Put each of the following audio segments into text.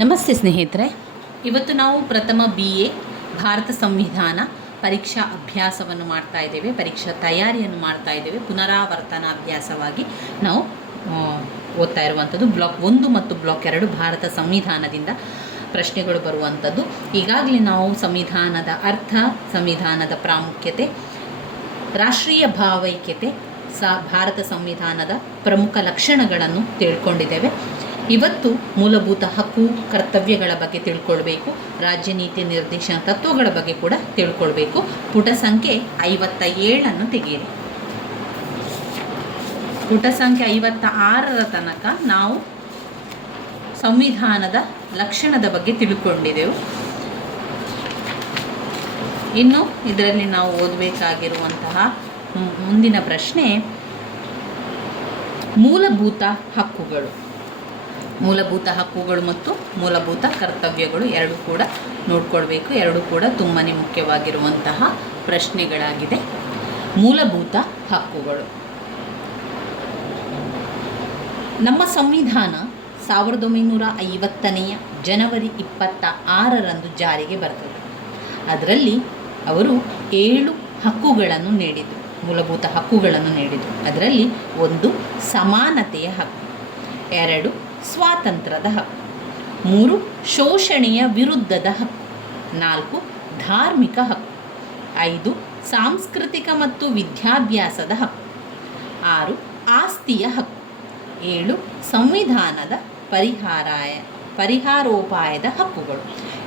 ನಮಸ್ತೆ ಸ್ನೇಹಿತರೆ, ಇವತ್ತು ನಾವು ಪ್ರಥಮ BA ಭಾರತ ಸಂವಿಧಾನ ಪರೀಕ್ಷಾ ಅಭ್ಯಾಸವನ್ನು ಮಾಡ್ತಾ ಇದ್ದೇವೆ. ಪರೀಕ್ಷಾ ತಯಾರಿಯನ್ನು ಮಾಡ್ತಾ ಇದ್ದೇವೆ. ಪುನರಾವರ್ತನ ಅಭ್ಯಾಸವಾಗಿ ನಾವು ಓದ್ತಾ ಇರುವಂಥದ್ದು ಬ್ಲಾಕ್ 1 ಮತ್ತು ಬ್ಲಾಕ್ 2 ಭಾರತ ಸಂವಿಧಾನದಿಂದ ಪ್ರಶ್ನೆಗಳು ಬರುವಂಥದ್ದು. ಈಗಾಗಲೇ ನಾವು ಸಂವಿಧಾನದ ಅರ್ಥ, ಸಂವಿಧಾನದ ಪ್ರಾಮುಖ್ಯತೆ, ರಾಷ್ಟ್ರೀಯ ಭಾವೈಕ್ಯತೆ, ಭಾರತ ಸಂವಿಧಾನದ ಪ್ರಮುಖ ಲಕ್ಷಣಗಳನ್ನು ತಿಳ್ಕೊಂಡಿದ್ದೇವೆ. ಇವತ್ತು ಮೂಲಭೂತ ಹಕ್ಕು ಕರ್ತವ್ಯಗಳ ಬಗ್ಗೆ ತಿಳ್ಕೊಳ್ಬೇಕು, ರಾಜ್ಯ ನೀತಿ ನಿರ್ದೇಶನ ತತ್ವಗಳ ಬಗ್ಗೆ ಕೂಡ ತಿಳ್ಕೊಳ್ಬೇಕು. ಪುಟ ಸಂಖ್ಯೆ 57 ತೆಗೆಯಿರಿ. ಪುಟ ಸಂಖ್ಯೆ 56 ತನಕ ನಾವು ಸಂವಿಧಾನದ ಲಕ್ಷಣದ ಬಗ್ಗೆ ತಿಳ್ಕೊಂಡಿದ್ದೆವು. ಇನ್ನು ಇದರಲ್ಲಿ ನಾವು ಓದಬೇಕಾಗಿರುವಂತಹ ಮುಂದಿನ ಪ್ರಶ್ನೆ ಮೂಲಭೂತ ಹಕ್ಕುಗಳು. ಮೂಲಭೂತ ಹಕ್ಕುಗಳು ಮತ್ತು ಮೂಲಭೂತ ಕರ್ತವ್ಯಗಳು ಎರಡೂ ಕೂಡ ನೋಡ್ಕೊಳ್ಬೇಕು. ಎರಡೂ ಕೂಡ ತುಂಬಾ ಮುಖ್ಯವಾಗಿರುವಂತಹ ಪ್ರಶ್ನೆಗಳಾಗಿದೆ. ಮೂಲಭೂತ ಹಕ್ಕುಗಳು. ನಮ್ಮ ಸಂವಿಧಾನ 1950 ಜನವರಿ 26 ಜಾರಿಗೆ ಬರ್ತದೆ. ಅದರಲ್ಲಿ ಅವರು 7 ಹಕ್ಕುಗಳನ್ನು ನೀಡಿದರು, ಮೂಲಭೂತ ಹಕ್ಕುಗಳನ್ನು ನೀಡಿದರು. ಅದರಲ್ಲಿ 1 ಸಮಾನತೆಯ ಹಕ್ಕು, 2 ಸ್ವಾತಂತ್ರ್ಯದ ಹಕ್ಕು, 3 ಶೋಷಣೆಯ ವಿರುದ್ಧದ ಹಕ್ಕು, 4 ಧಾರ್ಮಿಕ ಹಕ್ಕು, 5 ಸಾಂಸ್ಕೃತಿಕ ಮತ್ತು ವಿದ್ಯಾಭ್ಯಾಸದ ಹಕ್ಕು, 6 ಆಸ್ತಿಯ ಹಕ್ಕು, 7 ಸಂವಿಧಾನದ ಪರಿಹಾರೋಪಾಯದ ಹಕ್ಕುಗಳು.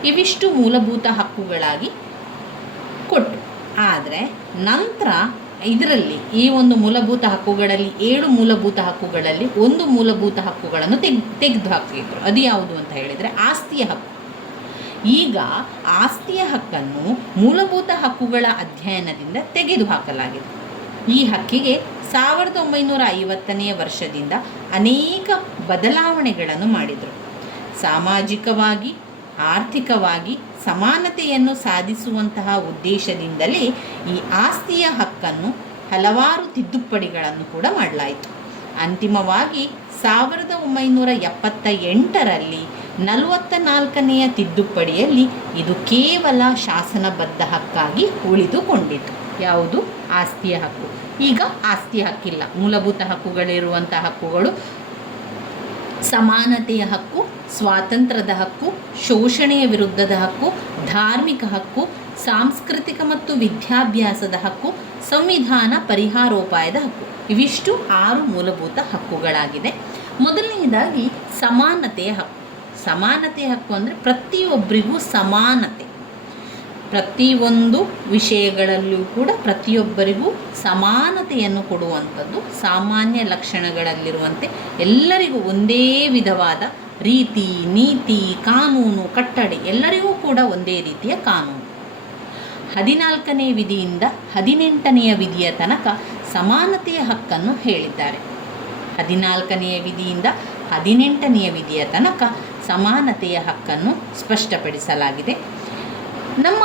ಇವಿಷ್ಟು ಮೂಲಭೂತ ಹಕ್ಕುಗಳಾಗಿ ಕೊಟ್ಟು, ಆದರೆ ನಂತರ ಇದರಲ್ಲಿ ಈ ಒಂದು ಮೂಲಭೂತ ಹಕ್ಕುಗಳಲ್ಲಿ 7 ಮೂಲಭೂತ ಹಕ್ಕುಗಳಲ್ಲಿ 1 ಮೂಲಭೂತ ಹಕ್ಕುಗಳನ್ನು ತೆಗೆದು ಹಾಕಿದ್ರು. ಅದು ಯಾವುದು ಅಂತ ಹೇಳಿದರೆ ಆಸ್ತಿಯ ಹಕ್ಕು. ಈಗ ಆಸ್ತಿಯ ಹಕ್ಕನ್ನು ಮೂಲಭೂತ ಹಕ್ಕುಗಳ ಅಧ್ಯಯನದಿಂದ ತೆಗೆದುಹಾಕಲಾಗಿದೆ. ಈ ಹಕ್ಕಿಗೆ 1950 ವರ್ಷದಿಂದ ಅನೇಕ ಬದಲಾವಣೆಗಳನ್ನು ಮಾಡಿದರು. ಸಾಮಾಜಿಕವಾಗಿ, ಆರ್ಥಿಕವಾಗಿ ಸಮಾನತೆಯನ್ನು ಸಾಧಿಸುವಂತಹ ಉದ್ದೇಶದಿಂದಲೇ ಈ ಆಸ್ತಿಯ ಹಕ್ಕನ್ನು ಹಲವಾರು ತಿದ್ದುಪಡಿಗಳನ್ನು ಕೂಡ ಮಾಡಲಾಯಿತು. ಅಂತಿಮವಾಗಿ 1978ರಲ್ಲಿ 44ನೇ ತಿದ್ದುಪಡಿಯಲ್ಲಿ ಇದು ಕೇವಲ ಶಾಸನಬದ್ಧ ಹಕ್ಕಾಗಿ ಉಳಿದುಕೊಂಡಿತು. ಯಾವುದು? ಆಸ್ತಿಯ ಹಕ್ಕು. ಈಗ ಆಸ್ತಿಯ ಹಕ್ಕಿಲ್ಲ. ಮೂಲಭೂತ ಹಕ್ಕುಗಳಿರುವಂಥ ಹಕ್ಕುಗಳು ಸಮಾನತೆಯ ಹಕ್ಕು, ಸ್ವಾತಂತ್ರ್ಯದ ಹಕ್ಕು, ಶೋಷಣೆಯ ವಿರುದ್ಧದ ಹಕ್ಕು, ಧಾರ್ಮಿಕ ಹಕ್ಕು, ಸಾಂಸ್ಕೃತಿಕ ಮತ್ತು ವಿದ್ಯಾಭ್ಯಾಸದ ಹಕ್ಕು, ಸಂವಿಧಾನ ಪರಿಹಾರೋಪಾಯದ ಹಕ್ಕು. ಇವಿಷ್ಟು 6 ಮೂಲಭೂತ ಹಕ್ಕುಗಳಾಗಿದೆ. ಮೊದಲನೆಯದಾಗಿ ಸಮಾನತೆಯ ಹಕ್ಕು. ಸಮಾನತೆಯ ಹಕ್ಕು ಅಂದರೆ ಪ್ರತಿಯೊಬ್ಬರಿಗೂ ಸಮಾನತೆ, ಪ್ರತಿಯೊಂದು ವಿಷಯಗಳಲ್ಲಿಯೂ ಕೂಡ ಪ್ರತಿಯೊಬ್ಬರಿಗೂ ಸಮಾನತೆಯನ್ನು ಕೊಡುವಂಥದ್ದು. ಸಾಮಾನ್ಯ ಲಕ್ಷಣಗಳಲ್ಲಿರುವಂತೆ ಎಲ್ಲರಿಗೂ ಒಂದೇ ವಿಧವಾದ ರೀತಿ, ನೀತಿ, ಕಾನೂನು, ಕಟ್ಟಳೆ ಎಲ್ಲರಿಗೂ ಕೂಡ ಒಂದೇ ರೀತಿಯ ಕಾನೂನು. 14ನೇ ವಿಧಿಯಿಂದ 18ನೇ ವಿಧಿಯ ತನಕ ಸಮಾನತೆಯ ಹಕ್ಕನ್ನು ಹೇಳಿದ್ದಾರೆ. 14ನೇ ವಿಧಿಯಿಂದ 18ನೇ ವಿಧಿಯ ತನಕ ಸಮಾನತೆಯ ಹಕ್ಕನ್ನು ಸ್ಪಷ್ಟಪಡಿಸಲಾಗಿದೆ. ನಮ್ಮ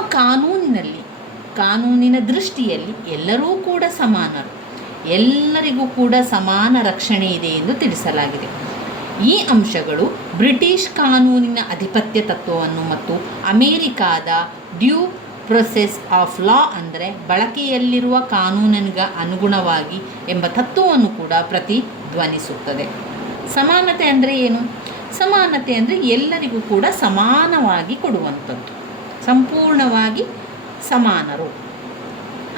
ಕಾನೂನಿನ ದೃಷ್ಟಿಯಲ್ಲಿ ಎಲ್ಲರೂ ಕೂಡ ಸಮಾನರು, ಎಲ್ಲರಿಗೂ ಕೂಡ ಸಮಾನ ರಕ್ಷಣೆ ಇದೆ ಎಂದು ತಿಳಿಸಲಾಗಿದೆ. ಈ ಅಂಶಗಳು ಬ್ರಿಟಿಷ್ ಕಾನೂನಿನ ಅಧಿಪತ್ಯ ತತ್ವವನ್ನು ಮತ್ತು ಅಮೇರಿಕಾದ ಡ್ಯೂ ಪ್ರೊಸೆಸ್ ಆಫ್ ಲಾ ಅಂದರೆ ಬಳಕೆಯಲ್ಲಿರುವ ಕಾನೂನಿಗೆ ಅನುಗುಣವಾಗಿ ಎಂಬ ತತ್ವವನ್ನು ಕೂಡ ಪ್ರತಿಧ್ವನಿಸುತ್ತದೆ. ಸಮಾನತೆ ಅಂದರೆ ಏನು? ಸಮಾನತೆ ಅಂದರೆ ಎಲ್ಲರಿಗೂ ಕೂಡ ಸಮಾನವಾಗಿ ಕೊಡುವಂಥದ್ದು, ಸಂಪೂರ್ಣವಾಗಿ ಸಮಾನರು.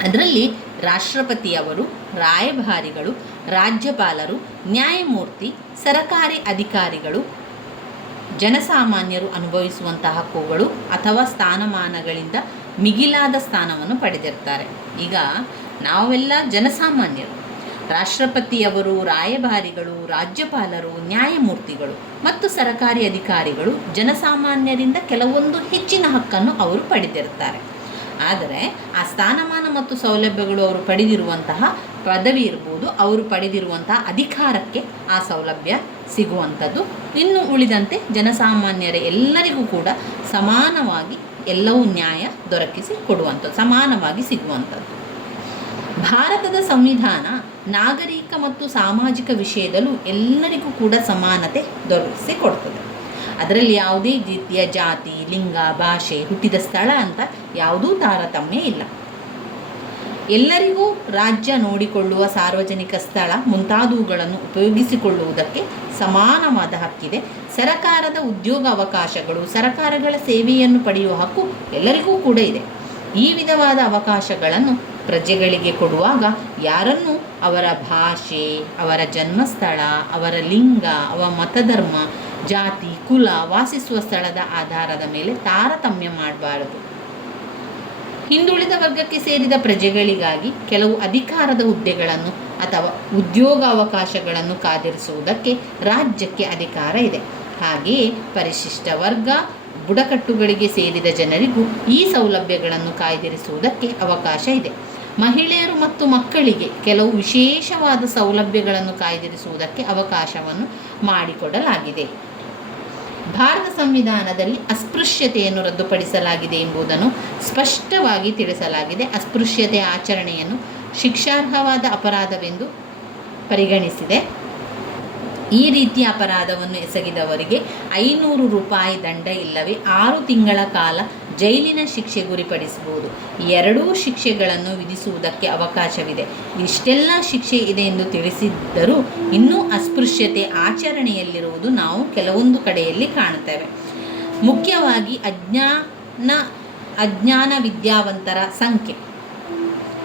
ಅದರಲ್ಲಿ ರಾಷ್ಟ್ರಪತಿಯವರು, ರಾಯಭಾರಿಗಳು, ರಾಜ್ಯಪಾಲರು, ನ್ಯಾಯಮೂರ್ತಿ, ಸರಕಾರಿ ಅಧಿಕಾರಿಗಳು, ಜನಸಾಮಾನ್ಯರು ಅನುಭವಿಸುವಂತಹ ಹಕ್ಕುಗಳು ಅಥವಾ ಸ್ಥಾನಮಾನಗಳಿಂದ ಮಿಗಿಲಾದ ಸ್ಥಾನವನ್ನು ಪಡೆದಿರ್ತಾರೆ. ಈಗ ನಾವೆಲ್ಲ ಜನಸಾಮಾನ್ಯರು. ರಾಷ್ಟ್ರಪತಿಯವರು, ರಾಯಭಾರಿಗಳು, ರಾಜ್ಯಪಾಲರು, ನ್ಯಾಯಮೂರ್ತಿಗಳು ಮತ್ತು ಸರಕಾರಿ ಅಧಿಕಾರಿಗಳು ಜನಸಾಮಾನ್ಯರಿಂದ ಕೆಲವೊಂದು ಹೆಚ್ಚಿನ ಹಕ್ಕನ್ನು ಅವರು ಪಡೆದಿರ್ತಾರೆ. ಆದರೆ ಆ ಸ್ಥಾನಮಾನ ಮತ್ತು ಸೌಲಭ್ಯಗಳು ಅವರು ಪಡೆದಿರುವಂತಹ ಪದವಿ ಇರ್ಬೋದು, ಅವರು ಪಡೆದಿರುವಂತಹ ಅಧಿಕಾರಕ್ಕೆ ಆ ಸೌಲಭ್ಯ ಸಿಗುವಂಥದ್ದು. ಇನ್ನು ಉಳಿದಂತೆ ಜನಸಾಮಾನ್ಯರ ಎಲ್ಲರಿಗೂ ಕೂಡ ಸಮಾನವಾಗಿ ಎಲ್ಲವೂ ನ್ಯಾಯ ದೊರಕಿಸಿ ಕೊಡುವಂಥದ್ದು, ಸಮಾನವಾಗಿ ಸಿಗುವಂಥದ್ದು. ಭಾರತದ ಸಂವಿಧಾನ ನಾಗರಿಕ ಮತ್ತು ಸಾಮಾಜಿಕ ವಿಷಯದಲ್ಲೂ ಎಲ್ಲರಿಗೂ ಕೂಡ ಸಮಾನತೆ ದೊರಕಿಸಿಕೊಡ್ತದೆ. ಅದರಲ್ಲಿ ಯಾವುದೇ ರೀತಿಯ ಜಾತಿ, ಲಿಂಗ, ಭಾಷೆ, ಹುಟ್ಟಿದ ಸ್ಥಳ ಅಂತ ಯಾವುದೂ ತಾರತಮ್ಯ ಇಲ್ಲ. ಎಲ್ಲರಿಗೂ ರಾಜ್ಯ ನೋಡಿಕೊಳ್ಳುವ ಸಾರ್ವಜನಿಕ ಸ್ಥಳ ಮುಂತಾದವುಗಳನ್ನು ಉಪಯೋಗಿಸಿಕೊಳ್ಳುವುದಕ್ಕೆ ಸಮಾನವಾದ ಹಕ್ಕಿದೆ. ಸರಕಾರದ ಉದ್ಯೋಗ ಅವಕಾಶಗಳು, ಸರಕಾರಗಳ ಸೇವೆಯನ್ನು ಪಡೆಯುವ ಹಕ್ಕು ಎಲ್ಲರಿಗೂ ಕೂಡ ಇದೆ. ಈ ವಿಧವಾದ ಅವಕಾಶಗಳನ್ನು ಪ್ರಜೆಗಳಿಗೆ ಕೊಡುವಾಗ ಯಾರನ್ನು ಅವರ ಭಾಷೆ, ಅವರ ಜನ್ಮಸ್ಥಳ, ಅವರ ಲಿಂಗ, ಅವರ ಮತಧರ್ಮ, ಜಾತಿ, ಕುಲ, ವಾಸಿಸುವ ಸ್ಥಳದ ಆಧಾರದ ಮೇಲೆ ತಾರತಮ್ಯ ಮಾಡಬಾರದು. ಹಿಂದುಳಿದ ವರ್ಗಕ್ಕೆ ಸೇರಿದ ಪ್ರಜೆಗಳಿಗಾಗಿ ಕೆಲವು ಅಧಿಕಾರದ ಹುದ್ದೆಗಳನ್ನು ಅಥವಾ ಉದ್ಯೋಗಾವಕಾಶಗಳನ್ನು ಕಾದಿರಿಸುವುದಕ್ಕೆ ರಾಜ್ಯಕ್ಕೆ ಅಧಿಕಾರ ಇದೆ. ಹಾಗೆಯೇ ಪರಿಶಿಷ್ಟ ವರ್ಗ, ಬುಡಕಟ್ಟುಗಳಿಗೆ ಸೇರಿದ ಜನರಿಗೂ ಈ ಸೌಲಭ್ಯಗಳನ್ನು ಕಾಯ್ದಿರಿಸುವುದಕ್ಕೆ ಅವಕಾಶ ಇದೆ. ಮಹಿಳೆಯರು ಮತ್ತು ಮಕ್ಕಳಿಗೆ ಕೆಲವು ವಿಶೇಷವಾದ ಸೌಲಭ್ಯಗಳನ್ನು ಕಾಯ್ದಿರಿಸುವುದಕ್ಕೆ ಅವಕಾಶವನ್ನು ಮಾಡಿಕೊಡಲಾಗಿದೆ. ಭಾರತ ಸಂವಿಧಾನದಲ್ಲಿ ಅಸ್ಪೃಶ್ಯತೆಯನ್ನು ರದ್ದುಪಡಿಸಲಾಗಿದೆ ಎಂಬುದನ್ನು ಸ್ಪಷ್ಟವಾಗಿ ತಿಳಿಸಲಾಗಿದೆ. ಅಸ್ಪೃಶ್ಯತೆಯ ಆಚರಣೆಯನ್ನು ಶಿಕ್ಷಾರ್ಹವಾದ ಅಪರಾಧವೆಂದು ಪರಿಗಣಿಸಿದೆ. ಈ ರೀತಿಯ ಅಪರಾಧವನ್ನು ಎಸಗಿದವರಿಗೆ 500 ರೂಪಾಯಿ ದಂಡ ಇಲ್ಲವೇ 6 ತಿಂಗಳ ಕಾಲ ಜೈಲಿನ ಶಿಕ್ಷೆ ಗುರಿಪಡಿಸಬಹುದು. ಎರಡೂ ಶಿಕ್ಷೆಗಳನ್ನು ವಿಧಿಸುವುದಕ್ಕೆ ಅವಕಾಶವಿದೆ. ಇಷ್ಟೆಲ್ಲ ಶಿಕ್ಷೆ ಇದೆ ಎಂದು ತಿಳಿಸಿದ್ದರೂ ಇನ್ನೂ ಅಸ್ಪೃಶ್ಯತೆ ಆಚರಣೆಯಲ್ಲಿರುವುದು ನಾವು ಕೆಲವೊಂದು ಕಡೆಯಲ್ಲಿ ಕಾಣುತ್ತೇವೆ. ಮುಖ್ಯವಾಗಿ ಅಜ್ಞಾನ ವಿದ್ಯಾವಂತರ ಸಂಖ್ಯೆ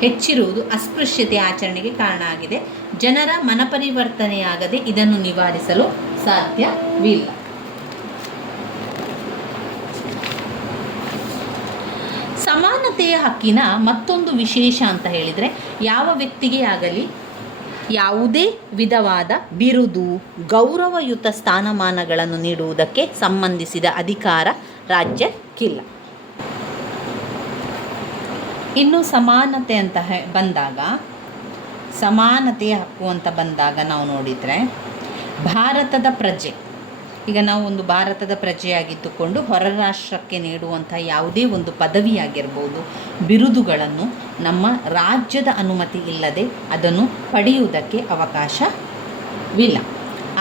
ಹೆಚ್ಚಿರುವುದು ಅಸ್ಪೃಶ್ಯತೆ ಆಚರಣೆಗೆ ಕಾರಣ ಆಗಿದೆ. ಜನರ ಮನಪರಿವರ್ತನೆಯಾಗದೆ ಇದನ್ನು ನಿವಾರಿಸಲು ಸಾಧ್ಯವಿಲ್ಲ. ಸಮಾನತೆಯ ಹಕ್ಕಿನ ಮತ್ತೊಂದು ವಿಶೇಷ ಅಂತ ಹೇಳಿದರೆ, ಯಾವ ವ್ಯಕ್ತಿಗೆ ಆಗಲಿ ಯಾವುದೇ ವಿಧವಾದ ಬಿರುದು, ಗೌರವಯುತ ಸ್ಥಾನಮಾನಗಳನ್ನು ನೀಡುವುದಕ್ಕೆ ಸಂಬಂಧಿಸಿದ ಅಧಿಕಾರ ರಾಜ್ಯಕ್ಕಿಲ್ಲ. ಇನ್ನು ಸಮಾನತೆ ಅಂತ ಬಂದಾಗ, ಸಮಾನತೆಯ ಹಕ್ಕು ಅಂತ ಬಂದಾಗ ನಾವು ನೋಡಿದರೆ, ಭಾರತದ ಪ್ರಜೆ, ಈಗ ನಾವು ಒಂದು ಭಾರತದ ಪ್ರಜೆಯಾಗಿದ್ದುಕೊಂಡು ಹೊರ ರಾಷ್ಟ್ರಕ್ಕೆ ನೀಡುವಂಥ ಯಾವುದೇ ಒಂದು ಪದವಿಯಾಗಿರ್ಬೋದು, ಬಿರುದುಗಳನ್ನು ನಮ್ಮ ರಾಜ್ಯದ ಅನುಮತಿ ಇಲ್ಲದೆ ಅದನ್ನು ಪಡೆಯುವುದಕ್ಕೆ ಅವಕಾಶವಿಲ್ಲ.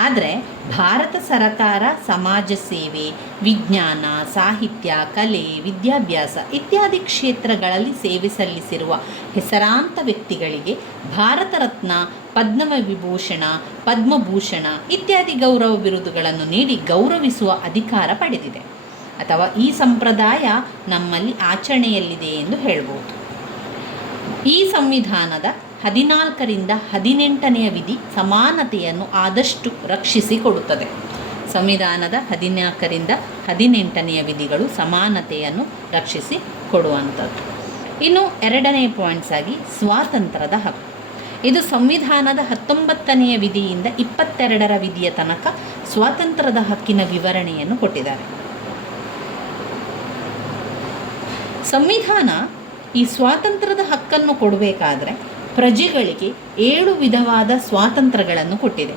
ಆದರೆ ಭಾರತ ಸರ್ಕಾರ ಸಮಾಜ ಸೇವೆ, ವಿಜ್ಞಾನ, ಸಾಹಿತ್ಯ, ಕಲೆ, ವಿದ್ಯಾಭ್ಯಾಸ ಇತ್ಯಾದಿ ಕ್ಷೇತ್ರಗಳಲ್ಲಿ ಸೇವೆ ಸಲ್ಲಿಸಿರುವ ಹೆಸರಾಂತ ವ್ಯಕ್ತಿಗಳಿಗೆ ಭಾರತ ರತ್ನ, ಪದ್ಮವಿಭೂಷಣ, ಪದ್ಮಭೂಷಣ ಇತ್ಯಾದಿ ಗೌರವ ಬಿರುದುಗಳನ್ನು ನೀಡಿ ಗೌರವಿಸುವ ಅಧಿಕಾರ ಪಡೆದಿದೆ, ಅಥವಾ ಈ ಸಂಪ್ರದಾಯ ನಮ್ಮಲ್ಲಿ ಆಚರಣೆಯಲ್ಲಿದೆ ಎಂದು ಹೇಳ್ಬೋದು. ಈ ಸಂವಿಧಾನದ 14ರಿಂದ 18ನೇ ವಿಧಿ ಸಮಾನತೆಯನ್ನು ಆದಷ್ಟು ರಕ್ಷಿಸಿಕೊಡುತ್ತದೆ. ಸಂವಿಧಾನದ 14ರಿಂದ 18ನೇ ವಿಧಿಗಳು ಸಮಾನತೆಯನ್ನು ರಕ್ಷಿಸಿಕೊಡುವಂಥದ್ದು. ಇನ್ನು 2ನೇ ಪಾಯಿಂಟ್ಸ್ ಆಗಿ ಸ್ವಾತಂತ್ರ್ಯದ ಹಕ್ಕು. ಇದು ಸಂವಿಧಾನದ 19ನೇ ವಿಧಿಯಿಂದ 22ರ ವಿಧಿಯ ತನಕ ಸ್ವಾತಂತ್ರ್ಯದ ಹಕ್ಕಿನ ವಿವರಣೆಯನ್ನು ಕೊಟ್ಟಿದ್ದಾರೆ. ಸಂವಿಧಾನ ಈ ಸ್ವಾತಂತ್ರ್ಯದ ಹಕ್ಕನ್ನು ಕೊಡಬೇಕಾದ್ರೆ ಪ್ರಜೆಗಳಿಗೆ 7 ವಿಧವಾದ ಸ್ವಾತಂತ್ರ್ಯಗಳನ್ನು ಕೊಟ್ಟಿದೆ.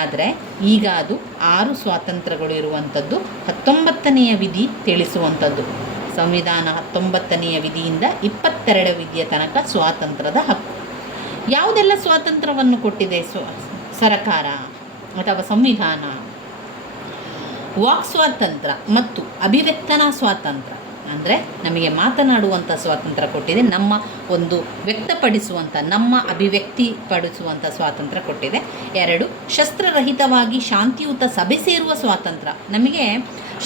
ಆದರೆ ಈಗ ಅದು 6 ಸ್ವಾತಂತ್ರ್ಯಗಳು ಇರುವಂಥದ್ದು 19ನೆಯ ವಿಧಿ ತಿಳಿಸುವಂಥದ್ದು. ಸಂವಿಧಾನ 19ನೆಯ ವಿಧಿಯಿಂದ 22 ವಿಧಿಯ ತನಕ ಸ್ವಾತಂತ್ರ್ಯದ ಹಕ್ಕು. ಯಾವುದೆಲ್ಲ ಸ್ವಾತಂತ್ರ್ಯವನ್ನು ಕೊಟ್ಟಿದೆ ಸರಕಾರ ಅಥವಾ ಸಂವಿಧಾನ? ವಾಕ್ ಸ್ವಾತಂತ್ರ್ಯ ಮತ್ತು ಅಭಿವ್ಯಕ್ತನಾ ಸ್ವಾತಂತ್ರ್ಯ, ಅಂದರೆ ನಮಗೆ ಮಾತನಾಡುವಂಥ ಸ್ವಾತಂತ್ರ್ಯ ಕೊಟ್ಟಿದೆ. ನಮ್ಮ ಒಂದು ವ್ಯಕ್ತಪಡಿಸುವಂಥ, ನಮ್ಮ ಅಭಿವ್ಯಕ್ತಿ ಪಡಿಸುವಂಥ ಸ್ವಾತಂತ್ರ್ಯ ಕೊಟ್ಟಿದೆ. 2, ಶಸ್ತ್ರರಹಿತವಾಗಿ ಶಾಂತಿಯುತ ಸಭೆ ಸೇರುವ ಸ್ವಾತಂತ್ರ್ಯ. ನಮಗೆ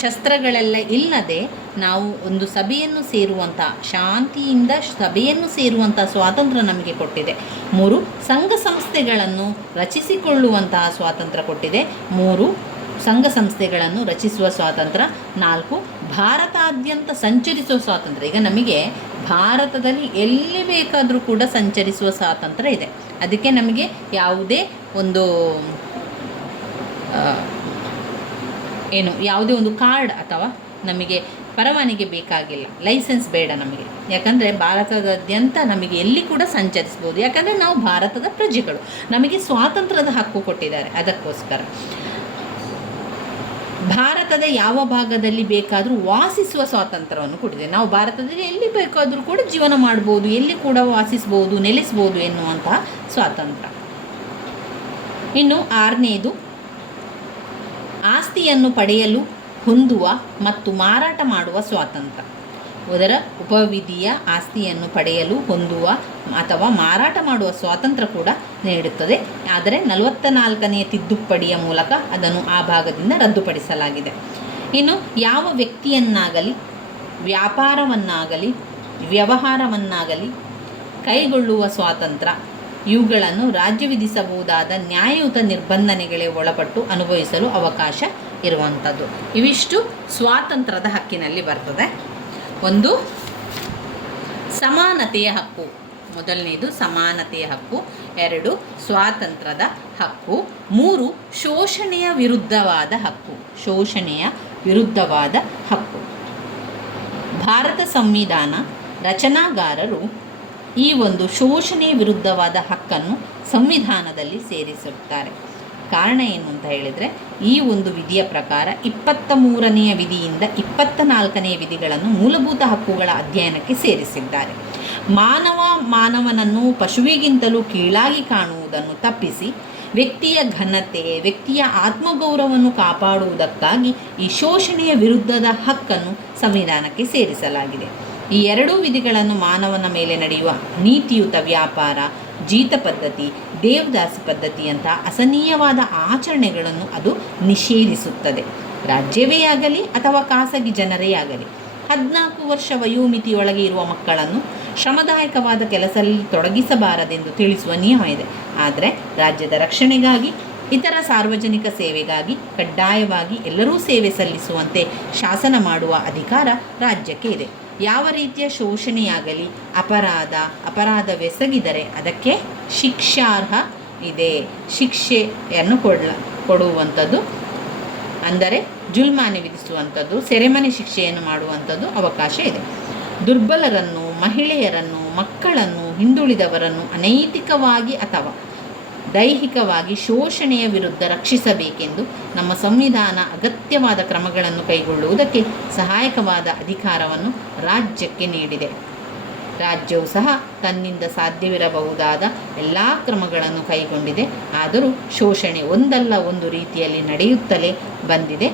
ಶಸ್ತ್ರಗಳೆಲ್ಲ ಇಲ್ಲದೆ ನಾವು ಒಂದು ಸಭೆಯನ್ನು ಸೇರುವಂಥ, ಶಾಂತಿಯಿಂದ ಸಭೆಯನ್ನು ಸೇರುವಂಥ ಸ್ವಾತಂತ್ರ್ಯ ನಮಗೆ ಕೊಟ್ಟಿದೆ. 3, ಸಂಘ ಸಂಸ್ಥೆಗಳನ್ನು ರಚಿಸಿಕೊಳ್ಳುವಂತಹ ಸ್ವಾತಂತ್ರ್ಯ ಕೊಟ್ಟಿದೆ. 3 ಸಂಘ ಸಂಸ್ಥೆಗಳನ್ನು ರಚಿಸುವ ಸ್ವಾತಂತ್ರ್ಯ. 4, ಭಾರತಾದ್ಯಂತ ಸಂಚರಿಸುವ ಸ್ವಾತಂತ್ರ್ಯ. ಈಗ ನಮಗೆ ಭಾರತದಲ್ಲಿ ಎಲ್ಲಿ ಬೇಕಾದರೂ ಕೂಡ ಸಂಚರಿಸುವ ಸ್ವಾತಂತ್ರ್ಯ ಇದೆ. ಅದಕ್ಕೆ ನಮಗೆ ಯಾವುದೇ ಒಂದು ಯಾವುದೇ ಒಂದು ಕಾರ್ಡ್ ಅಥವಾ ನಮಗೆ ಪರವಾನಗಿ ಬೇಕಾಗಿಲ್ಲ, ಲೈಸೆನ್ಸ್ ಬೇಡ ನಮಗೆ. ಯಾಕಂದರೆ ಭಾರತದಾದ್ಯಂತ ನಮಗೆ ಎಲ್ಲಿ ಕೂಡ ಸಂಚರಿಸ್ಬೋದು. ಯಾಕಂದರೆ ನಾವು ಭಾರತದ ಪ್ರಜೆಗಳು, ನಮಗೆ ಸ್ವಾತಂತ್ರ್ಯದ ಹಕ್ಕು ಕೊಟ್ಟಿದ್ದಾರೆ. ಅದಕ್ಕೋಸ್ಕರ ಭಾರತದ ಯಾವ ಭಾಗದಲ್ಲಿ ಬೇಕಾದರೂ ವಾಸಿಸುವ ಸ್ವಾತಂತ್ರ್ಯವನ್ನು ಕೊಟ್ಟಿದೆ. ನಾವು ಭಾರತದಲ್ಲಿ ಎಲ್ಲಿ ಬೇಕಾದರೂ ಕೂಡ ಜೀವನ ಮಾಡ್ಬೋದು, ಎಲ್ಲಿ ಕೂಡ ವಾಸಿಸ್ಬೋದು, ನೆಲೆಸ್ಬೋದು ಎನ್ನುವಂತಹ ಸ್ವಾತಂತ್ರ್ಯ. ಇನ್ನು ಆಸ್ತಿಯನ್ನು ಪಡೆಯಲು, ಹೊಂದುವ ಮತ್ತು ಮಾರಾಟ ಮಾಡುವ ಸ್ವಾತಂತ್ರ್ಯ. ಅದರ ಉಪವಿಧಿಯ ಆಸ್ತಿಯನ್ನು ಪಡೆಯಲು, ಹೊಂದುವ ಅಥವಾ ಮಾರಾಟ ಮಾಡುವ ಸ್ವಾತಂತ್ರ್ಯ ಕೂಡ ನೀಡುತ್ತದೆ. ಆದರೆ 44ನೇ ತಿದ್ದುಪಡಿಯ ಮೂಲಕ ಅದನ್ನು ಆ ಭಾಗದಿಂದ ರದ್ದುಪಡಿಸಲಾಗಿದೆ. ಇನ್ನು ಯಾವ ವ್ಯಕ್ತಿಯನ್ನಾಗಲಿ, ವ್ಯಾಪಾರವನ್ನಾಗಲಿ, ವ್ಯವಹಾರವನ್ನಾಗಲಿ ಕೈಗೊಳ್ಳುವ ಸ್ವಾತಂತ್ರ್ಯ, ಇವುಗಳನ್ನು ರಾಜ್ಯ ವಿಧಿಸಬಹುದಾದ ನ್ಯಾಯಯುತ ನಿರ್ಬಂಧನೆಗಳೇ ಒಳಪಟ್ಟು ಅನುಭವಿಸಲು ಅವಕಾಶ ಇರುವಂಥದ್ದು. ಇವಿಷ್ಟು ಸ್ವಾತಂತ್ರ್ಯದ ಹಕ್ಕಿನಲ್ಲಿ ಬರ್ತದೆ. ಒಂದು, ಸಮಾನತೆಯ ಹಕ್ಕು. ಮೊದಲನೇದು ಸಮಾನತೆಯ ಹಕ್ಕು. 2, ಸ್ವಾತಂತ್ರ್ಯದ ಹಕ್ಕು. 3, ಶೋಷಣೆಯ ವಿರುದ್ಧವಾದ ಹಕ್ಕು. ಶೋಷಣೆಯ ವಿರುದ್ಧವಾದ ಹಕ್ಕು. ಭಾರತ ಸಂವಿಧಾನ ರಚನಾಗಾರರು ಈ ಒಂದು ಶೋಷಣೆಯ ವಿರುದ್ಧವಾದ ಹಕ್ಕನ್ನು ಸಂವಿಧಾನದಲ್ಲಿ ಸೇರಿಸುತ್ತಾರೆ. ಕಾರಣ ಏನು ಅಂತ ಹೇಳಿದರೆ, ಈ ಒಂದು ವಿಧಿಯ ಪ್ರಕಾರ 23ನೇ ವಿಧಿಯಿಂದ 24ನೇ ವಿಧಿಗಳನ್ನು ಮೂಲಭೂತ ಹಕ್ಕುಗಳ ಅಧ್ಯಯನಕ್ಕೆ ಸೇರಿಸಿದ್ದಾರೆ. ಮಾನವನನ್ನು ಪಶುವಿಗಿಂತಲೂ ಕೀಳಾಗಿ ಕಾಣುವುದನ್ನು ತಪ್ಪಿಸಿ ವ್ಯಕ್ತಿಯ ಘನತೆ, ವ್ಯಕ್ತಿಯ ಆತ್ಮಗೌರವವನ್ನು ಕಾಪಾಡುವುದಕ್ಕಾಗಿ ಈ ಶೋಷಣೆಯ ವಿರುದ್ಧದ ಹಕ್ಕನ್ನು ಸಂವಿಧಾನಕ್ಕೆ ಸೇರಿಸಲಾಗಿದೆ. ಈ ಎರಡೂ ವಿಧಿಗಳನ್ನು ಮಾನವನ ಮೇಲೆ ನಡೆಯುವ ನೀತಿಯುತ ವ್ಯಾಪಾರ, ಜೀತ ಪದ್ಧತಿ, ದೇವದಾಸಿ ಪದ್ಧತಿಯಂತಹ ಅಸಹನೀಯವಾದ ಆಚರಣೆಗಳನ್ನು ಅದು ನಿಷೇಧಿಸುತ್ತದೆ. ರಾಜ್ಯವೇ ಆಗಲಿ ಅಥವಾ ಖಾಸಗಿ ಜನರೇ ಆಗಲಿ 14 ವರ್ಷ ವಯೋಮಿತಿಯೊಳಗೆ ಇರುವ ಮಕ್ಕಳನ್ನು ಶ್ರಮದಾಯಕವಾದ ಕೆಲಸದಲ್ಲಿ ತೊಡಗಿಸಬಾರದೆಂದು ತಿಳಿಸುವ ನಿಯಮ ಇದೆ. ಆದರೆ ರಾಜ್ಯದ ರಕ್ಷಣೆಗಾಗಿ, ಇತರ ಸಾರ್ವಜನಿಕ ಸೇವೆಗಾಗಿ ಕಡ್ಡಾಯವಾಗಿ ಎಲ್ಲರೂ ಸೇವೆ ಸಲ್ಲಿಸುವಂತೆ ಶಾಸನ ಮಾಡುವ ಅಧಿಕಾರ ರಾಜ್ಯಕ್ಕೆ ಇದೆ. ಯಾವ ರೀತಿಯ ಶೋಷಣೆಯಾಗಲಿ ಅಪರಾಧವೆಸಗಿದರೆ ಅದಕ್ಕೆ ಶಿಕ್ಷಾರ್ಹ ಇದೆ. ಶಿಕ್ಷೆಯನ್ನು ಕೊಡುವಂಥದ್ದು, ಅಂದರೆ ಜುಲ್ಮಾನೆ ವಿಧಿಸುವಂಥದ್ದು, ಸೆರೆಮನೆ ಶಿಕ್ಷೆಯನ್ನು ಮಾಡುವಂಥದ್ದು ಅವಕಾಶ ಇದೆ. ದುರ್ಬಲರನ್ನು, ಮಹಿಳೆಯರನ್ನು, ಮಕ್ಕಳನ್ನು, ಹಿಂದುಳಿದವರನ್ನು ಅನೈತಿಕವಾಗಿ ಅಥವಾ ದೈಹಿಕವಾಗಿ ಶೋಷಣೆಯ ವಿರುದ್ಧ ರಕ್ಷಿಸಬೇಕೆಂದು ನಮ್ಮ ಸಂವಿಧಾನ ಅಗತ್ಯವಾದ ಕ್ರಮಗಳನ್ನು ಕೈಗೊಳ್ಳುವುದಕ್ಕೆ ಸಹಾಯಕವಾದ ಅಧಿಕಾರವನ್ನು ರಾಜ್ಯಕ್ಕೆ ನೀಡಿದೆ. ರಾಜ್ಯವು ಸಹ ತನ್ನಿಂದ ಸಾಧ್ಯವಿರಬಹುದಾದ ಎಲ್ಲ ಕ್ರಮಗಳನ್ನು ಕೈಗೊಂಡಿದೆ. ಆದರೂ ಶೋಷಣೆ ಒಂದಲ್ಲ ಒಂದು ರೀತಿಯಲ್ಲಿ ನಡೆಯುತ್ತಲೇ ಬಂದಿದೆ.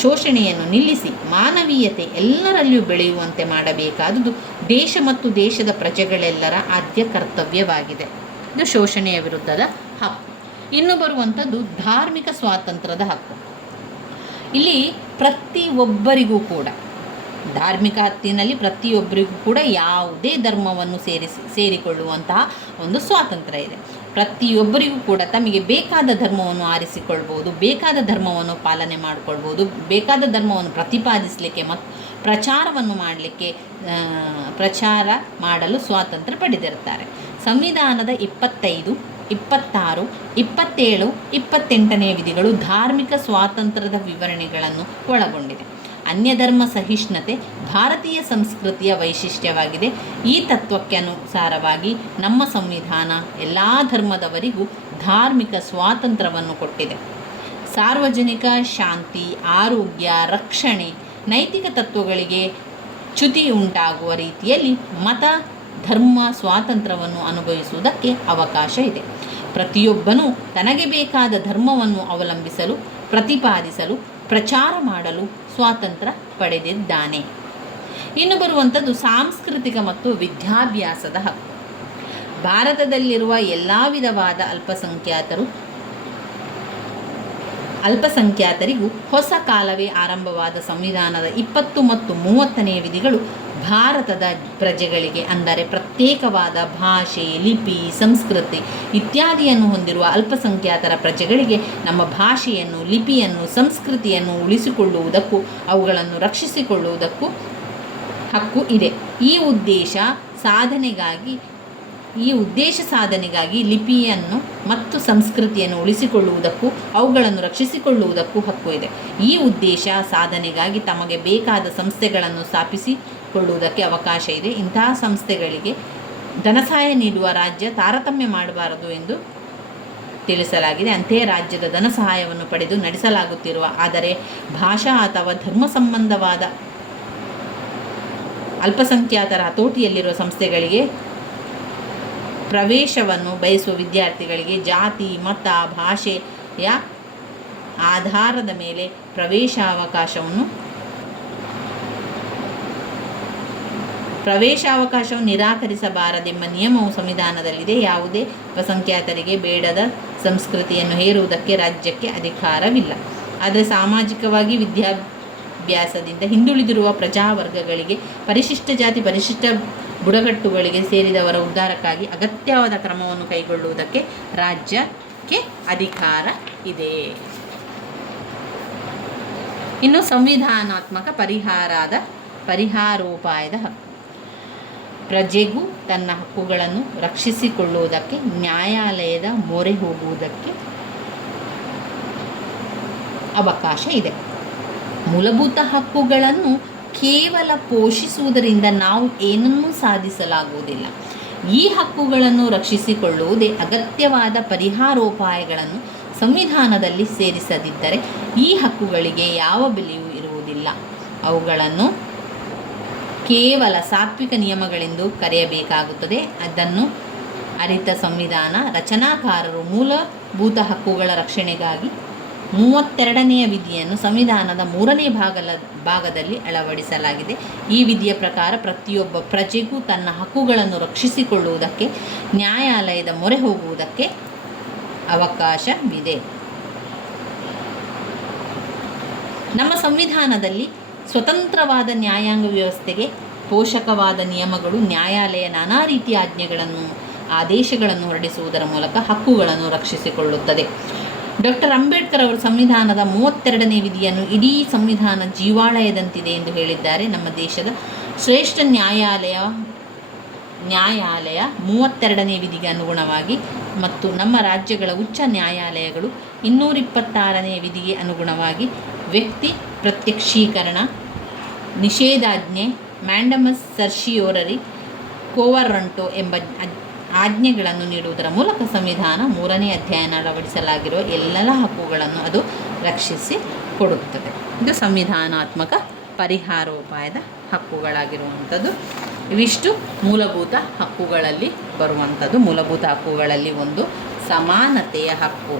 ಶೋಷಣೆಯನ್ನು ನಿಲ್ಲಿಸಿ ಮಾನವೀಯತೆ ಎಲ್ಲರಲ್ಲಿಯೂ ಬೆಳೆಯುವಂತೆ ಮಾಡಬೇಕಾದುದು ದೇಶ ಮತ್ತು ದೇಶದ ಪ್ರಜೆಗಳೆಲ್ಲರ ಆದ್ಯ ಕರ್ತವ್ಯವಾಗಿದೆ. ಇದು ಶೋಷಣೆಯ ವಿರುದ್ಧದ ಹಕ್ಕು. ಇನ್ನು ಬರುವಂಥದ್ದು ಧಾರ್ಮಿಕ ಸ್ವಾತಂತ್ರ್ಯದ ಹಕ್ಕು. ಇಲ್ಲಿ ಪ್ರತಿಯೊಬ್ಬರಿಗೂ ಕೂಡ ಧಾರ್ಮಿಕ ಹಕ್ಕಿನಲ್ಲಿ ಪ್ರತಿಯೊಬ್ಬರಿಗೂ ಕೂಡ ಯಾವುದೇ ಧರ್ಮವನ್ನು ಸೇರಿಕೊಳ್ಳುವಂತಹ ಒಂದು ಸ್ವಾತಂತ್ರ್ಯ ಇದೆ. ಪ್ರತಿಯೊಬ್ಬರಿಗೂ ಕೂಡ ತಮಗೆ ಬೇಕಾದ ಧರ್ಮವನ್ನು ಆರಿಸಿಕೊಳ್ಬೋದು, ಬೇಕಾದ ಧರ್ಮವನ್ನು ಪಾಲನೆ ಮಾಡಿಕೊಳ್ಬೋದು, ಬೇಕಾದ ಧರ್ಮವನ್ನು ಪ್ರತಿಪಾದಿಸಲಿಕ್ಕೆ ಮತ್ತು ಪ್ರಚಾರವನ್ನು ಮಾಡಲಿಕ್ಕೆ ಪ್ರಚಾರ ಮಾಡಲು ಸ್ವಾತಂತ್ರ್ಯ ಪಡೆದಿರ್ತಾರೆ. ಸಂವಿಧಾನದ 25, 26, 27, 28ನೇ ವಿಧಿಗಳು ಧಾರ್ಮಿಕ ಸ್ವಾತಂತ್ರ್ಯದ ವಿವರಣೆಗಳನ್ನು ಒಳಗೊಂಡಿದೆ. ಅನ್ಯಧರ್ಮ ಸಹಿಷ್ಣುತೆ ಭಾರತೀಯ ಸಂಸ್ಕೃತಿಯ ವೈಶಿಷ್ಟ್ಯವಾಗಿದೆ. ಈ ತತ್ವಕ್ಕೆ ಅನುಸಾರವಾಗಿ ನಮ್ಮ ಸಂವಿಧಾನ ಎಲ್ಲ ಧರ್ಮದವರಿಗೂ ಧಾರ್ಮಿಕ ಸ್ವಾತಂತ್ರ್ಯವನ್ನು ಕೊಟ್ಟಿದೆ. ಸಾರ್ವಜನಿಕ ಶಾಂತಿ, ಆರೋಗ್ಯ, ರಕ್ಷಣೆ, ನೈತಿಕ ತತ್ವಗಳಿಗೆ ಚ್ಯುತಿ ಉಂಟಾಗುವ ರೀತಿಯಲ್ಲಿ ಮತ, ಧರ್ಮ ಸ್ವಾತಂತ್ರ್ಯವನ್ನು ಅನುಭವಿಸುವುದಕ್ಕೆ ಅವಕಾಶ ಇದೆ. ಪ್ರತಿಯೊಬ್ಬನೂ ತನಗೆ ಬೇಕಾದ ಧರ್ಮವನ್ನು ಅವಲಂಬಿಸಲು, ಪ್ರತಿಪಾದಿಸಲು, ಪ್ರಚಾರ ಮಾಡಲು ಸ್ವಾತಂತ್ರ್ಯ ಪಡೆದಿದ್ದಾನೆ. ಇನ್ನು ಬರುವಂಥದ್ದು ಸಾಂಸ್ಕೃತಿಕ ಮತ್ತು ವಿದ್ಯಾಭ್ಯಾಸದ ಹಕ್ಕು. ಭಾರತದಲ್ಲಿರುವ ಎಲ್ಲ ವಿಧವಾದ ಅಲ್ಪಸಂಖ್ಯಾತರಿಗೂ ಹೊಸ ಕಾಲವೇ ಆರಂಭವಾದ ಸಂವಿಧಾನದ 20 ಮತ್ತು 30ನೇ ವಿಧಿಗಳು ಭಾರತದ ಪ್ರಜೆಗಳಿಗೆ, ಅಂದರೆ ಪ್ರತ್ಯೇಕವಾದ ಭಾಷೆ, ಲಿಪಿ, ಸಂಸ್ಕೃತಿ ಇತ್ಯಾದಿಯನ್ನು ಹೊಂದಿರುವ ಅಲ್ಪಸಂಖ್ಯಾತರ ಪ್ರಜೆಗಳಿಗೆ ನಮ್ಮ ಭಾಷೆಯನ್ನು, ಲಿಪಿಯನ್ನು, ಸಂಸ್ಕೃತಿಯನ್ನು ಉಳಿಸಿಕೊಳ್ಳುವುದಕ್ಕೂ ಅವುಗಳನ್ನು ರಕ್ಷಿಸಿಕೊಳ್ಳುವುದಕ್ಕೂ ಹಕ್ಕು ಇದೆ. ಈ ಉದ್ದೇಶ ಸಾಧನೆಗಾಗಿ ಲಿಪಿಯನ್ನು ಮತ್ತು ಸಂಸ್ಕೃತಿಯನ್ನು ಉಳಿಸಿಕೊಳ್ಳುವುದಕ್ಕೂ ಅವುಗಳನ್ನು ರಕ್ಷಿಸಿಕೊಳ್ಳುವುದಕ್ಕೂ ಹಕ್ಕು ಇದೆ. ಈ ಉದ್ದೇಶ ಸಾಧನೆಗಾಗಿ ತಮಗೆ ಬೇಕಾದ ಸಂಸ್ಥೆಗಳನ್ನು ಸ್ಥಾಪಿಸಿಕೊಳ್ಳುವುದಕ್ಕೆ ಅವಕಾಶ ಇದೆ. ಇಂತಹ ಸಂಸ್ಥೆಗಳಿಗೆ ಧನಸಹಾಯ ನೀಡುವ ರಾಜ್ಯ ತಾರತಮ್ಯ ಮಾಡಬಾರದು ಎಂದು ತಿಳಿಸಲಾಗಿದೆ. ಅಂತೆಯೇ ರಾಜ್ಯದ ಧನ ಸಹಾಯವನ್ನು ಪಡೆದು ನಡೆಸಲಾಗುತ್ತಿರುವ ಆದರೆ ಭಾಷಾ ಅಥವಾ ಧರ್ಮ ಸಂಬಂಧವಾದ ಅಲ್ಪಸಂಖ್ಯಾತರ ಹತೋಟಿಯಲ್ಲಿರುವ ಸಂಸ್ಥೆಗಳಿಗೆ ಪ್ರವೇಶವನ್ನು ಬಯಸುವ ವಿದ್ಯಾರ್ಥಿಗಳಿಗೆ ಜಾತಿ, ಮತ, ಭಾಷೆಯ ಆಧಾರದ ಮೇಲೆ ಪ್ರವೇಶಾವಕಾಶವನ್ನು ನಿರಾಕರಿಸಬಾರದೆಂಬ ನಿಯಮವು ಸಂವಿಧಾನದಲ್ಲಿದೆ. ಯಾವುದೇ ಅಲ್ಪಸಂಖ್ಯಾತರಿಗೆ ಬೇಡದ ಸಂಸ್ಕೃತಿಯನ್ನು ಹೇರುವುದಕ್ಕೆ ರಾಜ್ಯಕ್ಕೆ ಅಧಿಕಾರವಿಲ್ಲ. ಆದರೆ ಸಾಮಾಜಿಕವಾಗಿ ವಿದ್ಯಾಭ್ಯಾಸದಿಂದ ಹಿಂದುಳಿದಿರುವ ಪ್ರಜಾವರ್ಗಗಳಿಗೆ, ಪರಿಶಿಷ್ಟ ಜಾತಿ ಪರಿಶಿಷ್ಟ ಬುಡಕಟ್ಟುಗಳಿಗೆ ಸೇರಿದವರ ಉದ್ಧಾರಕ್ಕಾಗಿ ಅಗತ್ಯವಾದ ಕ್ರಮವನ್ನು ಕೈಗೊಳ್ಳುವುದಕ್ಕೆ ರಾಜ್ಯಕ್ಕೆ ಅಧಿಕಾರ ಇದೆ. ಇನ್ನು ಸಂವಿಧಾನಾತ್ಮಕ ಪರಿಹಾರೋಪಾಯದ ಹಕ್ಕು. ಪ್ರಜೆಗೂ ತನ್ನ ಹಕ್ಕುಗಳನ್ನು ರಕ್ಷಿಸಿಕೊಳ್ಳುವುದಕ್ಕೆ ನ್ಯಾಯಾಲಯದ ಮೊರೆ ಹೋಗುವುದಕ್ಕೆ ಅವಕಾಶ ಇದೆ. ಮೂಲಭೂತ ಹಕ್ಕುಗಳನ್ನು ಕೇವಲ ಪೋಷಿಸುವುದರಿಂದ ನಾವು ಏನನ್ನೂ ಸಾಧಿಸಲಾಗುವುದಿಲ್ಲ. ಈ ಹಕ್ಕುಗಳನ್ನು ರಕ್ಷಿಸಿಕೊಳ್ಳುವುದೇ ಅಗತ್ಯವಾದ ಪರಿಹಾರೋಪಾಯಗಳನ್ನು ಸಂವಿಧಾನದಲ್ಲಿ ಸೇರಿಸದಿದ್ದರೆ ಈ ಹಕ್ಕುಗಳಿಗೆ ಯಾವ ಬೆಲೆಯೂ ಇರುವುದಿಲ್ಲ. ಅವುಗಳನ್ನು ಕೇವಲ ಸಾತ್ವಿಕ ನಿಯಮಗಳೆಂದು ಕರೆಯಬೇಕಾಗುತ್ತದೆ. ಅದನ್ನು ಅರಿತ ಸಂವಿಧಾನ ರಚನಾಕಾರರು ಮೂಲಭೂತ ಹಕ್ಕುಗಳ ರಕ್ಷಣೆಗಾಗಿ 32ನೇ ವಿಧಿಯನ್ನು ಸಂವಿಧಾನದ 3ನೇ ಭಾಗದಲ್ಲಿ ಅಳವಡಿಸಲಾಗಿದೆ. ಈ ವಿಧಿಯ ಪ್ರಕಾರ ಪ್ರತಿಯೊಬ್ಬ ಪ್ರಜೆಗೂ ತನ್ನ ಹಕ್ಕುಗಳನ್ನು ರಕ್ಷಿಸಿಕೊಳ್ಳುವುದಕ್ಕೆ ನ್ಯಾಯಾಲಯದ ಮೊರೆ ಹೋಗುವುದಕ್ಕೆ ಅವಕಾಶವಿದೆ. ನಮ್ಮ ಸಂವಿಧಾನದಲ್ಲಿ ಸ್ವತಂತ್ರವಾದ ನ್ಯಾಯಾಂಗ ವ್ಯವಸ್ಥೆಗೆ ಪೋಷಕವಾದ ನಿಯಮಗಳು, ನ್ಯಾಯಾಲಯ ನಾನಾ ರೀತಿಯ ಆದೇಶಗಳನ್ನು ಹೊರಡಿಸುವುದರ ಮೂಲಕ ಹಕ್ಕುಗಳನ್ನು ರಕ್ಷಿಸಿಕೊಳ್ಳುತ್ತದೆ. ಡಾಕ್ಟರ್ ಅಂಬೇಡ್ಕರ್ ಅವರು ಸಂವಿಧಾನದ 32ನೇ ವಿಧಿಯನ್ನು ಇಡೀ ಸಂವಿಧಾನ ಜೀವಾಳಯದಂತಿದೆ ಎಂದು ಹೇಳಿದ್ದಾರೆ. ನಮ್ಮ ದೇಶದ ಶ್ರೇಷ್ಠ ನ್ಯಾಯಾಲಯ 32ನೇ ವಿಧಿಗೆ ಅನುಗುಣವಾಗಿ ಮತ್ತು ನಮ್ಮ ರಾಜ್ಯಗಳ ಉಚ್ಚ ನ್ಯಾಯಾಲಯಗಳು 226ನೇ ವಿಧಿಗೆ ಅನುಗುಣವಾಗಿ ವ್ಯಕ್ತಿ ಪ್ರತ್ಯಕ್ಷೀಕರಣ, ನಿಷೇಧಾಜ್ಞೆ, ಮ್ಯಾಂಡಮಸ್ ಸರ್ಶಿಯೋರರಿ, ಕೋವರಂಟೋ ಎಂಬ ಆಜ್ಞೆಗಳನ್ನು ನೀಡುವುದರ ಮೂಲಕ ಸಂವಿಧಾನ 3ನೇ ಅಧ್ಯಾಯ ಅಳವಡಿಸಲಾಗಿರುವ ಎಲ್ಲ ಹಕ್ಕುಗಳನ್ನು ಅದು ರಕ್ಷಿಸಿ ಕೊಡುತ್ತದೆ. ಇದು ಸಂವಿಧಾನಾತ್ಮಕ ಪರಿಹಾರೋಪಾಯದ ಹಕ್ಕುಗಳಾಗಿರುವಂಥದ್ದು. ಇವಿಷ್ಟು ಮೂಲಭೂತ ಹಕ್ಕುಗಳಲ್ಲಿ ಬರುವಂಥದ್ದು. ಮೂಲಭೂತ ಹಕ್ಕುಗಳಲ್ಲಿ 1 ಸಮಾನತೆಯ ಹಕ್ಕು,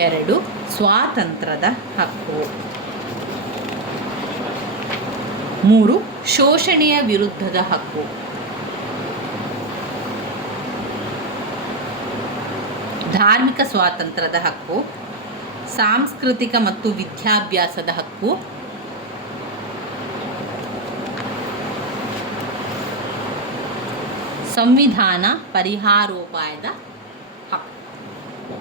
2 ಸ್ವಾತಂತ್ರ್ಯದ ಹಕ್ಕು, 3 ಶೋಷಣೆಯ ವಿರುದ್ಧದ ಹಕ್ಕು, 4 ಧಾರ್ಮಿಕ ಸ್ವಾತಂತ್ರ್ಯದ ಹಕ್ಕು, ಸಾಂಸ್ಕೃತಿಕ ಮತ್ತು ವಿದ್ಯಾಭ್ಯಾಸದ ಹಕ್ಕು, ಸಂವಿಧಾನ ಪರಿಹಾರೋಪಾಯದ ಹಕ್ಕು.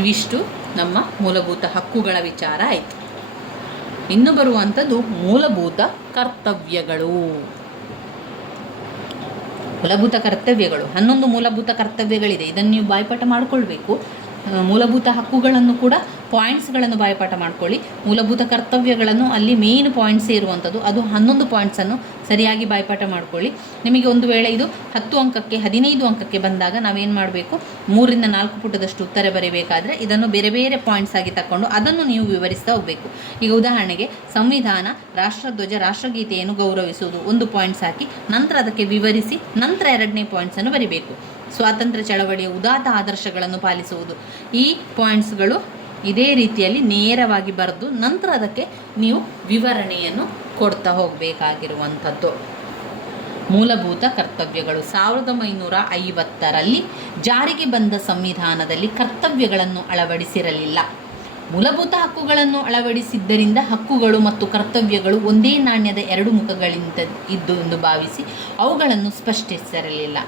ಇವಿಷ್ಟು ನಮ್ಮ ಮೂಲಭೂತ ಹಕ್ಕುಗಳ ವಿಚಾರ ಆಯಿತು. ಇನ್ನು ಬರುವಂಥದ್ದು ಮೂಲಭೂತ ಕರ್ತವ್ಯಗಳು. ಮೂಲಭೂತ ಕರ್ತವ್ಯಗಳು 11 ಮೂಲಭೂತ ಕರ್ತವ್ಯಗಳಿದೆ. ಇದನ್ನು ನೀವು ಬಾಯ್ಪಾಠ ಮಾಡಿಕೊಳ್ಬೇಕು. ಮೂಲಭೂತ ಹಕ್ಕುಗಳನ್ನು ಕೂಡ ಪಾಯಿಂಟ್ಸ್ಗಳನ್ನು ಬಾಯ್ಪಾಠ ಮಾಡ್ಕೊಳ್ಳಿ. ಮೂಲಭೂತ ಕರ್ತವ್ಯಗಳನ್ನು ಅಲ್ಲಿ ಮೇನ್ ಪಾಯಿಂಟ್ಸೇ ಇರುವಂಥದ್ದು. ಅದು 11 ಪಾಯಿಂಟ್ಸನ್ನು ಸರಿಯಾಗಿ ಬಾಯ್ಪಾಠ ಮಾಡ್ಕೊಳ್ಳಿ. ನಿಮಗೆ ಒಂದು ವೇಳೆ ಇದು 10 ಅಂಕಕ್ಕೆ 15 ಅಂಕಕ್ಕೆ ಬಂದಾಗ ನಾವೇನು ಮಾಡಬೇಕು, 3 ರಿಂದ 4 ಪುಟದಷ್ಟು ಉತ್ತರ ಬರೀಬೇಕಾದ್ರೆ ಇದನ್ನು ಬೇರೆ ಬೇರೆ ಪಾಯಿಂಟ್ಸ್ ಆಗಿ ತಗೊಂಡು ಅದನ್ನು ನೀವು ವಿವರಿಸ್ತಾ ಹೋಗಬೇಕು. ಈಗ ಉದಾಹರಣೆಗೆ ಸಂವಿಧಾನ, ರಾಷ್ಟ್ರಧ್ವಜ, ರಾಷ್ಟ್ರಗೀತೆಯನ್ನು ಗೌರವಿಸುವುದು 1 ಪಾಯಿಂಟ್ಸ್ ಹಾಕಿ ನಂತರ ಅದಕ್ಕೆ ವಿವರಿಸಿ ನಂತರ 2ನೇ ಪಾಯಿಂಟ್ಸನ್ನು ಬರಿಬೇಕು. ಸ್ವಾತಂತ್ರ್ಯ ಚಳವಳಿಯ ಉದಾತ್ತ ಆದರ್ಶಗಳನ್ನು ಪಾಲಿಸುವುದು, ಈ ಪಾಯಿಂಟ್ಸ್ಗಳು ಇದೇ ರೀತಿಯಲ್ಲಿ ನೇರವಾಗಿ ಬರೆದು ನಂತರ ಅದಕ್ಕೆ ನೀವು ವಿವರಣೆಯನ್ನು ಕೊಡ್ತಾ ಹೋಗಬೇಕಾಗಿರುವಂಥದ್ದು. ಮೂಲಭೂತ ಕರ್ತವ್ಯಗಳು 1950ರಲ್ಲಿ ಜಾರಿಗೆ ಬಂದ ಸಂವಿಧಾನದಲ್ಲಿ ಕರ್ತವ್ಯಗಳನ್ನು ಅಳವಡಿಸಿರಲಿಲ್ಲ. ಮೂಲಭೂತ ಹಕ್ಕುಗಳನ್ನು ಅಳವಡಿಸಿದ್ದರಿಂದ ಹಕ್ಕುಗಳು ಮತ್ತು ಕರ್ತವ್ಯಗಳು ಒಂದೇ ನಾಣ್ಯದ 2 ಮುಖಗಳಿಂದ ಇದ್ದು ಎಂದು ಭಾವಿಸಿ ಅವುಗಳನ್ನು ಸ್ಪಷ್ಟಿಸಿರಲಿಲ್ಲ.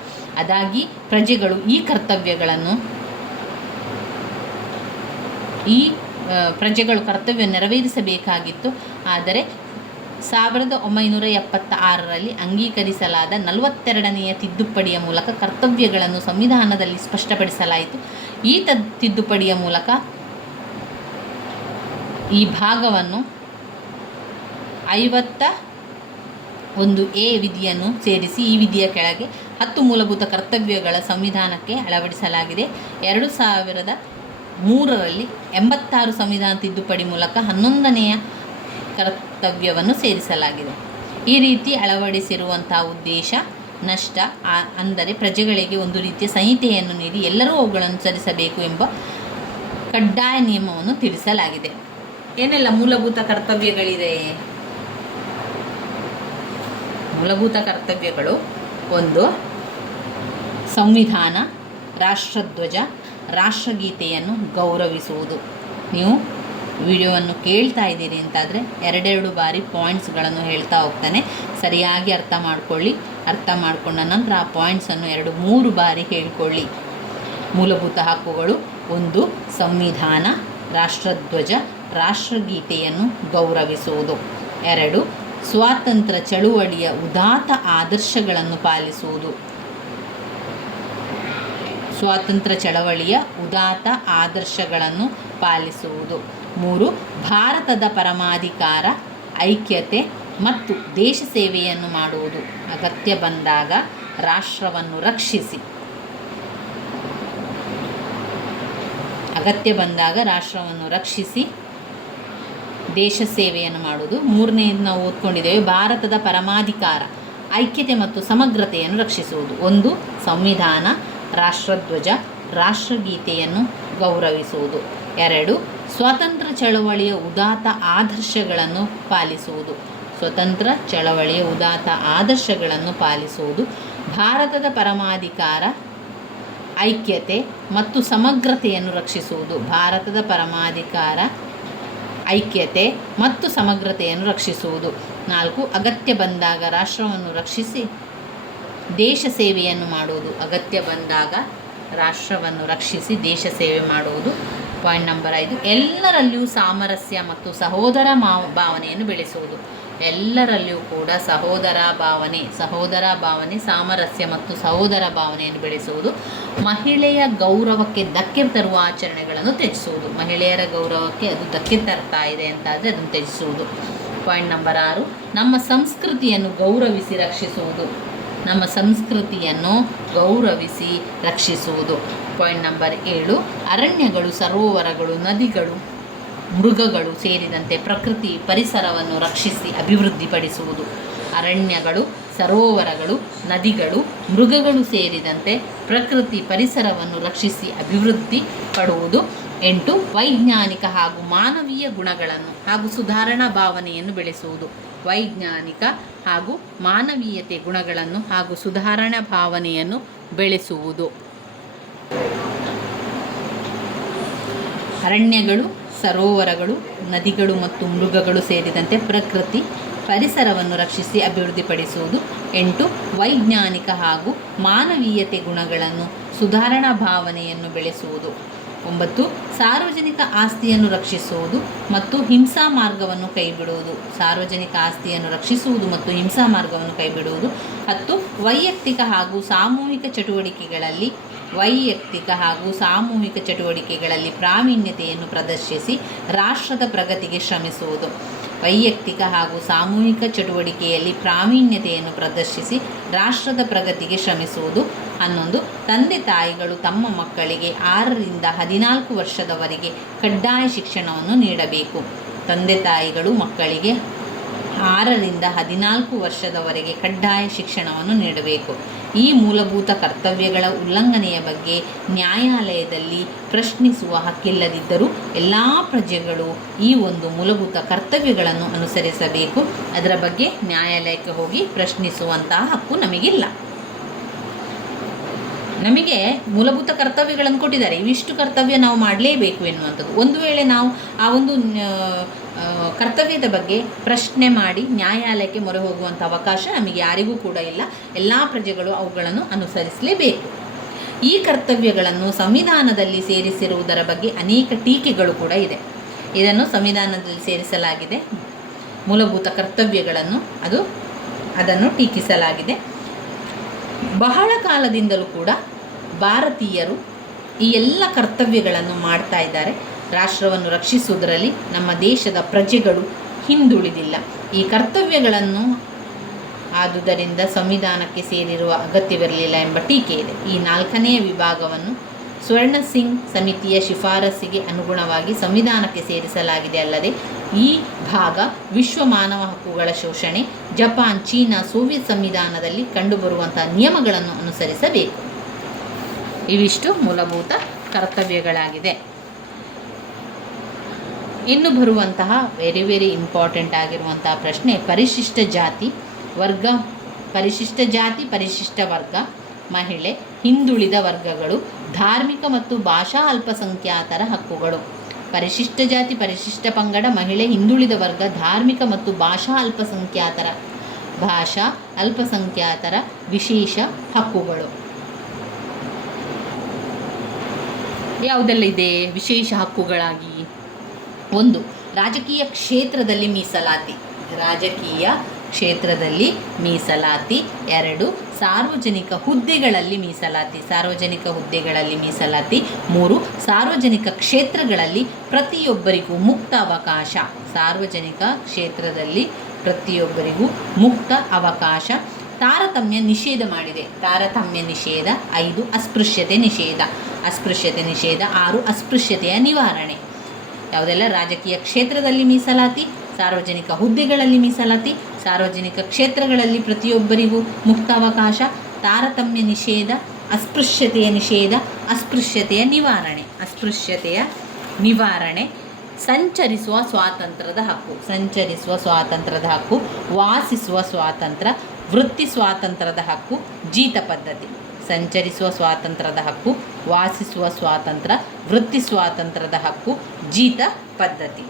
ಅದಾಗಿ ಪ್ರಜೆಗಳು ಕರ್ತವ್ಯ ನೆರವೇರಿಸಬೇಕಾಗಿತ್ತು. ಆದರೆ 1976ರಲ್ಲಿ ಅಂಗೀಕರಿಸಲಾದ 42ನೇ ತಿದ್ದುಪಡಿಯ ಮೂಲಕ ಕರ್ತವ್ಯಗಳನ್ನು ಸಂವಿಧಾನದಲ್ಲಿ ಸ್ಪಷ್ಟಪಡಿಸಲಾಯಿತು. ಈ ತಿದ್ದುಪಡಿಯ ಮೂಲಕ ಈ ಭಾಗವನ್ನು 51A ವಿಧಿಯನ್ನು ಸೇರಿಸಿ ಈ ವಿಧಿಯ ಕೆಳಗೆ 10 ಮೂಲಭೂತ ಕರ್ತವ್ಯಗಳ ಸಂವಿಧಾನಕ್ಕೆ ಅಳವಡಿಸಲಾಗಿದೆ. 2003ರಲ್ಲಿ 86 ಸಂವಿಧಾನ ತಿದ್ದುಪಡಿ ಮೂಲಕ 11ನೇ ಕರ್ತವ್ಯವನ್ನು ಸೇರಿಸಲಾಗಿದೆ. ಈ ರೀತಿ ಅಳವಡಿಸಿರುವಂಥ ಉದ್ದೇಶ ನಷ್ಟ ಅಂದರೆ ಪ್ರಜೆಗಳಿಗೆ ಒಂದು ರೀತಿಯ ಸಂಹಿತೆಯನ್ನು ನೀಡಿ ಎಲ್ಲರೂ ಅವುಗಳನ್ನು ಅನುಸರಿಸಬೇಕು ಎಂಬ ಕಡ್ಡಾಯ ನಿಯಮವನ್ನು ತಿಳಿಸಲಾಗಿದೆ. ಏನೆಲ್ಲ ಮೂಲಭೂತ ಕರ್ತವ್ಯಗಳಿದೆ? ಮೂಲಭೂತ ಕರ್ತವ್ಯಗಳು: 1. ಸಂವಿಧಾನ, ರಾಷ್ಟ್ರಧ್ವಜ, ರಾಷ್ಟ್ರಗೀತೆಯನ್ನು ಗೌರವಿಸುವುದು. ನೀವು ವಿಡಿಯೋವನ್ನು ಕೇಳ್ತಾ ಇದ್ದೀರಿ ಅಂತಾದರೆ 2 ಬಾರಿ ಪಾಯಿಂಟ್ಸ್ಗಳನ್ನು ಹೇಳ್ತಾ ಹೋಗ್ತಾನೆ, ಸರಿಯಾಗಿ ಅರ್ಥ ಮಾಡಿಕೊಳ್ಳಿ. ಅರ್ಥ ಮಾಡಿಕೊಂಡ ನಂತರ ಆ ಪಾಯಿಂಟ್ಸನ್ನು 2-3 ಬಾರಿ ಹೇಳಿಕೊಳ್ಳಿ. ಮೂಲಭೂತ ಹಕ್ಕುಗಳು: 1. ಸಂವಿಧಾನ, ರಾಷ್ಟ್ರಧ್ವಜ, ರಾಷ್ಟ್ರಗೀತೆಯನ್ನು ಗೌರವಿಸುವುದು. 2. ಸ್ವಾತಂತ್ರ್ಯ ಚಳುವಳಿಯ ಉದಾತ್ತ ಆದರ್ಶಗಳನ್ನು ಪಾಲಿಸುವುದು. ಸ್ವಾತಂತ್ರ್ಯ ಚಳವಳಿಯ ಉದಾತ್ತ ಆದರ್ಶಗಳನ್ನು ಪಾಲಿಸುವುದು. 3. ಭಾರತದ ಪರಮಾಧಿಕಾರ, ಐಕ್ಯತೆ ಮತ್ತು ದೇಶ ಸೇವೆಯನ್ನು ಮಾಡುವುದು. ಅಗತ್ಯ ಬಂದಾಗ ರಾಷ್ಟ್ರವನ್ನು ರಕ್ಷಿಸಿ ದೇಶ ಸೇವೆಯನ್ನು ಮಾಡುವುದು. 3ನೇದು ನಾವು ಓದ್ಕೊಂಡಿದ್ದೇವೆ, ಭಾರತದ ಪರಮಾಧಿಕಾರ, ಐಕ್ಯತೆ ಮತ್ತು ಸಮಗ್ರತೆಯನ್ನು ರಕ್ಷಿಸುವುದು. 1. ಸಂವಿಧಾನ, ರಾಷ್ಟ್ರಧ್ವಜ, ರಾಷ್ಟ್ರಗೀತೆಯನ್ನು ಗೌರವಿಸುವುದು. 2. ಸ್ವಾತಂತ್ರ್ಯ ಚಳವಳಿಯ ಉದಾತ್ತ ಆದರ್ಶಗಳನ್ನು ಪಾಲಿಸುವುದು. ಸ್ವತಂತ್ರ ಚಳವಳಿಯ ಉದಾತ್ತ ಆದರ್ಶಗಳನ್ನು ಪಾಲಿಸುವುದು. ಭಾರತದ ಪರಮಾಧಿಕಾರ, ಐಕ್ಯತೆ ಮತ್ತು ಸಮಗ್ರತೆಯನ್ನು ರಕ್ಷಿಸುವುದು. ಭಾರತದ ಪರಮಾಧಿಕಾರ, ಐಕ್ಯತೆ ಮತ್ತು ಸಮಗ್ರತೆಯನ್ನು ರಕ್ಷಿಸುವುದು. 4. ಅಗತ್ಯ ಬಂದಾಗ ರಾಷ್ಟ್ರವನ್ನು ರಕ್ಷಿಸಿ ದೇಶ ಸೇವೆಯನ್ನು ಮಾಡುವುದು. ಅಗತ್ಯ ಬಂದಾಗ ರಾಷ್ಟ್ರವನ್ನು ರಕ್ಷಿಸಿ ದೇಶ ಸೇವೆ ಮಾಡುವುದು. Point number 5. ಎಲ್ಲರಲ್ಲಿಯೂ ಸಾಮರಸ್ಯ ಮತ್ತು ಸಹೋದರ ಭಾವನೆಯನ್ನು ಬೆಳೆಸುವುದು. ಎಲ್ಲರಲ್ಲಿಯೂ ಕೂಡ ಸಹೋದರ ಭಾವನೆ, ಸಾಮರಸ್ಯ ಮತ್ತು ಸಹೋದರ ಭಾವನೆಯನ್ನು ಬೆಳೆಸುವುದು. ಮಹಿಳೆಯ ಗೌರವಕ್ಕೆ ಧಕ್ಕೆ ತರುವ ಆಚರಣೆಗಳನ್ನು ತ್ಯಜಿಸುವುದು. ಮಹಿಳೆಯರ ಗೌರವಕ್ಕೆ ಅದು ಧಕ್ಕೆ ತರ್ತಾ ಇದೆ ಅಂತಾದರೆ ಅದನ್ನು ತ್ಯಜಿಸುವುದು. Point number 6. ನಮ್ಮ ಸಂಸ್ಕೃತಿಯನ್ನು ಗೌರವಿಸಿ ರಕ್ಷಿಸುವುದು. ನಮ್ಮ ಸಂಸ್ಕೃತಿಯನ್ನು ಗೌರವಿಸಿ ರಕ್ಷಿಸುವುದು. Point number 7. ಅರಣ್ಯಗಳು, ಸರೋವರಗಳು, ನದಿಗಳು, ಮೃಗಗಳು ಸೇರಿದಂತೆ ಪ್ರಕೃತಿ ಪರಿಸರವನ್ನು ರಕ್ಷಿಸಿ ಅಭಿವೃದ್ಧಿಪಡಿಸುವುದು. ಅರಣ್ಯಗಳು, ಸರೋವರಗಳು, ನದಿಗಳು, ಮೃಗಗಳು ಸೇರಿದಂತೆ ಪ್ರಕೃತಿ ಪರಿಸರವನ್ನು ರಕ್ಷಿಸಿ ಅಭಿವೃದ್ಧಿ ಪಡುವುದು. 8. ವೈಜ್ಞಾನಿಕ ಹಾಗೂ ಮಾನವೀಯ ಗುಣಗಳನ್ನು ಹಾಗೂ ಸುಧಾರಣಾ ಭಾವನೆಯನ್ನು ಬೆಳೆಸುವುದು. ವೈಜ್ಞಾನಿಕ ಹಾಗೂ ಮಾನವೀಯತೆ ಗುಣಗಳನ್ನು ಹಾಗೂ ಸುಧಾರಣಾ ಭಾವನೆಯನ್ನು ಬೆಳೆಸುವುದು. ಅರಣ್ಯಗಳು, ಸರೋವರಗಳು, ನದಿಗಳು ಮತ್ತು ಮೃಗಗಳು ಸೇರಿದಂತೆ ಪ್ರಕೃತಿ ಪರಿಸರವನ್ನು ರಕ್ಷಿಸಿ ಅಭಿವೃದ್ಧಿಪಡಿಸುವುದು. 8. ವೈಜ್ಞಾನಿಕ ಹಾಗೂ ಮಾನವೀಯತೆ ಗುಣಗಳನ್ನು ಸುಧಾರಣಾ ಭಾವನೆಯನ್ನು ಬೆಳೆಸುವುದು. 9. ಸಾರ್ವಜನಿಕ ಆಸ್ತಿಯನ್ನು ರಕ್ಷಿಸುವುದು ಮತ್ತು ಹಿಂಸಾ ಮಾರ್ಗವನ್ನು ಕೈಬಿಡುವುದು. ಸಾರ್ವಜನಿಕ ಆಸ್ತಿಯನ್ನು ರಕ್ಷಿಸುವುದು ಮತ್ತು ಹಿಂಸಾ ಮಾರ್ಗವನ್ನು ಕೈಬಿಡುವುದು. 10. ವೈಯಕ್ತಿಕ ಹಾಗೂ ಸಾಮೂಹಿಕ ಚಟುವಟಿಕೆಗಳಲ್ಲಿ ಪ್ರಾವೀಣ್ಯತೆಯನ್ನು ಪ್ರದರ್ಶಿಸಿ ರಾಷ್ಟ್ರದ ಪ್ರಗತಿಗೆ ಶ್ರಮಿಸುವುದು. ವೈಯಕ್ತಿಕ ಹಾಗೂ ಸಾಮೂಹಿಕ ಚಟುವಟಿಕೆಯಲ್ಲಿ ಪ್ರಾವೀಣ್ಯತೆಯನ್ನು ಪ್ರದರ್ಶಿಸಿ ರಾಷ್ಟ್ರದ ಪ್ರಗತಿಗೆ ಶ್ರಮಿಸುವುದು. 11. ತಂದೆ ತಾಯಿಗಳು ತಮ್ಮ ಮಕ್ಕಳಿಗೆ 6ರಿಂದ 14 ವರ್ಷದವರೆಗೆ ಕಡ್ಡಾಯ ಶಿಕ್ಷಣವನ್ನು ನೀಡಬೇಕು. ತಂದೆ ತಾಯಿಗಳು ಮಕ್ಕಳಿಗೆ 6ರಿಂದ 14 ವರ್ಷದವರೆಗೆ ಕಡ್ಡಾಯ ಶಿಕ್ಷಣವನ್ನು ನೀಡಬೇಕು. ಈ ಮೂಲಭೂತ ಕರ್ತವ್ಯಗಳ ಉಲ್ಲಂಘನೆಯ ಬಗ್ಗೆ ನ್ಯಾಯಾಲಯದಲ್ಲಿ ಪ್ರಶ್ನಿಸುವ ಹಕ್ಕಿಲ್ಲದಿದ್ದರೂ ಎಲ್ಲ ಪ್ರಜೆಗಳು ಈ ಒಂದು ಮೂಲಭೂತ ಕರ್ತವ್ಯಗಳನ್ನು ಅನುಸರಿಸಬೇಕು. ಅದರ ಬಗ್ಗೆ ನ್ಯಾಯಾಲಯಕ್ಕೆ ಹೋಗಿ ಪ್ರಶ್ನಿಸುವಂತಹ ಹಕ್ಕು ನಮಗಿಲ್ಲ. ನಮಗೆ ಮೂಲಭೂತ ಕರ್ತವ್ಯಗಳನ್ನು ಕೊಟ್ಟಿದ್ದಾರೆ, ಇವಿಷ್ಟು ಕರ್ತವ್ಯ ನಾವು ಮಾಡಲೇಬೇಕು ಎನ್ನುವಂಥದ್ದು. ಒಂದು ವೇಳೆ ನಾವು ಆ ಒಂದು ಕರ್ತವ್ಯದ ಬಗ್ಗೆ ಪ್ರಶ್ನೆ ಮಾಡಿ ನ್ಯಾಯಾಲಯಕ್ಕೆ ಮೊರೆ ಹೋಗುವಂಥ ಅವಕಾಶ ನಮಗೆ ಯಾರಿಗೂ ಕೂಡ ಇಲ್ಲ. ಎಲ್ಲ ಪ್ರಜೆಗಳು ಅವುಗಳನ್ನು ಅನುಸರಿಸಲೇಬೇಕು. ಈ ಕರ್ತವ್ಯಗಳನ್ನು ಸಂವಿಧಾನದಲ್ಲಿ ಸೇರಿಸಿರುವುದರ ಬಗ್ಗೆ ಅನೇಕ ಟೀಕೆಗಳು ಕೂಡ ಇದೆ. ಇದನ್ನು ಸಂವಿಧಾನದಲ್ಲಿ ಸೇರಿಸಲಾಗಿದೆ, ಮೂಲಭೂತ ಕರ್ತವ್ಯಗಳನ್ನು ಅದನ್ನು ಟೀಕಿಸಲಾಗಿದೆ. ಬಹಳ ಕಾಲದಿಂದಲೂ ಕೂಡ ಭಾರತೀಯರು ಈ ಎಲ್ಲ ಕರ್ತವ್ಯಗಳನ್ನು ಮಾಡ್ತಾ ಇದ್ದಾರೆ. ರಾಷ್ಟ್ರವನ್ನು ರಕ್ಷಿಸುವುದರಲ್ಲಿ ನಮ್ಮ ದೇಶದ ಪ್ರಜೆಗಳು ಹಿಂದುಳಿದಿಲ್ಲ. ಈ ಕರ್ತವ್ಯಗಳನ್ನು ಆದುದರಿಂದ ಸಂವಿಧಾನಕ್ಕೆ ಸೇರಿರುವ ಅಗತ್ಯವಿರಲಿಲ್ಲ ಎಂಬ ಟೀಕೆ ಇದೆ. ಈ 4ನೆಯ ವಿಭಾಗವನ್ನು ಸ್ವರ್ಣ ಸಿಂಗ್ ಸಮಿತಿಯ ಶಿಫಾರಸ್ಸಿಗೆ ಅನುಗುಣವಾಗಿ ಸಂವಿಧಾನಕ್ಕೆ ಸೇರಿಸಲಾಗಿದೆ ಅಲ್ಲದೆ ಈ ಭಾಗ ವಿಶ್ವ ಮಾನವ ಹಕ್ಕುಗಳ ಶೋಷಣೆ, ಜಪಾನ್, ಚೀನಾ, ಸೋವಿಯತ್ ಸಂವಿಧಾನದಲ್ಲಿ ಕಂಡುಬರುವಂತಹ ನಿಯಮಗಳನ್ನು ಅನುಸರಿಸಬೇಕು. ಇವಿಷ್ಟು ಮೂಲಭೂತ ಕರ್ತವ್ಯಗಳಾಗಿದೆ. ಇನ್ನು ಬರುವಂತಹ ವೆರಿ ಇಂಪಾರ್ಟೆಂಟ್ ಆಗಿರುವಂತಹ ಪ್ರಶ್ನೆ ಪರಿಶಿಷ್ಟ ಜಾತಿ, ಪರಿಶಿಷ್ಟ ವರ್ಗ, ಮಹಿಳೆ, ಹಿಂದುಳಿದ ವರ್ಗಗಳು, ಧಾರ್ಮಿಕ ಮತ್ತು ಭಾಷಾ ಅಲ್ಪಸಂಖ್ಯಾತರ ಹಕ್ಕುಗಳು. ಪರಿಶಿಷ್ಟ ಜಾತಿ, ಪರಿಶಿಷ್ಟ ಪಂಗಡ, ಮಹಿಳೆ, ಹಿಂದುಳಿದ ವರ್ಗ, ಧಾರ್ಮಿಕ ಮತ್ತು ಭಾಷಾ ಅಲ್ಪಸಂಖ್ಯಾತರ ವಿಶೇಷ ಹಕ್ಕುಗಳು. ಯಾವುದೆಲ್ಲ ಇದೆ ವಿಶೇಷ ಹಕ್ಕುಗಳಾಗಿ? 1. ರಾಜಕೀಯ ಕ್ಷೇತ್ರದಲ್ಲಿ ಮೀಸಲಾತಿ. 2. ಸಾರ್ವಜನಿಕ ಹುದ್ದೆಗಳಲ್ಲಿ ಮೀಸಲಾತಿ. 3. ಸಾರ್ವಜನಿಕ ಕ್ಷೇತ್ರಗಳಲ್ಲಿ ಪ್ರತಿಯೊಬ್ಬರಿಗೂ ಮುಕ್ತ ಅವಕಾಶ. ತಾರತಮ್ಯ ನಿಷೇಧ ಮಾಡಿದೆ. 5. ಅಸ್ಪೃಶ್ಯತೆ ನಿಷೇಧ. 6. ಅಸ್ಪೃಶ್ಯತೆಯ ನಿವಾರಣೆ. ಯಾವುದೆಲ್ಲ? ರಾಜಕೀಯ ಕ್ಷೇತ್ರದಲ್ಲಿ ಮೀಸಲಾತಿ, ಸಾರ್ವಜನಿಕ ಹುದ್ದೆಗಳಲ್ಲಿ ಮೀಸಲಾತಿ, ಸಾರ್ವಜನಿಕ ಕ್ಷೇತ್ರಗಳಲ್ಲಿ ಪ್ರತಿಯೊಬ್ಬರಿಗೂ ಮುಕ್ತಾವಕಾಶ, ತಾರತಮ್ಯ ನಿಷೇಧ, ಅಸ್ಪೃಶ್ಯತೆಯ ನಿಷೇಧ, ಅಸ್ಪೃಶ್ಯತೆಯ ನಿವಾರಣೆ, ಸಂಚರಿಸುವ ಸ್ವಾತಂತ್ರ್ಯದ ಹಕ್ಕು, ವಾಸಿಸುವ ಸ್ವಾತಂತ್ರ್ಯ, ವೃತ್ತಿ ಸ್ವಾತಂತ್ರ್ಯದ ಹಕ್ಕು, ಜೀತ ಪದ್ಧತಿ. ಸಂಚರಿಸುವ ಸ್ವಾತಂತ್ರ್ಯದ ಹಕ್ಕು, ವಾಸಿಸುವ ಸ್ವಾತಂತ್ರ್ಯ, ವೃತ್ತಿ ಸ್ವಾತಂತ್ರ್ಯದ ಹಕ್ಕು, ಜೀತ ಪದ್ಧತಿ.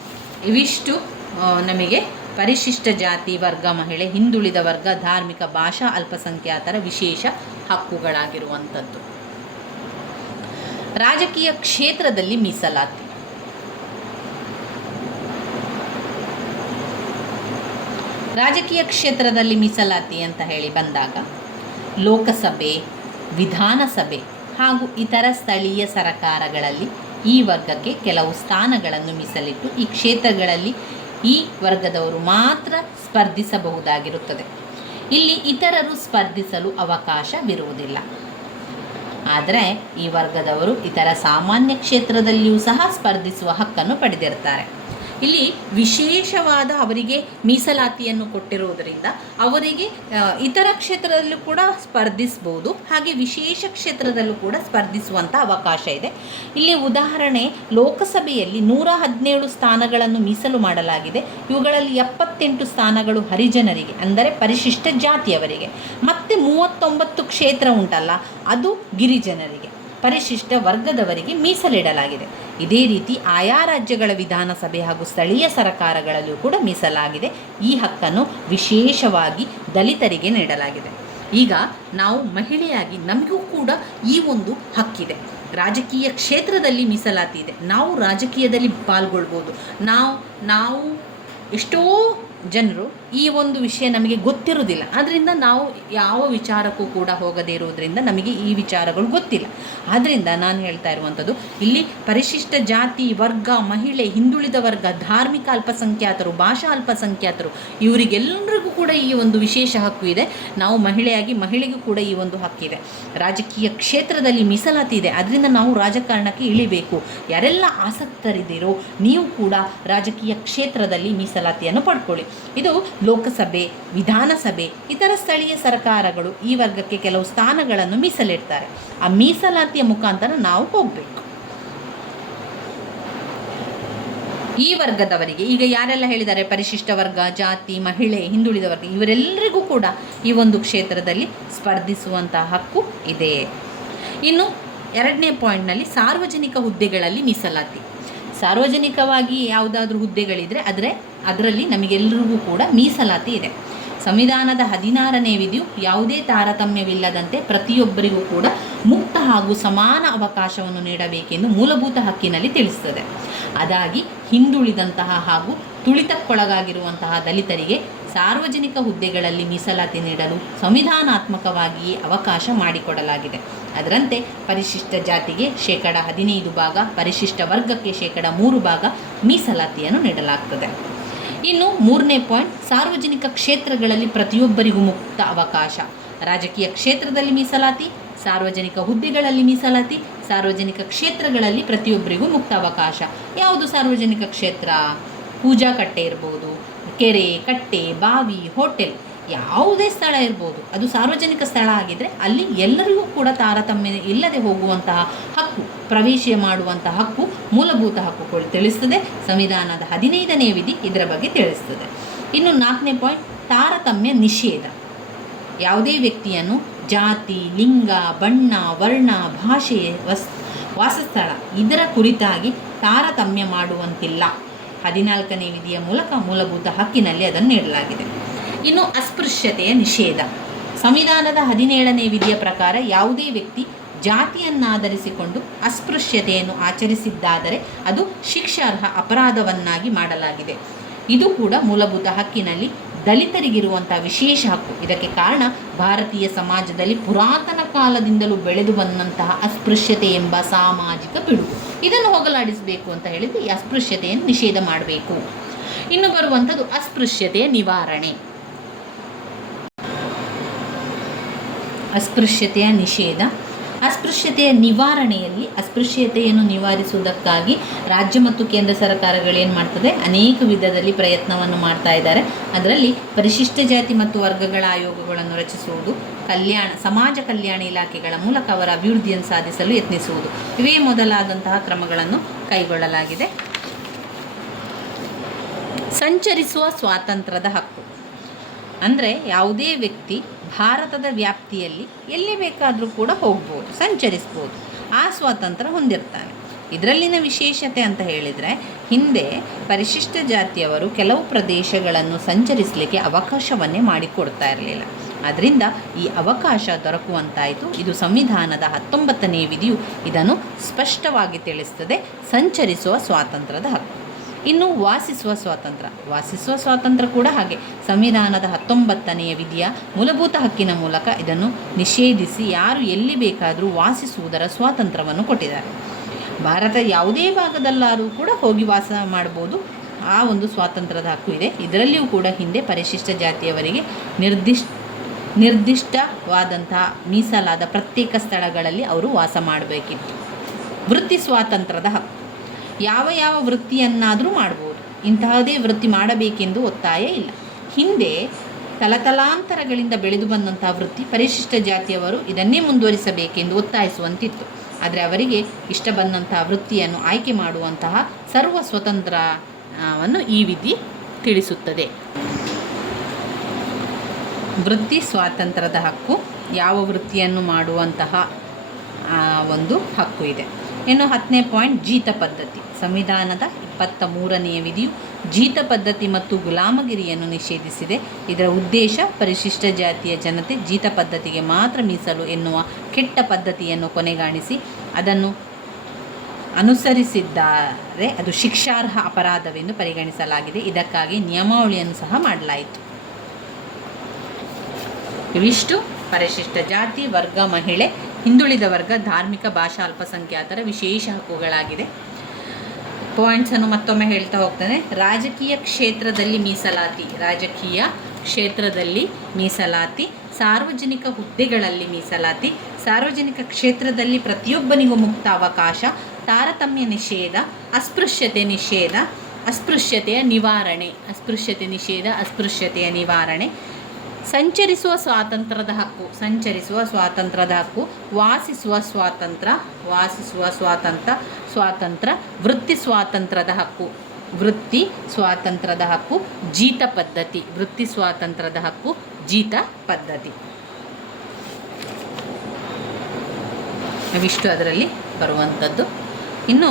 ಇವಿಷ್ಟು ನಮಗೆ ಪರಿಶಿಷ್ಟ ಜಾತಿ, ವರ್ಗ, ಮಹಿಳೆ, ಹಿಂದುಳಿದ ವರ್ಗ, ಧಾರ್ಮಿಕ, ಭಾಷಾ ಅಲ್ಪಸಂಖ್ಯಾತರ ವಿಶೇಷ ಹಕ್ಕುಗಳಾಗಿರುವಂಥದ್ದು. ರಾಜಕೀಯ ಕ್ಷೇತ್ರದಲ್ಲಿ ಮೀಸಲಾತಿ. ರಾಜಕೀಯ ಕ್ಷೇತ್ರದಲ್ಲಿ ಮೀಸಲಾತಿ ಅಂತ ಹೇಳಿ ಬಂದಾಗ ಲೋಕಸಭೆ, ವಿಧಾನಸಭೆ ಹಾಗೂ ಇತರ ಸ್ಥಳೀಯ ಸರಕಾರಗಳಲ್ಲಿ ಈ ವರ್ಗಕ್ಕೆ ಕೆಲವು ಸ್ಥಾನಗಳನ್ನು ಮೀಸಲಿಟ್ಟು ಈ ಕ್ಷೇತ್ರಗಳಲ್ಲಿ ಈ ವರ್ಗದವರು ಮಾತ್ರ ಸ್ಪರ್ಧಿಸಬಹುದಾಗಿರುತ್ತದೆ. ಇಲ್ಲಿ ಇತರರು ಸ್ಪರ್ಧಿಸಲು ಅವಕಾಶವಿರುವುದಿಲ್ಲ. ಆದರೆ ಈ ವರ್ಗದವರು ಇತರ ಸಾಮಾನ್ಯ ಕ್ಷೇತ್ರದಲ್ಲಿಯೂ ಸಹ ಸ್ಪರ್ಧಿಸುವ ಹಕ್ಕನ್ನು ಪಡೆದಿರ್ತಾರೆ. ಇಲ್ಲಿ ವಿಶೇಷವಾದ ಅವರಿಗೆ ಮೀಸಲಾತಿಯನ್ನು ಕೊಟ್ಟಿರುವುದರಿಂದ ಅವರಿಗೆ ಇತರ ಕ್ಷೇತ್ರದಲ್ಲೂ ಕೂಡ ಸ್ಪರ್ಧಿಸ್ಬೋದು, ಹಾಗೆ ವಿಶೇಷ ಕ್ಷೇತ್ರದಲ್ಲೂ ಕೂಡ ಸ್ಪರ್ಧಿಸುವಂಥ ಅವಕಾಶ ಇದೆ. ಇಲ್ಲಿ ಉದಾಹರಣೆ, ಲೋಕಸಭೆಯಲ್ಲಿ 117 ಸ್ಥಾನಗಳನ್ನು ಮೀಸಲು ಮಾಡಲಾಗಿದೆ. ಇವುಗಳಲ್ಲಿ 78 ಸ್ಥಾನಗಳು ಹರಿಜನರಿಗೆ, ಅಂದರೆ ಪರಿಶಿಷ್ಟ ಜಾತಿಯವರಿಗೆ, ಮತ್ತು 39 ಕ್ಷೇತ್ರ ಉಂಟಲ್ಲ ಅದು ಗಿರಿಜನರಿಗೆ, ಪರಿಶಿಷ್ಟ ವರ್ಗದವರಿಗೆ ಮೀಸಲಿಡಲಾಗಿದೆ. ಇದೇ ರೀತಿ ಆಯಾ ರಾಜ್ಯಗಳ ವಿಧಾನಸಭೆ ಹಾಗೂ ಸ್ಥಳೀಯ ಸರಕಾರಗಳಲ್ಲೂ ಕೂಡ ಮೀಸಲಾಗಿದೆ. ಈ ಹಕ್ಕನ್ನು ವಿಶೇಷವಾಗಿ ದಲಿತರಿಗೆ ನೀಡಲಾಗಿದೆ. ಈಗ ನಾವು ಮಹಿಳೆಯಾಗಿ ನಮಗೂ ಕೂಡ ಈ ಒಂದು ಹಕ್ಕಿದೆ. ರಾಜಕೀಯ ಕ್ಷೇತ್ರದಲ್ಲಿ ಮೀಸಲಾತಿ ಇದೆ. ನಾವು ರಾಜಕೀಯದಲ್ಲಿ ಪಾಲ್ಗೊಳ್ಬೋದು. ನಾವು ಎಷ್ಟೋ ಜನರು ಈ ಒಂದು ವಿಷಯ ನಮಗೆ ಗೊತ್ತಿರುವುದಿಲ್ಲ. ಆದ್ದರಿಂದ ನಾವು ಯಾವ ವಿಚಾರಕ್ಕೂ ಕೂಡ ಹೋಗದೇ ಇರುವುದರಿಂದ ನಮಗೆ ಈ ವಿಚಾರಗಳು ಗೊತ್ತಿಲ್ಲ. ಆದ್ದರಿಂದ ನಾನು ಹೇಳ್ತಾ ಇರುವಂಥದ್ದು, ಇಲ್ಲಿ ಪರಿಶಿಷ್ಟ ಜಾತಿ, ವರ್ಗ, ಮಹಿಳೆ, ಹಿಂದುಳಿದ ವರ್ಗ, ಧಾರ್ಮಿಕ ಅಲ್ಪಸಂಖ್ಯಾತರು, ಭಾಷಾ ಅಲ್ಪಸಂಖ್ಯಾತರು ಇವರಿಗೆಲ್ಲರಿಗೂ ಕೂಡ ಈ ಒಂದು ವಿಶೇಷ ಹಕ್ಕು ಇದೆ. ನಾವು ಮಹಿಳೆಯಾಗಿ ಮಹಿಳೆಗೂ ಕೂಡ ಈ ಒಂದು ಹಕ್ಕಿದೆ. ರಾಜಕೀಯ ಕ್ಷೇತ್ರದಲ್ಲಿ ಮೀಸಲಾತಿ ಇದೆ. ಅದರಿಂದ ನಾವು ರಾಜಕಾರಣಕ್ಕೆ ಇಳಿಬೇಕು. ಯಾರೆಲ್ಲ ಆಸಕ್ತರಿದ್ದೀರೋ ನೀವು ಕೂಡ ರಾಜಕೀಯ ಕ್ಷೇತ್ರದಲ್ಲಿ ಮೀಸಲಾತಿಯನ್ನು ಪಡ್ಕೊಳ್ಳಿ. ಇದು ಲೋಕಸಭೆ, ವಿಧಾನಸಭೆ, ಇತರ ಸ್ಥಳೀಯ ಸರ್ಕಾರಗಳು ಈ ವರ್ಗಕ್ಕೆ ಕೆಲವು ಸ್ಥಾನಗಳನ್ನು ಮೀಸಲಿಡ್ತಾರೆ. ಆ ಮೀಸಲಾತಿಯ ಮುಖಾಂತರ ನಾವು ಹೋಗಬೇಕು. ಈ ವರ್ಗದವರಿಗೆ ಈಗ ಯಾರೆಲ್ಲ ಹೇಳಿದ್ದಾರೆ, ಪರಿಶಿಷ್ಟ ವರ್ಗ, ಜಾತಿ, ಮಹಿಳೆ, ಹಿಂದುಳಿದ ವರ್ಗ, ಇವರೆಲ್ಲರಿಗೂ ಕೂಡ ಈ ಒಂದು ಕ್ಷೇತ್ರದಲ್ಲಿ ಸ್ಪರ್ಧಿಸುವಂತಹ ಹಕ್ಕು ಇದೆ. ಇನ್ನು 2ನೇ ಪಾಯಿಂಟ್ನಲ್ಲಿ ಸಾರ್ವಜನಿಕ ಹುದ್ದೆಗಳಲ್ಲಿ ಮೀಸಲಾತಿ. ಸಾರ್ವಜನಿಕವಾಗಿ ಯಾವುದಾದ್ರೂ ಹುದ್ದೆಗಳಿದ್ದರೆ ಅದರಲ್ಲಿ ನಮಗೆಲ್ಲರಿಗೂ ಕೂಡ ಮೀಸಲಾತಿ ಇದೆ. ಸಂವಿಧಾನದ 16ನೇ ವಿಧಿಯು ಯಾವುದೇ ತಾರತಮ್ಯವಿಲ್ಲದಂತೆ ಪ್ರತಿಯೊಬ್ಬರಿಗೂ ಕೂಡ ಮುಕ್ತ ಹಾಗೂ ಸಮಾನ ಅವಕಾಶವನ್ನು ನೀಡಬೇಕೆಂದು ಮೂಲಭೂತ ಹಕ್ಕಿನಲ್ಲಿ ತಿಳಿಸುತ್ತದೆ. ಅದಾಗಿ ಹಿಂದುಳಿದಂತಹ ಹಾಗೂ ತುಳಿತಕ್ಕೊಳಗಾಗಿರುವಂತಹ ದಲಿತರಿಗೆ ಸಾರ್ವಜನಿಕ ಹುದ್ದೆಗಳಲ್ಲಿ ಮೀಸಲಾತಿ ನೀಡಲು ಸಂವಿಧಾನಾತ್ಮಕವಾಗಿಯೇ ಅವಕಾಶ ಮಾಡಿಕೊಡಲಾಗಿದೆ. ಅದರಂತೆ ಪರಿಶಿಷ್ಟ ಜಾತಿಗೆ 15% ಭಾಗ, ಪರಿಶಿಷ್ಟ ವರ್ಗಕ್ಕೆ 3% ಭಾಗ ಮೀಸಲಾತಿಯನ್ನು ನೀಡಲಾಗ್ತದೆ. ಇನ್ನು 3ನೇ ಪಾಯಿಂಟ್, ಸಾರ್ವಜನಿಕ ಕ್ಷೇತ್ರಗಳಲ್ಲಿ ಪ್ರತಿಯೊಬ್ಬರಿಗೂ ಮುಕ್ತ ಅವಕಾಶ. ರಾಜಕೀಯ ಕ್ಷೇತ್ರದಲ್ಲಿ ಮೀಸಲಾತಿ, ಸಾರ್ವಜನಿಕ ಹುದ್ದೆಗಳಲ್ಲಿ ಮೀಸಲಾತಿ, ಸಾರ್ವಜನಿಕ ಕ್ಷೇತ್ರಗಳಲ್ಲಿ ಪ್ರತಿಯೊಬ್ಬರಿಗೂ ಮುಕ್ತ ಅವಕಾಶ. ಯಾವುದು ಸಾರ್ವಜನಿಕ ಕ್ಷೇತ್ರ? ಪೂಜಾ ಕಟ್ಟೆ ಇರ್ಬೋದು, ಕೆರೆ, ಕಟ್ಟೆ, ಬಾವಿ, ಹೋಟೆಲ್, ಯಾವುದೇ ಸ್ಥಳ ಇರ್ಬೋದು, ಅದು ಸಾರ್ವಜನಿಕ ಸ್ಥಳ ಆಗಿದ್ದರೆ ಅಲ್ಲಿ ಎಲ್ಲರಿಗೂ ಕೂಡ ತಾರತಮ್ಯ ಇಲ್ಲದೆ ಹೋಗುವಂತಹ ಹಕ್ಕು, ಪ್ರವೇಶ ಮಾಡುವಂತಹ ಹಕ್ಕು ಮೂಲಭೂತ ಹಕ್ಕುಗಳು ತಿಳಿಸ್ತದೆ. ಸಂವಿಧಾನದ 15ನೇ ವಿಧಿ ಇದರ ಬಗ್ಗೆ ತಿಳಿಸ್ತದೆ. ಇನ್ನು 4ನೇ ಪಾಯಿಂಟ್, ತಾರತಮ್ಯ ನಿಷೇಧ. ಯಾವುದೇ ವ್ಯಕ್ತಿಯನ್ನು ಜಾತಿ, ಲಿಂಗ, ಬಣ್ಣ, ವರ್ಣ, ಭಾಷೆ, ವಾಸಸ್ಥಳ ಇದರ ಕುರಿತಾಗಿ ತಾರತಮ್ಯ ಮಾಡುವಂತಿಲ್ಲ. 14ನೇ ವಿಧಿಯ ಮೂಲಕ ಮೂಲಭೂತ ಹಕ್ಕಿನಲ್ಲಿ ಅದನ್ನು ನೀಡಲಾಗಿದೆ. ಇನ್ನು ಅಸ್ಪೃಶ್ಯತೆಯ ನಿಷೇಧ. ಸಂವಿಧಾನದ 17ನೇ ವಿಧಿಯ ಪ್ರಕಾರ ಯಾವುದೇ ವ್ಯಕ್ತಿ ಜಾತಿಯನ್ನಾಧರಿಸಿಕೊಂಡು ಅಸ್ಪೃಶ್ಯತೆಯನ್ನು ಆಚರಿಸಿದ್ದಾದರೆ ಅದು ಶಿಕ್ಷಾರ್ಹ ಅಪರಾಧವನ್ನಾಗಿ ಮಾಡಲಾಗಿದೆ. ಇದು ಕೂಡ ಮೂಲಭೂತ ಹಕ್ಕಿನಲ್ಲಿ ದಲಿತರಿಗಿರುವಂಥ ವಿಶೇಷ ಹಕ್ಕು. ಇದಕ್ಕೆ ಕಾರಣ ಭಾರತೀಯ ಸಮಾಜದಲ್ಲಿ ಪುರಾತನ ಕಾಲದಿಂದಲೂ ಬೆಳೆದು ಬಂದಂತಹ ಅಸ್ಪೃಶ್ಯತೆ ಎಂಬ ಸಾಮಾಜಿಕ ಪಿಡುಗು. ಇದನ್ನು ಹೋಗಲಾಡಿಸಬೇಕು ಅಂತ ಹೇಳಿದರೆ ಈ ಅಸ್ಪೃಶ್ಯತೆಯನ್ನು ನಿಷೇಧ ಮಾಡಬೇಕು. ಇನ್ನು ಬರುವಂಥದ್ದು ಅಸ್ಪೃಶ್ಯತೆಯ ನಿವಾರಣೆ. ಅಸ್ಪೃಶ್ಯತೆಯ ನಿಷೇಧ. ಅಸ್ಪೃಶ್ಯತೆಯ ನಿವಾರಣೆಯಲ್ಲಿ ಅಸ್ಪೃಶ್ಯತೆಯನ್ನು ನಿವಾರಿಸುವುದಕ್ಕಾಗಿ ರಾಜ್ಯ ಮತ್ತು ಕೇಂದ್ರ ಸರ್ಕಾರಗಳೇನು ಮಾಡ್ತದೆ, ಅನೇಕ ವಿಧದಲ್ಲಿ ಪ್ರಯತ್ನವನ್ನು ಮಾಡ್ತಾ ಇದ್ದಾರೆ. ಅದರಲ್ಲಿ ಪರಿಶಿಷ್ಟ ಜಾತಿ ಮತ್ತು ವರ್ಗಗಳ ಆಯೋಗಗಳನ್ನು ರಚಿಸುವುದು, ಸಮಾಜ ಕಲ್ಯಾಣ ಇಲಾಖೆಗಳ ಮೂಲಕ ಅವರ ಅಭಿವೃದ್ಧಿಯನ್ನು ಸಾಧಿಸಲು ಯತ್ನಿಸುವುದು, ಇವೇ ಮೊದಲಾದಂತಹ ಕ್ರಮಗಳನ್ನು ಕೈಗೊಳ್ಳಲಾಗಿದೆ. ಸಂಚರಿಸುವ ಸ್ವಾತಂತ್ರ್ಯದ ಹಕ್ಕು ಅಂದರೆ ಯಾವುದೇ ವ್ಯಕ್ತಿ ಭಾರತದ ವ್ಯಾಪ್ತಿಯಲ್ಲಿ ಎಲ್ಲಿ ಬೇಕಾದರೂ ಕೂಡ ಹೋಗ್ಬೋದು, ಸಂಚರಿಸ್ಬೋದು, ಆ ಸ್ವಾತಂತ್ರ್ಯ ಹೊಂದಿರ್ತಾನೆ. ಇದರಲ್ಲಿನ ವಿಶೇಷತೆ ಅಂತ ಹೇಳಿದರೆ, ಹಿಂದೆ ಪರಿಶಿಷ್ಟ ಜಾತಿಯವರು ಕೆಲವು ಪ್ರದೇಶಗಳನ್ನು ಸಂಚರಿಸಲಿಕ್ಕೆ ಅವಕಾಶವನ್ನೇ ಮಾಡಿಕೊಡ್ತಾ ಇರಲಿಲ್ಲ. ಆದ್ದರಿಂದ ಈ ಅವಕಾಶ ದೊರಕುವಂತಾಯಿತು. ಇದು ಸಂವಿಧಾನದ 19ನೇ ವಿಧಿಯು ಇದನ್ನು ಸ್ಪಷ್ಟವಾಗಿ ತಿಳಿಸ್ತದೆ, ಸಂಚರಿಸುವ ಸ್ವಾತಂತ್ರ್ಯದ ಹಕ್ಕು. ಇನ್ನು ವಾಸಿಸುವ ಸ್ವಾತಂತ್ರ್ಯ ಕೂಡ ಹಾಗೆ ಸಂವಿಧಾನದ 19ನೇ ವಿಧಿಯ ಮೂಲಭೂತ ಹಕ್ಕಿನ ಮೂಲಕ ಇದನ್ನು ನಿಷೇಧಿಸಿ ಯಾರು ಎಲ್ಲಿ ಬೇಕಾದರೂ ವಾಸಿಸುವುದರ ಸ್ವಾತಂತ್ರ್ಯವನ್ನು ಕೊಟ್ಟಿದ್ದಾರೆ. ಭಾರತ ಯಾವುದೇ ಭಾಗದಲ್ಲಾದರೂ ಕೂಡ ಹೋಗಿ ವಾಸ ಮಾಡ್ಬೋದು, ಆ ಒಂದು ಸ್ವಾತಂತ್ರ್ಯದ ಹಕ್ಕು ಇದೆ. ಇದರಲ್ಲಿಯೂ ಕೂಡ ಹಿಂದೆ ಪರಿಶಿಷ್ಟ ಜಾತಿಯವರಿಗೆ ನಿರ್ದಿಷ್ಟವಾದಂತಹ ಮೀಸಲಾದ ಪ್ರತ್ಯೇಕ ಸ್ಥಳಗಳಲ್ಲಿ ಅವರು ವಾಸ ಮಾಡಬೇಕಿತ್ತು. ವೃತ್ತಿ ಸ್ವಾತಂತ್ರ್ಯದ ಹಕ್ಕು. ಯಾವ ವೃತ್ತಿಯನ್ನಾದರೂ ಮಾಡ್ಬೋದು, ಇಂತಹದೇ ವೃತ್ತಿ ಮಾಡಬೇಕೆಂದು ಒತ್ತಾಯ ಇಲ್ಲ. ಹಿಂದೆ ತಲತಲಾಂತರಗಳಿಂದ ಬೆಳೆದು ಬಂದಂತಹ ವೃತ್ತಿ ಪರಿಶಿಷ್ಟ ಜಾತಿಯವರು ಇದನ್ನೇ ಮುಂದುವರಿಸಬೇಕೆಂದು ಒತ್ತಾಯಿಸುವಂತಿತ್ತು. ಆದರೆ ಅವರಿಗೆ ಇಷ್ಟ ಬಂದಂತಹ ವೃತ್ತಿಯನ್ನು ಆಯ್ಕೆ ಮಾಡುವಂತಹ ಸರ್ವ ಸ್ವತಂತ್ರವನ್ನು ಈ ವಿಧಿ ತಿಳಿಸುತ್ತದೆ. ವೃತ್ತಿ ಸ್ವಾತಂತ್ರ್ಯದ ಹಕ್ಕು, ಯಾವ ವೃತ್ತಿಯನ್ನು ಮಾಡುವಂತಹ ಒಂದು ಹಕ್ಕು ಇದೆ. ಇನ್ನು 10ನೇ ಪಾಯಿಂಟ್, ಜೀತ ಪದ್ಧತಿ. ಸಂವಿಧಾನದ 23ನೇ ವಿಧಿಯು ಜೀತ ಪದ್ಧತಿ ಮತ್ತು ಗುಲಾಮಗಿರಿಯನ್ನು ನಿಷೇಧಿಸಿದೆ. ಇದರ ಉದ್ದೇಶ ಪರಿಶಿಷ್ಟ ಜಾತಿಯ ಜನತೆ ಜೀತ ಪದ್ಧತಿಗೆ ಮಾತ್ರ ಮೀಸಲು ಎನ್ನುವ ಕೆಟ್ಟ ಪದ್ಧತಿಯನ್ನು ಕೊನೆಗಾಣಿಸಿ ಅದನ್ನು ಅನುಸರಿಸಿದ್ದಾರೆ ಅದು ಶಿಕ್ಷಾರ್ಹ ಅಪರಾಧವೆಂದು ಪರಿಗಣಿಸಲಾಗಿದೆ. ಇದಕ್ಕಾಗಿ ನಿಯಮಾವಳಿಯನ್ನು ಸಹ ಮಾಡಲಾಯಿತು. ಇವಿಷ್ಟು ಪರಿಶಿಷ್ಟ ಜಾತಿ, ವರ್ಗ, ಮಹಿಳೆ, ಹಿಂದುಳಿದ ವರ್ಗ, ಧಾರ್ಮಿಕ, ಭಾಷಾ ಅಲ್ಪಸಂಖ್ಯಾತರ ವಿಶೇಷ ಹಕ್ಕುಗಳಾಗಿದೆ. ಪಾಯಿಂಟ್ಸನ್ನು ಮತ್ತೊಮ್ಮೆ ಹೇಳ್ತಾ ಹೋಗ್ತಾನೆ. ರಾಜಕೀಯ ಕ್ಷೇತ್ರದಲ್ಲಿ ಮೀಸಲಾತಿ, ಸಾರ್ವಜನಿಕ ಹುದ್ದೆಗಳಲ್ಲಿ ಮೀಸಲಾತಿ, ಸಾರ್ವಜನಿಕ ಕ್ಷೇತ್ರದಲ್ಲಿ ಪ್ರತಿಯೊಬ್ಬನಿಗೂ ಮುಕ್ತ ಅವಕಾಶ, ತಾರತಮ್ಯ ನಿಷೇಧ, ಅಸ್ಪೃಶ್ಯತೆಯ ನಿವಾರಣೆ, ಸಂಚರಿಸುವ ಸ್ವಾತಂತ್ರ್ಯದ ಹಕ್ಕು, ವಾಸಿಸುವ ಸ್ವಾತಂತ್ರ್ಯ, ವೃತ್ತಿ ಸ್ವಾತಂತ್ರ್ಯದ ಹಕ್ಕು, ಜೀತ ಪದ್ಧತಿ, ಇವಿಷ್ಟು ಅದರಲ್ಲಿ ಬರುವಂಥದ್ದು. ಇನ್ನು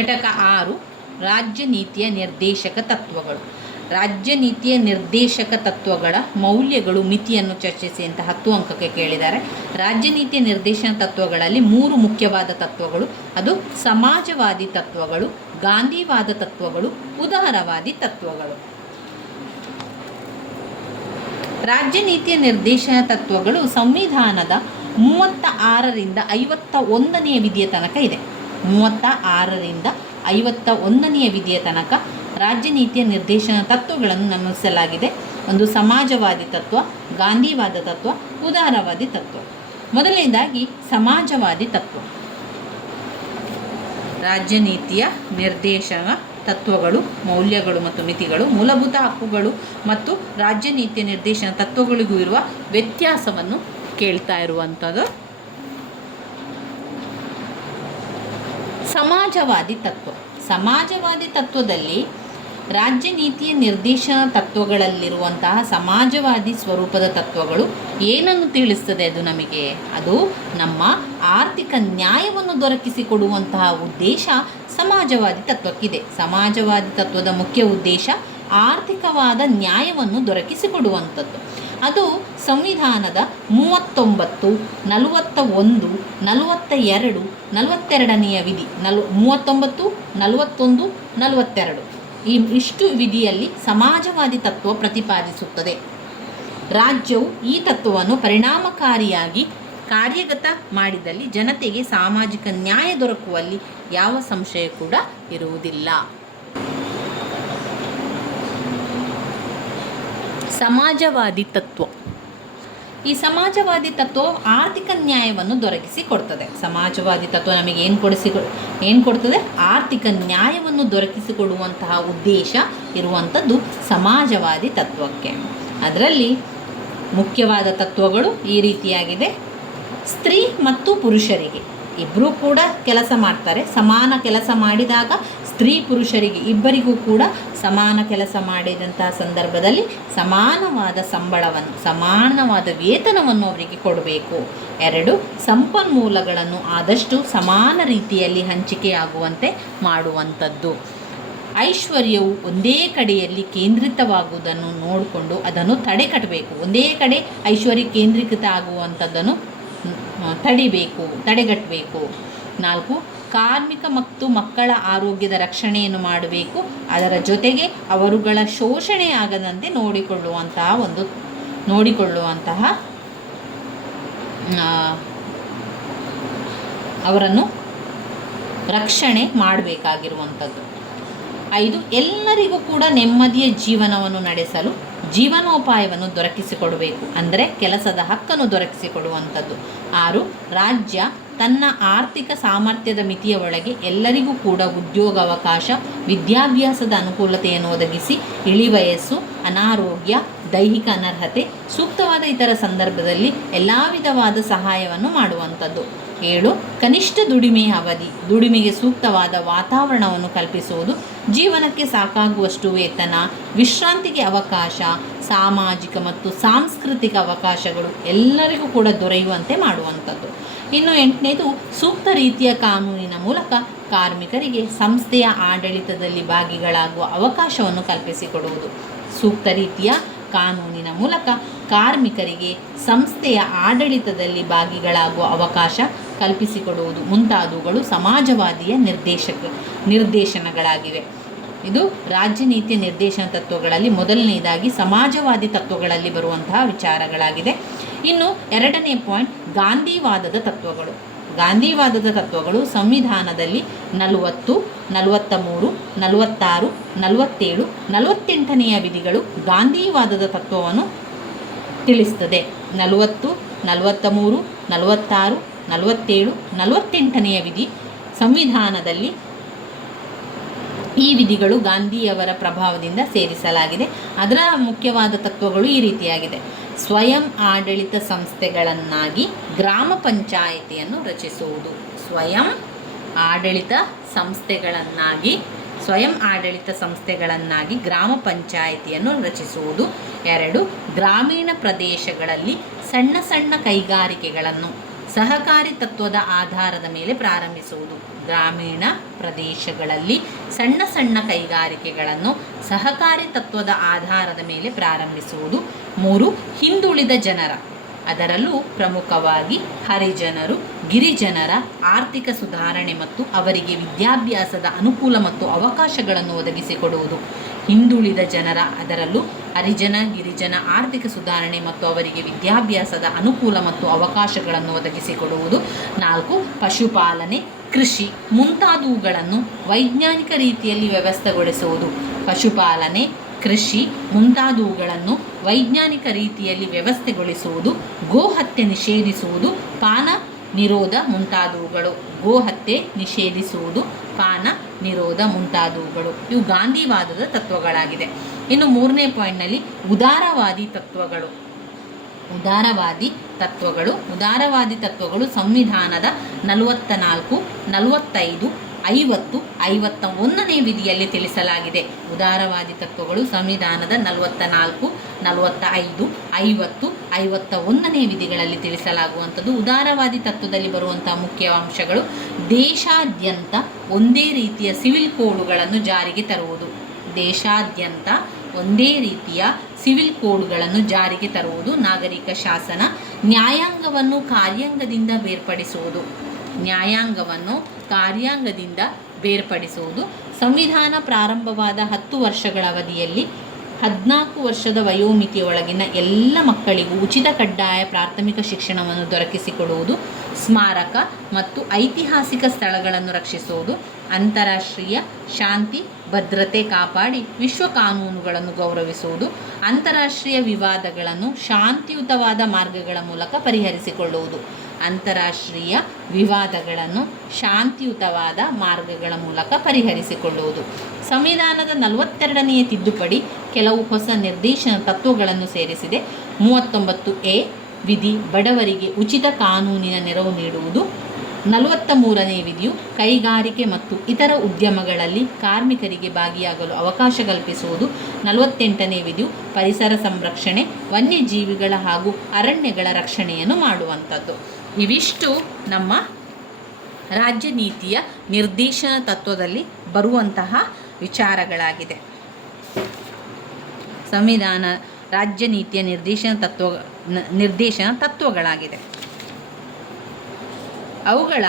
ಘಟಕ 6, ರಾಜ್ಯ ನೀತಿಯ ನಿರ್ದೇಶಕ ತತ್ವಗಳ ಮೌಲ್ಯಗಳು, ಮಿತಿಯನ್ನು ಚರ್ಚಿಸಿ ಅಂತ 10 ಅಂಕಕ್ಕೆ ಕೇಳಿದ್ದಾರೆ. ರಾಜ್ಯ ನೀತಿಯ ನಿರ್ದೇಶನ ತತ್ವಗಳಲ್ಲಿ 3 ಮುಖ್ಯವಾದ ತತ್ವಗಳು, ಅದು ಸಮಾಜವಾದಿ ತತ್ವಗಳು, ಗಾಂಧಿವಾದ ತತ್ವಗಳು, ಉದಾರವಾದಿ ತತ್ವಗಳು. ರಾಜ್ಯ ನೀತಿಯ ನಿರ್ದೇಶನ ತತ್ವಗಳು ಸಂವಿಧಾನದ 36ರಿಂದ 51ನೇ ವಿಧಿಯ ತನಕ ಇದೆ. 36ರಿಂದ 51ನೇ ವಿಧಿಯ ತನಕ ರಾಜ್ಯ ನೀತಿಯ ನಿರ್ದೇಶನ ತತ್ವಗಳನ್ನು ನಮೂದಿಸಲಾಗಿದೆ. ಒಂದು ಸಮಾಜವಾದಿ ತತ್ವ, ಗಾಂಧಿವಾದ ತತ್ವ, ಉದಾರವಾದಿ ತತ್ವ. ಮೊದಲನೇದಾಗಿ ಸಮಾಜವಾದಿ ತತ್ವ. ರಾಜ್ಯ ನೀತಿಯ ನಿರ್ದೇಶನ ತತ್ವಗಳು, ಮೌಲ್ಯಗಳು ಮತ್ತು ಮಿತಿಗಳು, ಮೂಲಭೂತ ಹಕ್ಕುಗಳು ಮತ್ತು ರಾಜ್ಯ ನೀತಿಯ ನಿರ್ದೇಶನ ತತ್ವಗಳಿಗೂ ಇರುವ ವ್ಯತ್ಯಾಸವನ್ನು ಕೇಳ್ತಾ ಇರುವಂಥದ್ದು. ಸಮಾಜವಾದಿ ತತ್ವ. ಸಮಾಜವಾದಿ ತತ್ವದಲ್ಲಿ ರಾಜ್ಯ ನೀತಿಯ ನಿರ್ದೇಶನ ತತ್ವಗಳಲ್ಲಿರುವಂತಹ ಸಮಾಜವಾದಿ ಸ್ವರೂಪದ ತತ್ವಗಳು ಏನನ್ನು ತಿಳಿಸ್ತದೆ? ಅದು ನಮಗೆ ಅದು ನಮ್ಮ ಆರ್ಥಿಕ ನ್ಯಾಯವನ್ನು ದೊರಕಿಸಿಕೊಡುವಂತಹ ಉದ್ದೇಶ ಸಮಾಜವಾದಿ ತತ್ವಕ್ಕಿದೆ. ಸಮಾಜವಾದಿ ತತ್ವದ ಮುಖ್ಯ ಉದ್ದೇಶ ಆರ್ಥಿಕವಾದ ನ್ಯಾಯವನ್ನು ದೊರಕಿಸಿಕೊಡುವಂಥದ್ದು. ಅದು ಸಂವಿಧಾನದ 39, 41, 42, 42ನೆಯ ವಿಧಿ, 39, 41, 42 ಇಷ್ಟು ವಿಧಿಯಲ್ಲಿ ಸಮಾಜವಾದಿ ತತ್ವ ಪ್ರತಿಪಾದಿಸುತ್ತದೆ. ರಾಜ್ಯವು ಈ ತತ್ವವನ್ನು ಪರಿಣಾಮಕಾರಿಯಾಗಿ ಕಾರ್ಯಗತ ಮಾಡಿದಲ್ಲಿ ಜನತೆಗೆ ಸಾಮಾಜಿಕ ನ್ಯಾಯ ದೊರಕುವಲ್ಲಿ ಯಾವ ಸಂಶಯ ಕೂಡ ಇರುವುದಿಲ್ಲ. ಸಮಾಜವಾದಿ ತತ್ವ. ಈ ಸಮಾಜವಾದಿ ತತ್ವ ಆರ್ಥಿಕ ನ್ಯಾಯವನ್ನು ದೊರಕಿಸಿಕೊಡ್ತದೆ. ಸಮಾಜವಾದಿ ತತ್ವ ನಮಗೆ ಏನು ಕೊಡ್ತದೆ? ಆರ್ಥಿಕ ನ್ಯಾಯವನ್ನು ದೊರಕಿಸಿಕೊಡುವಂತಹ ಉದ್ದೇಶ ಇರುವಂಥದ್ದು ಸಮಾಜವಾದಿ ತತ್ವಕ್ಕೆ. ಅದರಲ್ಲಿ ಮುಖ್ಯವಾದ ತತ್ವಗಳು ಈ ರೀತಿಯಾಗಿದೆ. ಸ್ತ್ರೀ ಮತ್ತು ಪುರುಷರಿಗೆ ಇಬ್ಬರೂ ಕೂಡ ಕೆಲಸ ಮಾಡ್ತಾರೆ. ಸಮಾನ ಕೆಲಸ ಮಾಡಿದಾಗ ಸ್ತ್ರೀ ಪುರುಷರಿಗೆ ಇಬ್ಬರಿಗೂ ಕೂಡ ಸಮಾನ ಕೆಲಸ ಮಾಡಿದಂತಹ ಸಂದರ್ಭದಲ್ಲಿ ಸಮಾನವಾದ ಸಂಬಳವನ್ನು, ಸಮಾನವಾದ ವೇತನವನ್ನು ಅವರಿಗೆ ಕೊಡಬೇಕು. 2, ಸಂಪನ್ಮೂಲಗಳನ್ನು ಆದಷ್ಟು ಸಮಾನ ರೀತಿಯಲ್ಲಿ ಹಂಚಿಕೆಯಾಗುವಂತೆ ಮಾಡುವಂಥದ್ದು. ಐಶ್ವರ್ಯವು ಒಂದೇ ಕಡೆಯಲ್ಲಿ ಕೇಂದ್ರಿತವಾಗುವುದನ್ನು ನೋಡಿಕೊಂಡು ಅದನ್ನು ತಡೆಗಟ್ಟಬೇಕು. ಒಂದೇ ಕಡೆ ಐಶ್ವರ್ಯ ಕೇಂದ್ರೀಕೃತ ಆಗುವಂಥದ್ದನ್ನು ತಡೆಗಟ್ಟಬೇಕು. 4, ಕಾರ್ಮಿಕ ಮತ್ತು ಮಕ್ಕಳ ಆರೋಗ್ಯದ ರಕ್ಷಣೆಯನ್ನು ಮಾಡಬೇಕು. ಅದರ ಜೊತೆಗೆ ಅವರುಗಳ ಶೋಷಣೆ ಆಗದಂತೆ ನೋಡಿಕೊಳ್ಳುವಂತಹ ಅವರನ್ನು ರಕ್ಷಣೆ ಮಾಡಬೇಕಾಗಿರುವಂಥದ್ದು. 5, ಎಲ್ಲರಿಗೂ ಕೂಡ ನೆಮ್ಮದಿಯ ಜೀವನವನ್ನು ನಡೆಸಲು ಜೀವನೋಪಾಯವನ್ನು ದೊರಕಿಸಿಕೊಡಬೇಕು, ಅಂದರೆ ಕೆಲಸದ ಹಕ್ಕನ್ನು ದೊರಕಿಸಿಕೊಡುವಂಥದ್ದು. 6, ರಾಜ್ಯ ತನ್ನ ಆರ್ಥಿಕ ಸಾಮರ್ಥ್ಯದ ಮಿತಿಯ ಒಳಗೆ ಎಲ್ಲರಿಗೂ ಕೂಡ ಉದ್ಯೋಗಾವಕಾಶ, ವಿದ್ಯಾಭ್ಯಾಸದ ಅನುಕೂಲತೆಯನ್ನು ಒದಗಿಸಿ ಇಳಿವಯಸ್ಸು, ಅನಾರೋಗ್ಯ, ದೈಹಿಕ ಅನರ್ಹತೆ, ಸೂಕ್ತವಾದ ಇತರ ಸಂದರ್ಭದಲ್ಲಿ ಎಲ್ಲ ವಿಧವಾದ ಸಹಾಯವನ್ನು ಮಾಡುವಂಥದ್ದು. 7, ಕನಿಷ್ಠ ದುಡಿಮೆಯ ಅವಧಿ, ದುಡಿಮೆಗೆ ಸೂಕ್ತವಾದ ವಾತಾವರಣವನ್ನು ಕಲ್ಪಿಸುವುದು, ಜೀವನಕ್ಕೆ ಸಾಕಾಗುವಷ್ಟು ವೇತನ, ವಿಶ್ರಾಂತಿಗೆ ಅವಕಾಶ, ಸಾಮಾಜಿಕ ಮತ್ತು ಸಾಂಸ್ಕೃತಿಕ ಅವಕಾಶಗಳು ಎಲ್ಲರಿಗೂ ಕೂಡ ದೊರೆಯುವಂತೆ ಮಾಡುವಂಥದ್ದು. ಇನ್ನು 8ನೇದು, ಸೂಕ್ತ ರೀತಿಯ ಕಾನೂನಿನ ಮೂಲಕ ಕಾರ್ಮಿಕರಿಗೆ ಸಂಸ್ಥೆಯ ಆಡಳಿತದಲ್ಲಿ ಭಾಗಿಗಳಾಗುವ ಅವಕಾಶವನ್ನು ಕಲ್ಪಿಸಿಕೊಡುವುದು. ಸೂಕ್ತ ರೀತಿಯ ಕಾನೂನಿನ ಮೂಲಕ ಕಾರ್ಮಿಕರಿಗೆ ಸಂಸ್ಥೆಯ ಆಡಳಿತದಲ್ಲಿ ಭಾಗಿಗಳಾಗುವ ಅವಕಾಶ ಕಲ್ಪಿಸಿಕೊಡುವುದು ಮುಂತಾದವುಗಳು ಸಮಾಜವಾದಿಯ ನಿರ್ದೇಶನಗಳಾಗಿವೆ. ಇದು ರಾಜ್ಯ ನೀತಿಯ ನಿರ್ದೇಶನ ತತ್ವಗಳಲ್ಲಿ ಮೊದಲನೆಯದಾಗಿ ಸಮಾಜವಾದಿ ತತ್ವಗಳಲ್ಲಿ ಬರುವಂತಹ ವಿಚಾರಗಳಾಗಿದೆ. ಇನ್ನು 2ನೇ ಪಾಯಿಂಟ್, ಗಾಂಧಿವಾದದ ತತ್ವಗಳು. ಗಾಂಧಿವಾದದ ತತ್ವಗಳು ಸಂವಿಧಾನದಲ್ಲಿ 40, 43, 46, 47, 48ನೆಯ ವಿಧಿಗಳು ಗಾಂಧಿವಾದದ ತತ್ವವನ್ನು ತಿಳಿಸ್ತದೆ. 40, 43, 46, 47, 48ನೆಯ ವಿಧಿ ಸಂವಿಧಾನದಲ್ಲಿ ಈ ವಿಧಿಗಳು ಗಾಂಧಿಯವರ ಪ್ರಭಾವದಿಂದ ಸೇರಿಸಲಾಗಿದೆ. ಅದರ ಮುಖ್ಯವಾದ ತತ್ವಗಳು ಈ ರೀತಿಯಾಗಿದೆ. ಸ್ವಯಂ ಆಡಳಿತ ಸಂಸ್ಥೆಗಳನ್ನಾಗಿ ಗ್ರಾಮ ಪಂಚಾಯಿತಿಯನ್ನು ರಚಿಸುವುದು. ಸ್ವಯಂ ಆಡಳಿತ ಸಂಸ್ಥೆಗಳನ್ನಾಗಿ ಗ್ರಾಮ ಪಂಚಾಯಿತಿಯನ್ನು ರಚಿಸುವುದು. 2, ಗ್ರಾಮೀಣ ಪ್ರದೇಶಗಳಲ್ಲಿ ಸಣ್ಣ ಸಣ್ಣ ಕೈಗಾರಿಕೆಗಳನ್ನು ಸಹಕಾರಿ ತತ್ವದ ಆಧಾರದ ಮೇಲೆ ಪ್ರಾರಂಭಿಸುವುದು. ಗ್ರಾಮೀಣ ಪ್ರದೇಶಗಳಲ್ಲಿ ಸಣ್ಣ ಸಣ್ಣ ಕೈಗಾರಿಕೆಗಳನ್ನು ಸಹಕಾರಿ ತತ್ವದ ಆಧಾರದ ಮೇಲೆ ಪ್ರಾರಂಭಿಸುವುದು. 3, ಹಿಂದುಳಿದ ಜನರ, ಅದರಲ್ಲೂ ಪ್ರಮುಖವಾಗಿ ಹರಿಜನರು, ಗಿರಿಜನರ ಆರ್ಥಿಕ ಸುಧಾರಣೆ ಮತ್ತು ಅವರಿಗೆ ವಿದ್ಯಾಭ್ಯಾಸದ ಅನುಕೂಲ ಮತ್ತು ಅವಕಾಶಗಳನ್ನು ಒದಗಿಸಿಕೊಡುವುದು. ಹಿಂದುಳಿದ ಜನರ, ಅದರಲ್ಲೂ ಹರಿಜನ, ಗಿರಿಜನ ಆರ್ಥಿಕ ಸುಧಾರಣೆ ಮತ್ತು ಅವರಿಗೆ ವಿದ್ಯಾಭ್ಯಾಸದ ಅನುಕೂಲ ಮತ್ತು ಅವಕಾಶಗಳನ್ನು ಒದಗಿಸಿಕೊಡುವುದು. 4, ಪಶುಪಾಲನೆ, ಕೃಷಿ ಮುಂತಾದವುಗಳನ್ನು ವೈಜ್ಞಾನಿಕ ರೀತಿಯಲ್ಲಿ ವ್ಯವಸ್ಥೆಗೊಳಿಸುವುದು. ಪಶುಪಾಲನೆ, ಕೃಷಿ ಮುಂತಾದವುಗಳನ್ನು ವೈಜ್ಞಾನಿಕ ರೀತಿಯಲ್ಲಿ ವ್ಯವಸ್ಥೆಗೊಳಿಸುವುದು ಗೋಹತ್ಯೆ ನಿಷೇಧಿಸುವುದು, ಪಾನ ನಿರೋಧ ಮುಂತಾದವುಗಳು. ಗೋಹತ್ಯೆ ನಿಷೇಧಿಸುವುದು, ಪಾನ ನಿರೋಧ ಮುಂತಾದವುಗಳು ಇವು ಗಾಂಧಿವಾದದ ತತ್ವಗಳಾಗಿದೆ. ಇನ್ನು 3ನೇ ಪಾಯಿಂಟ್ನಲ್ಲಿ ಉದಾರವಾದಿ ತತ್ವಗಳು. ಉದಾರವಾದಿ ತತ್ವಗಳು ಸಂವಿಧಾನದ 44, 45, 50, 51ನೇ ವಿಧಿಯಲ್ಲಿ ತಿಳಿಸಲಾಗಿದೆ. ಉದಾರವಾದಿ ತತ್ವಗಳು ಸಂವಿಧಾನದ 44, 45, 50, 51ನೇ ವಿಧಿಗಳಲ್ಲಿ ತಿಳಿಸಲಾಗುವಂಥದ್ದು. ಉದಾರವಾದಿ ತತ್ವದಲ್ಲಿ ಬರುವಂತಹ ಮುಖ್ಯ ಅಂಶಗಳು: ದೇಶಾದ್ಯಂತ ಒಂದೇ ರೀತಿಯ ಸಿವಿಲ್ ಕೋಡ್ಗಳನ್ನು ಜಾರಿಗೆ ತರುವುದು. ದೇಶಾದ್ಯಂತ ಒಂದೇ ರೀತಿಯ ಸಿವಿಲ್ ಕೋಡ್ಗಳನ್ನು ಜಾರಿಗೆ ತರುವುದು. ನಾಗರಿಕ ಶಾಸನ. ನ್ಯಾಯಾಂಗವನ್ನು ಕಾರ್ಯಾಂಗದಿಂದ ಬೇರ್ಪಡಿಸುವುದು. ಸಂವಿಧಾನ ಪ್ರಾರಂಭವಾದ 10 ವರ್ಷಗಳ ಅವಧಿಯಲ್ಲಿ 14 ವರ್ಷದ ವಯೋಮಿತಿಯೊಳಗಿನ ಎಲ್ಲ ಮಕ್ಕಳಿಗೂ ಉಚಿತ ಕಡ್ಡಾಯ ಪ್ರಾಥಮಿಕ ಶಿಕ್ಷಣವನ್ನು ದೊರಕಿಸಿಕೊಡುವುದು. ಸ್ಮಾರಕ ಮತ್ತು ಐತಿಹಾಸಿಕ ಸ್ಥಳಗಳನ್ನು ರಕ್ಷಿಸುವುದು. ಅಂತಾರಾಷ್ಟ್ರೀಯ ಶಾಂತಿ ಭದ್ರತೆ ಕಾಪಾಡಿ ವಿಶ್ವ ಕಾನೂನುಗಳನ್ನು ಗೌರವಿಸುವುದು. ಅಂತಾರಾಷ್ಟ್ರೀಯ ವಿವಾದಗಳನ್ನು ಶಾಂತಿಯುತವಾದ ಮಾರ್ಗಗಳ ಮೂಲಕ ಪರಿಹರಿಸಿಕೊಳ್ಳುವುದು. ಅಂತಾರಾಷ್ಟ್ರೀಯ ವಿವಾದಗಳನ್ನು ಶಾಂತಿಯುತವಾದ ಮಾರ್ಗಗಳ ಮೂಲಕ ಪರಿಹರಿಸಿಕೊಳ್ಳುವುದು. ಸಂವಿಧಾನದ 42ನೇ ತಿದ್ದುಪಡಿ ಕೆಲವು ಹೊಸ ನಿರ್ದೇಶನ ತತ್ವಗಳನ್ನು ಸೇರಿಸಿದೆ. 39A ವಿಧಿ ಬಡವರಿಗೆ ಉಚಿತ ಕಾನೂನಿನ ನೆರವು ನೀಡುವುದು. 43ನೇ ವಿಧಿಯು ಕೈಗಾರಿಕೆ ಮತ್ತು ಇತರ ಉದ್ಯಮಗಳಲ್ಲಿ ಕಾರ್ಮಿಕರಿಗೆ ಭಾಗಿಯಾಗಲು ಅವಕಾಶ ಕಲ್ಪಿಸುವುದು. 48ನೇ ವಿಧಿಯು ಪರಿಸರ ಸಂರಕ್ಷಣೆ, ವನ್ಯಜೀವಿಗಳ ಹಾಗೂ ಅರಣ್ಯಗಳ ರಕ್ಷಣೆಯನ್ನು ಮಾಡುವಂಥದ್ದು. ಇವಿಷ್ಟು ನಮ್ಮ ರಾಜ್ಯ ನೀತಿಯ ನಿರ್ದೇಶನ ತತ್ವದಲ್ಲಿ ಬರುವಂತಹ ವಿಚಾರಗಳಾಗಿದೆ. ಸಂವಿಧಾನ ರಾಜ್ಯ ನೀತಿಯ ನಿರ್ದೇಶನ ತತ್ವಗಳಾಗಿದೆ. ಅವುಗಳ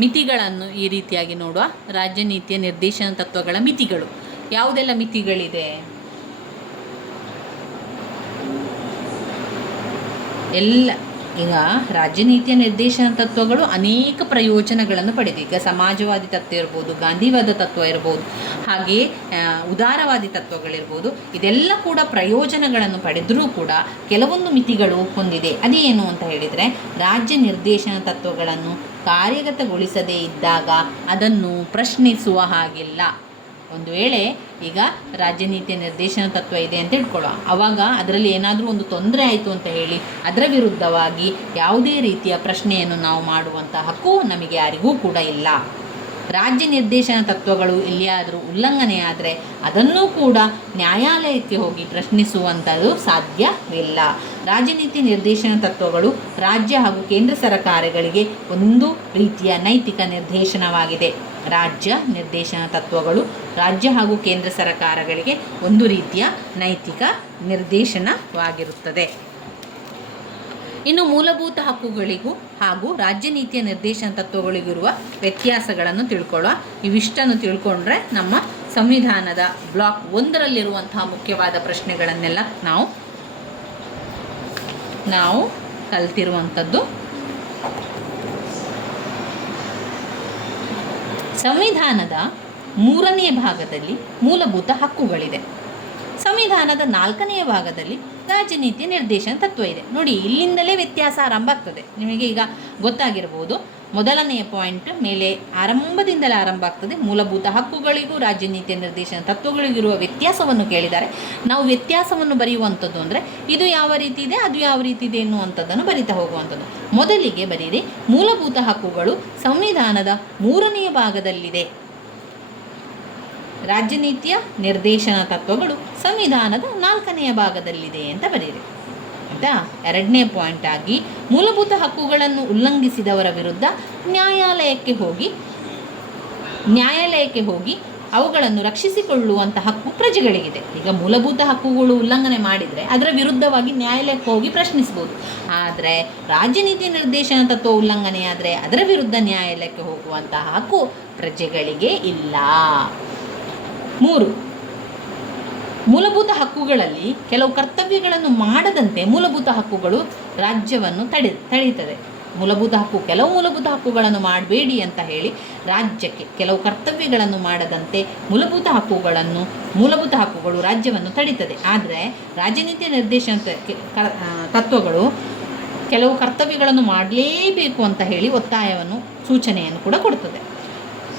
ಮಿತಿಗಳನ್ನು ಈ ರೀತಿಯಾಗಿ ನೋಡುವ. ರಾಜ್ಯ ನೀತಿಯ ನಿರ್ದೇಶನ ತತ್ವಗಳ ಮಿತಿಗಳು ಯಾವುದೆಲ್ಲ ಮಿತಿಗಳಿದೆ? ಈಗ ರಾಜ್ಯ ನೀತಿಯ ನಿರ್ದೇಶನ ತತ್ವಗಳು ಅನೇಕ ಪ್ರಯೋಜನಗಳನ್ನು ಪಡೆದಿದೆ. ಈಗ ಸಮಾಜವಾದಿ ತತ್ವ ಇರ್ಬೋದು, ಗಾಂಧಿವಾದ ತತ್ವ ಇರ್ಬೋದು, ಹಾಗೆಯೇ ಉದಾರವಾದಿ ತತ್ವಗಳಿರ್ಬೋದು. ಇದೆಲ್ಲ ಕೂಡ ಪ್ರಯೋಜನಗಳನ್ನು ಪಡೆದರೂ ಕೂಡ ಕೆಲವೊಂದು ಮಿತಿಗಳು ಹೊಂದಿದೆ. ಅದೇನು ಅಂತ ಹೇಳಿದರೆ, ರಾಜ್ಯ ನಿರ್ದೇಶನ ತತ್ವಗಳನ್ನು ಕಾರ್ಯಗತಗೊಳಿಸದೇ ಇದ್ದಾಗ ಅದನ್ನು ಪ್ರಶ್ನಿಸುವ ಹಾಗಿಲ್ಲ. ಒಂದು ವೇಳೆ ಈಗ ರಾಜ್ಯ ನೀತಿಯ ನಿರ್ದೇಶನ ತತ್ವ ಇದೆ ಅಂತ ಇಟ್ಕೊಳ್ಳೋ, ಆವಾಗ ಅದರಲ್ಲಿ ಏನಾದರೂ ಒಂದು ತೊಂದರೆ ಆಯಿತು ಅಂತ ಹೇಳಿ ಅದರ ವಿರುದ್ಧವಾಗಿ ಯಾವುದೇ ರೀತಿಯ ಪ್ರಶ್ನೆಯನ್ನು ನಾವು ಮಾಡುವಂಥ ಹಕ್ಕು ನಮಗೆ ಯಾರಿಗೂ ಕೂಡ ಇಲ್ಲ. ರಾಜ್ಯ ನಿರ್ದೇಶನ ತತ್ವಗಳು ಎಲ್ಲಿಯಾದರೂ ಉಲ್ಲಂಘನೆಯಾದರೆ ಅದನ್ನೂ ಕೂಡ ನ್ಯಾಯಾಲಯಕ್ಕೆ ಹೋಗಿ ಪ್ರಶ್ನಿಸುವಂಥದ್ದು ಸಾಧ್ಯವಿಲ್ಲ. ರಾಜ್ಯನೀತಿ ನಿರ್ದೇಶನ ತತ್ವಗಳು ರಾಜ್ಯ ಹಾಗೂ ಕೇಂದ್ರ ಸರ್ಕಾರಗಳಿಗೆ ಒಂದು ರೀತಿಯ ನೈತಿಕ ನಿರ್ದೇಶನವಾಗಿದೆ. ರಾಜ್ಯ ನಿರ್ದೇಶನ ತತ್ವಗಳು ರಾಜ್ಯ ಹಾಗೂ ಕೇಂದ್ರ ಸರ್ಕಾರಗಳಿಗೆ ಒಂದು ರೀತಿಯ ನೈತಿಕ ನಿರ್ದೇಶನವಾಗಿರುತ್ತದೆ. ಇನ್ನು ಮೂಲಭೂತ ಹಕ್ಕುಗಳಿಗೂ ಹಾಗೂ ರಾಜ್ಯ ನೀತಿಯ ನಿರ್ದೇಶನ ತತ್ವಗಳಿಗಿರುವ ವ್ಯತ್ಯಾಸಗಳನ್ನು ತಿಳ್ಕೊಳ್ಳುವ. ಇವಿಷ್ಟನ್ನು ತಿಳ್ಕೊಂಡ್ರೆ ನಮ್ಮ ಸಂವಿಧಾನದ ಬ್ಲಾಕ್ 1ರಲ್ಲಿರುವಂತಹ ಮುಖ್ಯವಾದ ಪ್ರಶ್ನೆಗಳನ್ನೆಲ್ಲ ನಾವು ಕಲ್ತಿರುವಂಥದ್ದು. ಸಂವಿಧಾನದ 3ನೇ ಭಾಗದಲ್ಲಿ ಮೂಲಭೂತ ಹಕ್ಕುಗಳಿದೆ. ಸಂವಿಧಾನದ 4ನೇ ಭಾಗದಲ್ಲಿ ರಾಜನೀತಿಯ ನಿರ್ದೇಶನ ತತ್ವ ಇದೆ. ನೋಡಿ, ಇಲ್ಲಿಂದಲೇ ವ್ಯತ್ಯಾಸ ಆರಂಭ ಆಗ್ತದೆ. ನಿಮಗೆ ಈಗ ಗೊತ್ತಾಗಿರ್ಬೋದು. ಮೊದಲನೆಯ ಪಾಯಿಂಟ್ ಮೇಲೆ ಆರಂಭದಿಂದಲೇ ಆರಂಭ ಆಗ್ತದೆ. ಮೂಲಭೂತ ಹಕ್ಕುಗಳಿಗೂ ರಾಜನೀತಿಯ ನಿರ್ದೇಶನ ತತ್ವಗಳಿಗಿರುವ ವ್ಯತ್ಯಾಸವನ್ನು ಕೇಳಿದ್ದಾರೆ. ನಾವು ವ್ಯತ್ಯಾಸವನ್ನು ಬರೆಯುವಂಥದ್ದು ಅಂದರೆ ಇದು ಯಾವ ರೀತಿ ಇದೆ, ಅದು ಯಾವ ರೀತಿ ಇದೆ ಎನ್ನುವಂಥದ್ದನ್ನು ಬರಿತಾ ಹೋಗುವಂಥದ್ದು. ಮೊದಲಿಗೆ ಬರೀರಿ, ಮೂಲಭೂತ ಹಕ್ಕುಗಳು ಸಂವಿಧಾನದ 3ನೇ ಭಾಗದಲ್ಲಿದೆ. ರಾಜ್ಯನೀತಿಯ ನಿರ್ದೇಶನ ತತ್ವಗಳು ಸಂವಿಧಾನದ 4ನೇ ಭಾಗದಲ್ಲಿದೆ ಅಂತ ಬರೀರಿ. ಆಯಿತಾ? 2ನೇ ಪಾಯಿಂಟ್ ಆಗಿ, ಮೂಲಭೂತ ಹಕ್ಕುಗಳನ್ನು ಉಲ್ಲಂಘಿಸಿದವರ ವಿರುದ್ಧ ನ್ಯಾಯಾಲಯಕ್ಕೆ ಹೋಗಿ ಅವುಗಳನ್ನು ರಕ್ಷಿಸಿಕೊಳ್ಳುವಂಥ ಹಕ್ಕು ಪ್ರಜೆಗಳಿಗಿದೆ. ಈಗ ಮೂಲಭೂತ ಹಕ್ಕುಗಳು ಉಲ್ಲಂಘನೆ ಮಾಡಿದರೆ ಅದರ ವಿರುದ್ಧವಾಗಿ ನ್ಯಾಯಾಲಯಕ್ಕೆ ಹೋಗಿ ಪ್ರಶ್ನಿಸ್ಬೋದು. ಆದರೆ ರಾಜ್ಯನೀತಿ ನಿರ್ದೇಶನ ತತ್ವ ಉಲ್ಲಂಘನೆಯಾದರೆ ಅದರ ವಿರುದ್ಧ ನ್ಯಾಯಾಲಯಕ್ಕೆ ಹೋಗುವಂತಹ ಹಕ್ಕು ಪ್ರಜೆಗಳಿಗೆ ಇಲ್ಲ. 3. ಮೂಲಭೂತ ಹಕ್ಕುಗಳಲ್ಲಿ ಕೆಲವು ಕರ್ತವ್ಯಗಳನ್ನು ಮಾಡದಂತೆ ಮೂಲಭೂತ ಹಕ್ಕುಗಳು ರಾಜ್ಯವನ್ನು ತಡೀತದೆ. ಕೆಲವು ಮೂಲಭೂತ ಹಕ್ಕುಗಳನ್ನು ಮಾಡಬೇಡಿ ಅಂತ ಹೇಳಿ ರಾಜ್ಯಕ್ಕೆ ಕೆಲವು ಕರ್ತವ್ಯಗಳನ್ನು ಮಾಡದಂತೆ ಮೂಲಭೂತ ಹಕ್ಕುಗಳು ರಾಜ್ಯವನ್ನು ತಡೀತದೆ. ಆದರೆ ರಾಜ್ಯನೀತಿಯ ನಿರ್ದೇಶನ ತತ್ವಗಳು ಕೆಲವು ಕರ್ತವ್ಯಗಳನ್ನು ಮಾಡಲೇಬೇಕು ಅಂತ ಹೇಳಿ ಒತ್ತಾಯವನ್ನು, ಸೂಚನೆಯನ್ನು ಕೂಡ ಕೊಡ್ತದೆ.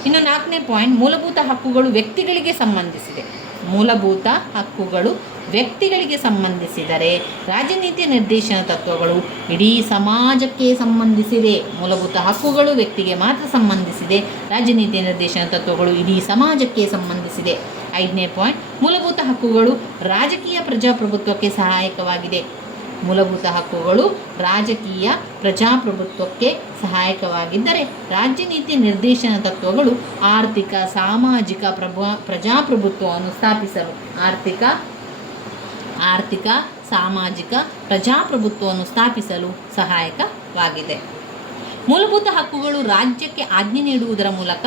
ಇನ್ನು 4ನೇ ಪಾಯಿಂಟ್, ಮೂಲಭೂತ ಹಕ್ಕುಗಳು ವ್ಯಕ್ತಿಗಳಿಗೆ ಸಂಬಂಧಿಸಿದೆ. ಮೂಲಭೂತ ಹಕ್ಕುಗಳು ವ್ಯಕ್ತಿಗಳಿಗೆ ಸಂಬಂಧಿಸಿದರೆ ರಾಜನೀತಿ ನಿರ್ದೇಶನ ತತ್ವಗಳು ಇಡೀ ಸಮಾಜಕ್ಕೆ ಸಂಬಂಧಿಸಿದೆ. ಮೂಲಭೂತ ಹಕ್ಕುಗಳು ವ್ಯಕ್ತಿಗೆ ಮಾತ್ರ ಸಂಬಂಧಿಸಿದೆ, ರಾಜನೀತಿ ನಿರ್ದೇಶನ ತತ್ವಗಳು ಇಡೀ ಸಮಾಜಕ್ಕೆ ಸಂಬಂಧಿಸಿದೆ. 5ನೇ ಪಾಯಿಂಟ್, ಮೂಲಭೂತ ಹಕ್ಕುಗಳು ರಾಜಕೀಯ ಪ್ರಜಾಪ್ರಭುತ್ವಕ್ಕೆ ಸಹಾಯಕವಾಗಿದೆ. ಮೂಲಭೂತ ಹಕ್ಕುಗಳು ರಾಜಕೀಯ ಪ್ರಜಾಪ್ರಭುತ್ವಕ್ಕೆ ಸಹಾಯಕವಾಗಿದ್ದರೆ ರಾಜ್ಯನೀತಿ ನಿರ್ದೇಶನ ತತ್ವಗಳು ಆರ್ಥಿಕ ಸಾಮಾಜಿಕ ಪ್ರಜಾಪ್ರಭುತ್ವವನ್ನು ಸ್ಥಾಪಿಸಲು ಆರ್ಥಿಕ ಸಾಮಾಜಿಕ ಪ್ರಜಾಪ್ರಭುತ್ವವನ್ನು ಸ್ಥಾಪಿಸಲು ಸಹಾಯಕವಾಗಿದೆ. ಮೂಲಭೂತ ಹಕ್ಕುಗಳು ರಾಜ್ಯಕ್ಕೆ ಆಜ್ಞೆ ನೀಡುವುದರ ಮೂಲಕ